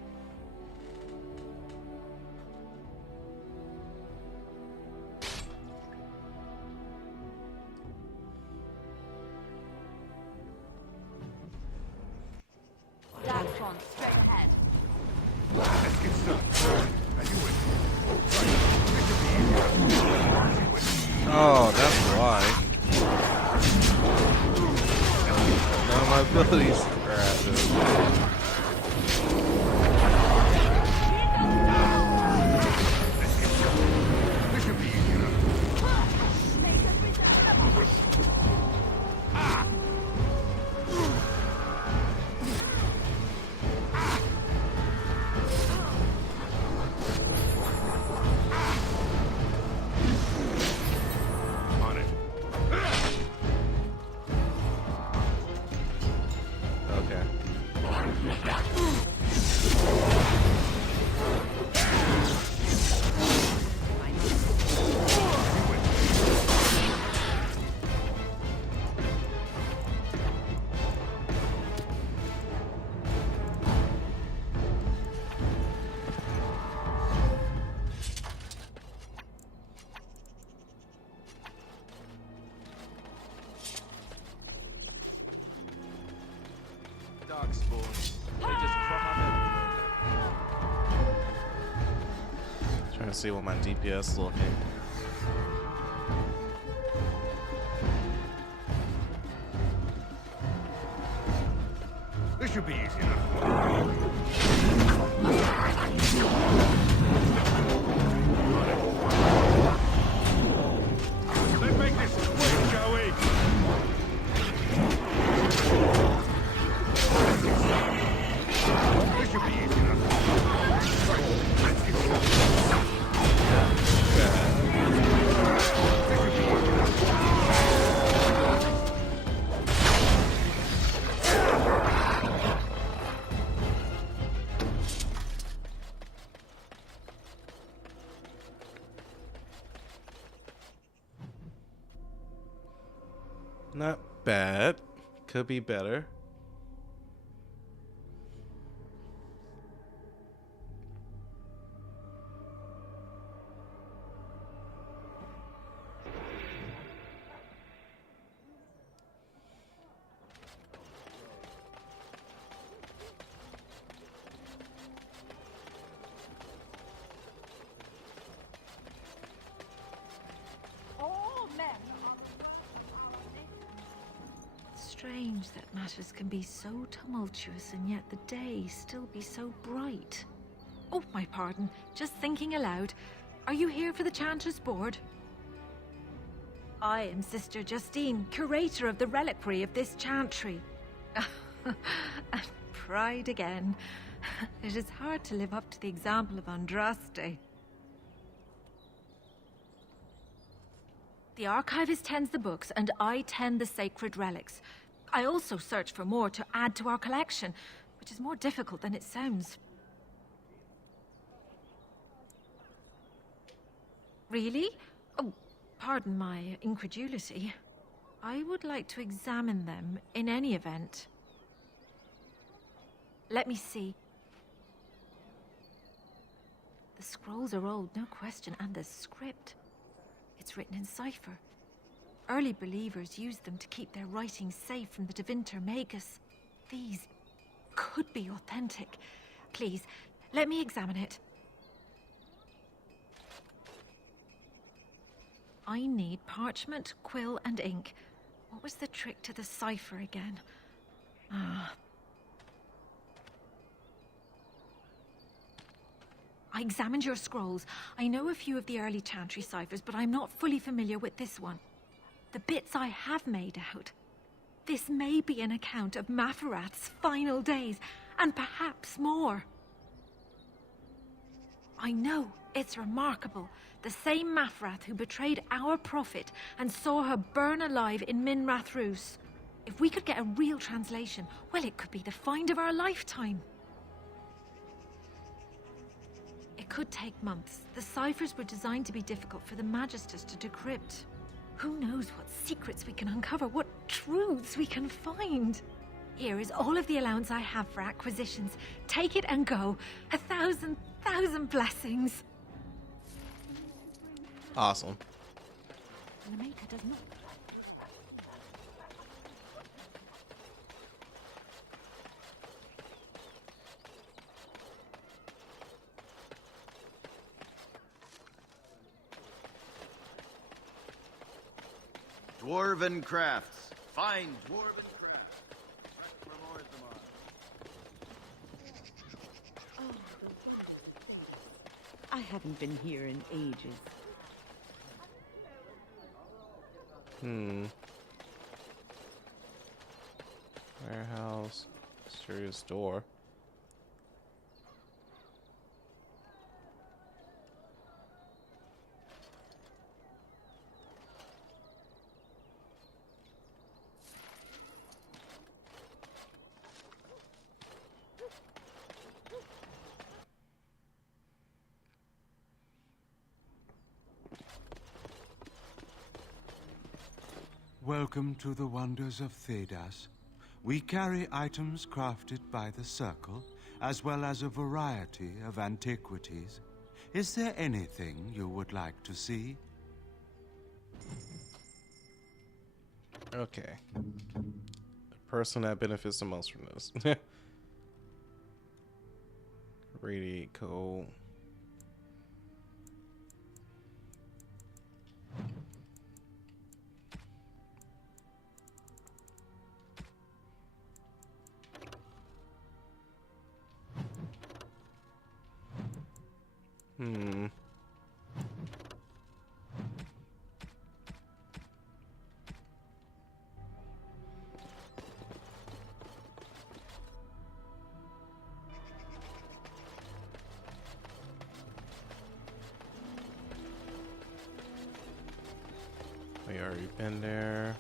Last one, straight ahead. Let's get started. Are you with me? Oh, that's why. None of my abilities crap, dude. Trying to see what my DPS is looking. This should be easy enough. Let's make this quick, Joey. This should be easy enough. Right, let's get Not bad. Could be better. strange that matters can be so tumultuous and yet the day still be so bright. Oh, my pardon. Just thinking aloud. Are you here for the Chanter's Board? I am Sister Justine, curator of the reliquary of this chantry. And pride again. It is hard to live up to the example of Andraste. The archivist tends the books, and I tend the sacred relics. I also search for more to add to our collection, which is more difficult than it sounds. Really? Oh, pardon my incredulity. I would like to examine them in any event. Let me see. The scrolls are old, no question, and the script. It's written in cipher. Early believers used them to keep their writings safe from the Tevinter Magus. These could be authentic. Please, let me examine it. I need parchment, quill, and ink. What was the trick to the cipher again? I examined your scrolls. I know a few of the early chantry ciphers, but I'm not fully familiar with this one. The bits I have made out. This may be an account of Maferath's final days, and perhaps more. I know, it's remarkable. The same Maferath who betrayed our prophet and saw her burn alive in Minrath Rus. If we could get a real translation, well, it could be the find of our lifetime. It could take months. The ciphers were designed to be difficult for the Magisters to decrypt. Who knows what secrets we can uncover, what truths we can find. Here is all of the allowance I have for acquisitions. Take it and go. 1,000 blessings. Awesome. The Maker does not. Dwarven crafts. Fine dwarven crafts. For more tomorrow. I haven't been here in ages. Warehouse. Mysterious door. Welcome to the wonders of Thedas. We carry items crafted by the Circle, as well as a variety of antiquities. Is there anything you would like to see? Okay. The person that benefits the most from this. Radiate code. We already been there.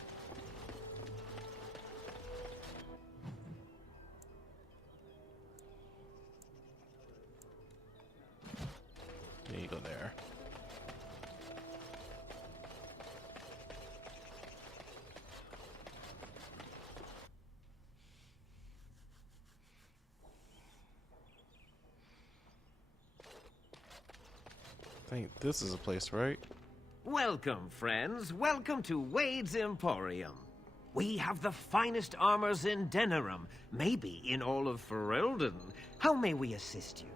There you go there. I think this is a place, right? Welcome, friends. Welcome to Wade's Emporium. We have the finest armors in Denerim, maybe in all of Ferelden. How may we assist you?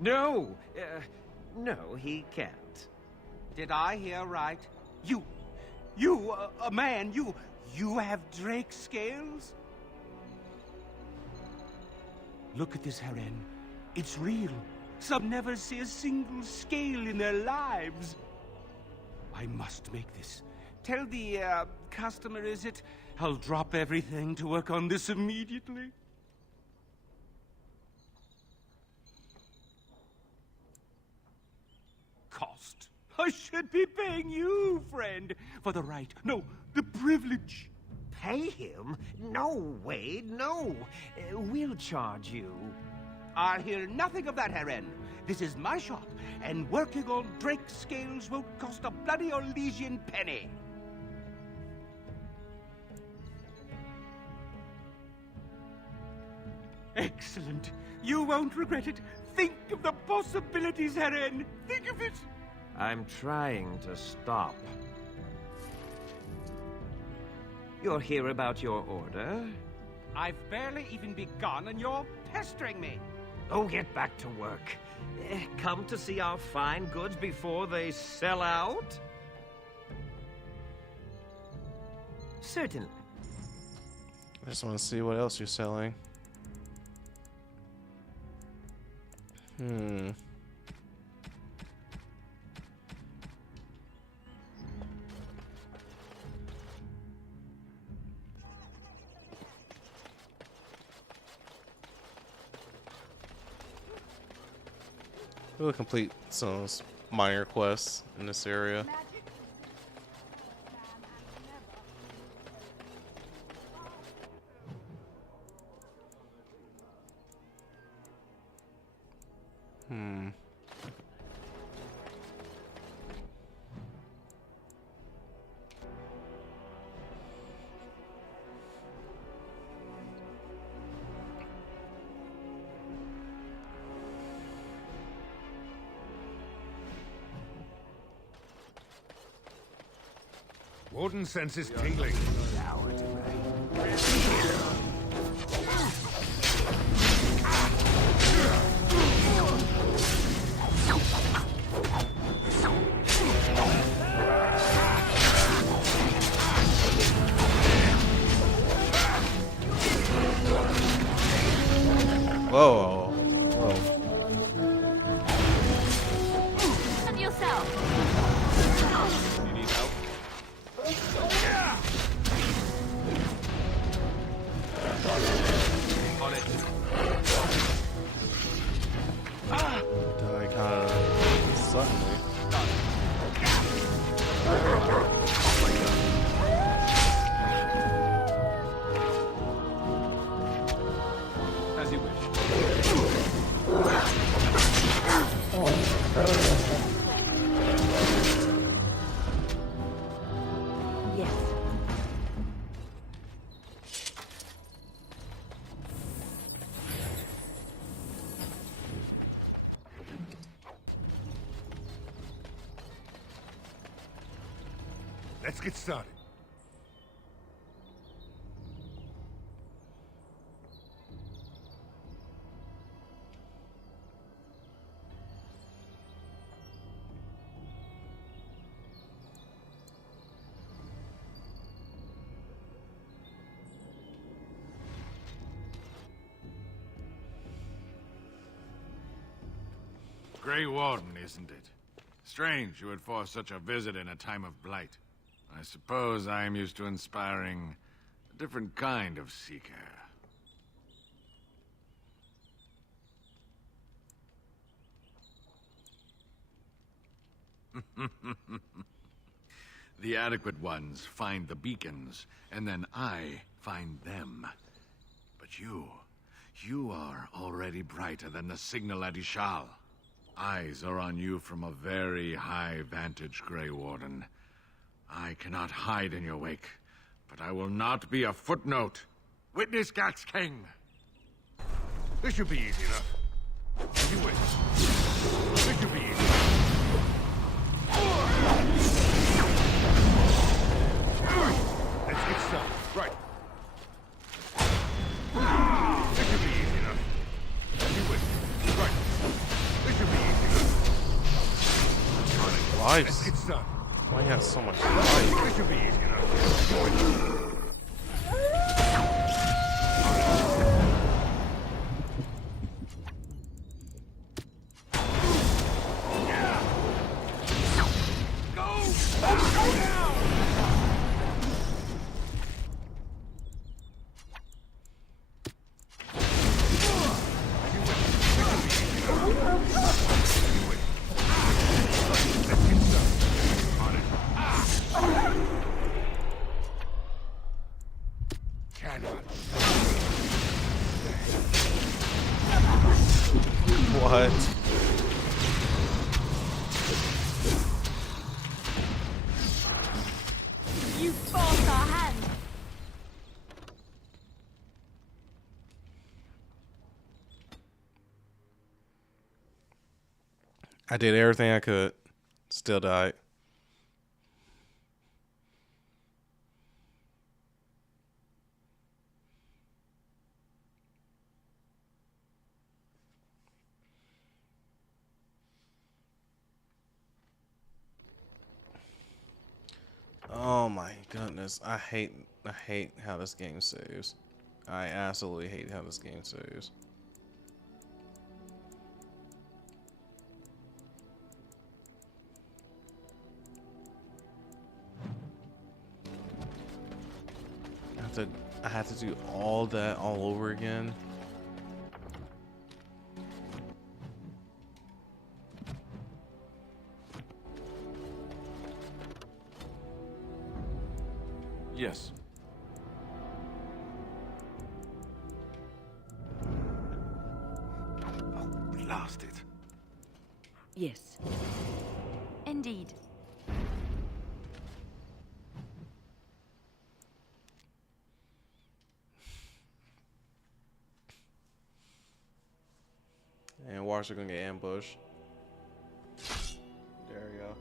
No, he can't. Did I hear right? You, a man, you have drake scales? Look at this heron. It's real. Some never see a single scale in their lives. I must make this. Tell the, customer, is it? I'll drop everything to work on this immediately. Cost. I should be paying you, friend, for the right, no, the privilege. Pay him? No, Wade, no. We'll charge you. I'll hear nothing of that, heron. This is my shop, and working on drake scales won't cost a bloody Orlesian penny. Excellent. You won't regret it. Think of the possibilities, heron. Think of it. I'm trying to stop. You're here about your order? I've barely even begun, and you're pestering me. Oh, get back to work. Come to see our fine goods before they sell out? Certainly. I just want to see what else you're selling. We'll complete some minor quests in this area. Warden senses tingling. Whoa. And yourself. You need help? On it. Die kind of suddenly. As you wish. Yes. Let's get started. Grey Warden, isn't it? Strange you would force such a visit in a time of blight. I suppose I am used to inspiring a different kind of seeker. The adequate ones find the beacons, and then I find them. But you are already brighter than the signal at Ishal. Eyes are on you from a very high vantage, Grey Warden. I cannot hide in your wake, but I will not be a footnote. Witness Gax King! This should be easy enough. If you wish. This should be easy. Let's get started. Right. This should be easy enough. If you wish. Right. This should be easy enough. Lives. Let's get started. Why you have so much life? This should be easy enough. What? You forced our hand. I did everything I could. Still died. Oh my goodness. I hate how this game saves. I absolutely hate how this game saves. I have to do all that all over again. Yes. Oh, blast it. Yes. Indeed. And watch, they're gonna get ambushed. There we go.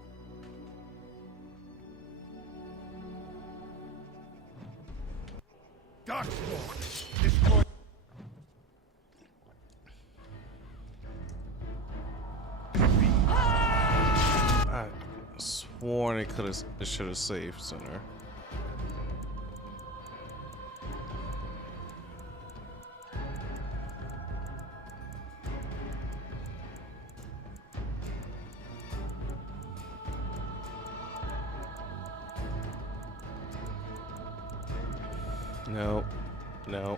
Darkspawn, destroy. I sworn it should have saved sooner. No. No.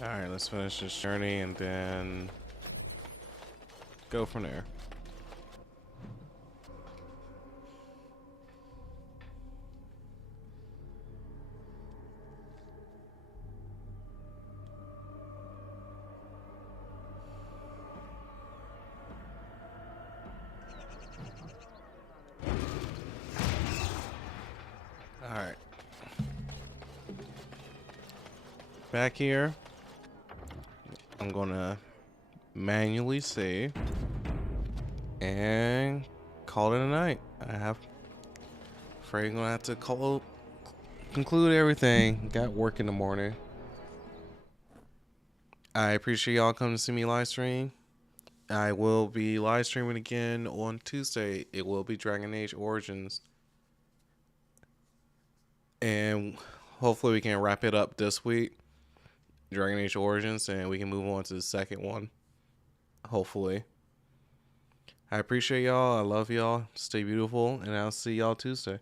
Alright, let's finish this journey and then go from there. Alright. Back here. I'm gonna manually save and call it a night. I have Afraid I'm gonna have to conclude everything. Got work in the morning. I appreciate y'all coming to see me live stream. I will be live streaming again on Tuesday. It will be Dragon Age Origins. And hopefully we can wrap it up this week. Dragon Age Origins, and we can move on to the second one. Hopefully. I appreciate y'all. I love y'all. Stay beautiful, and I'll see y'all Tuesday.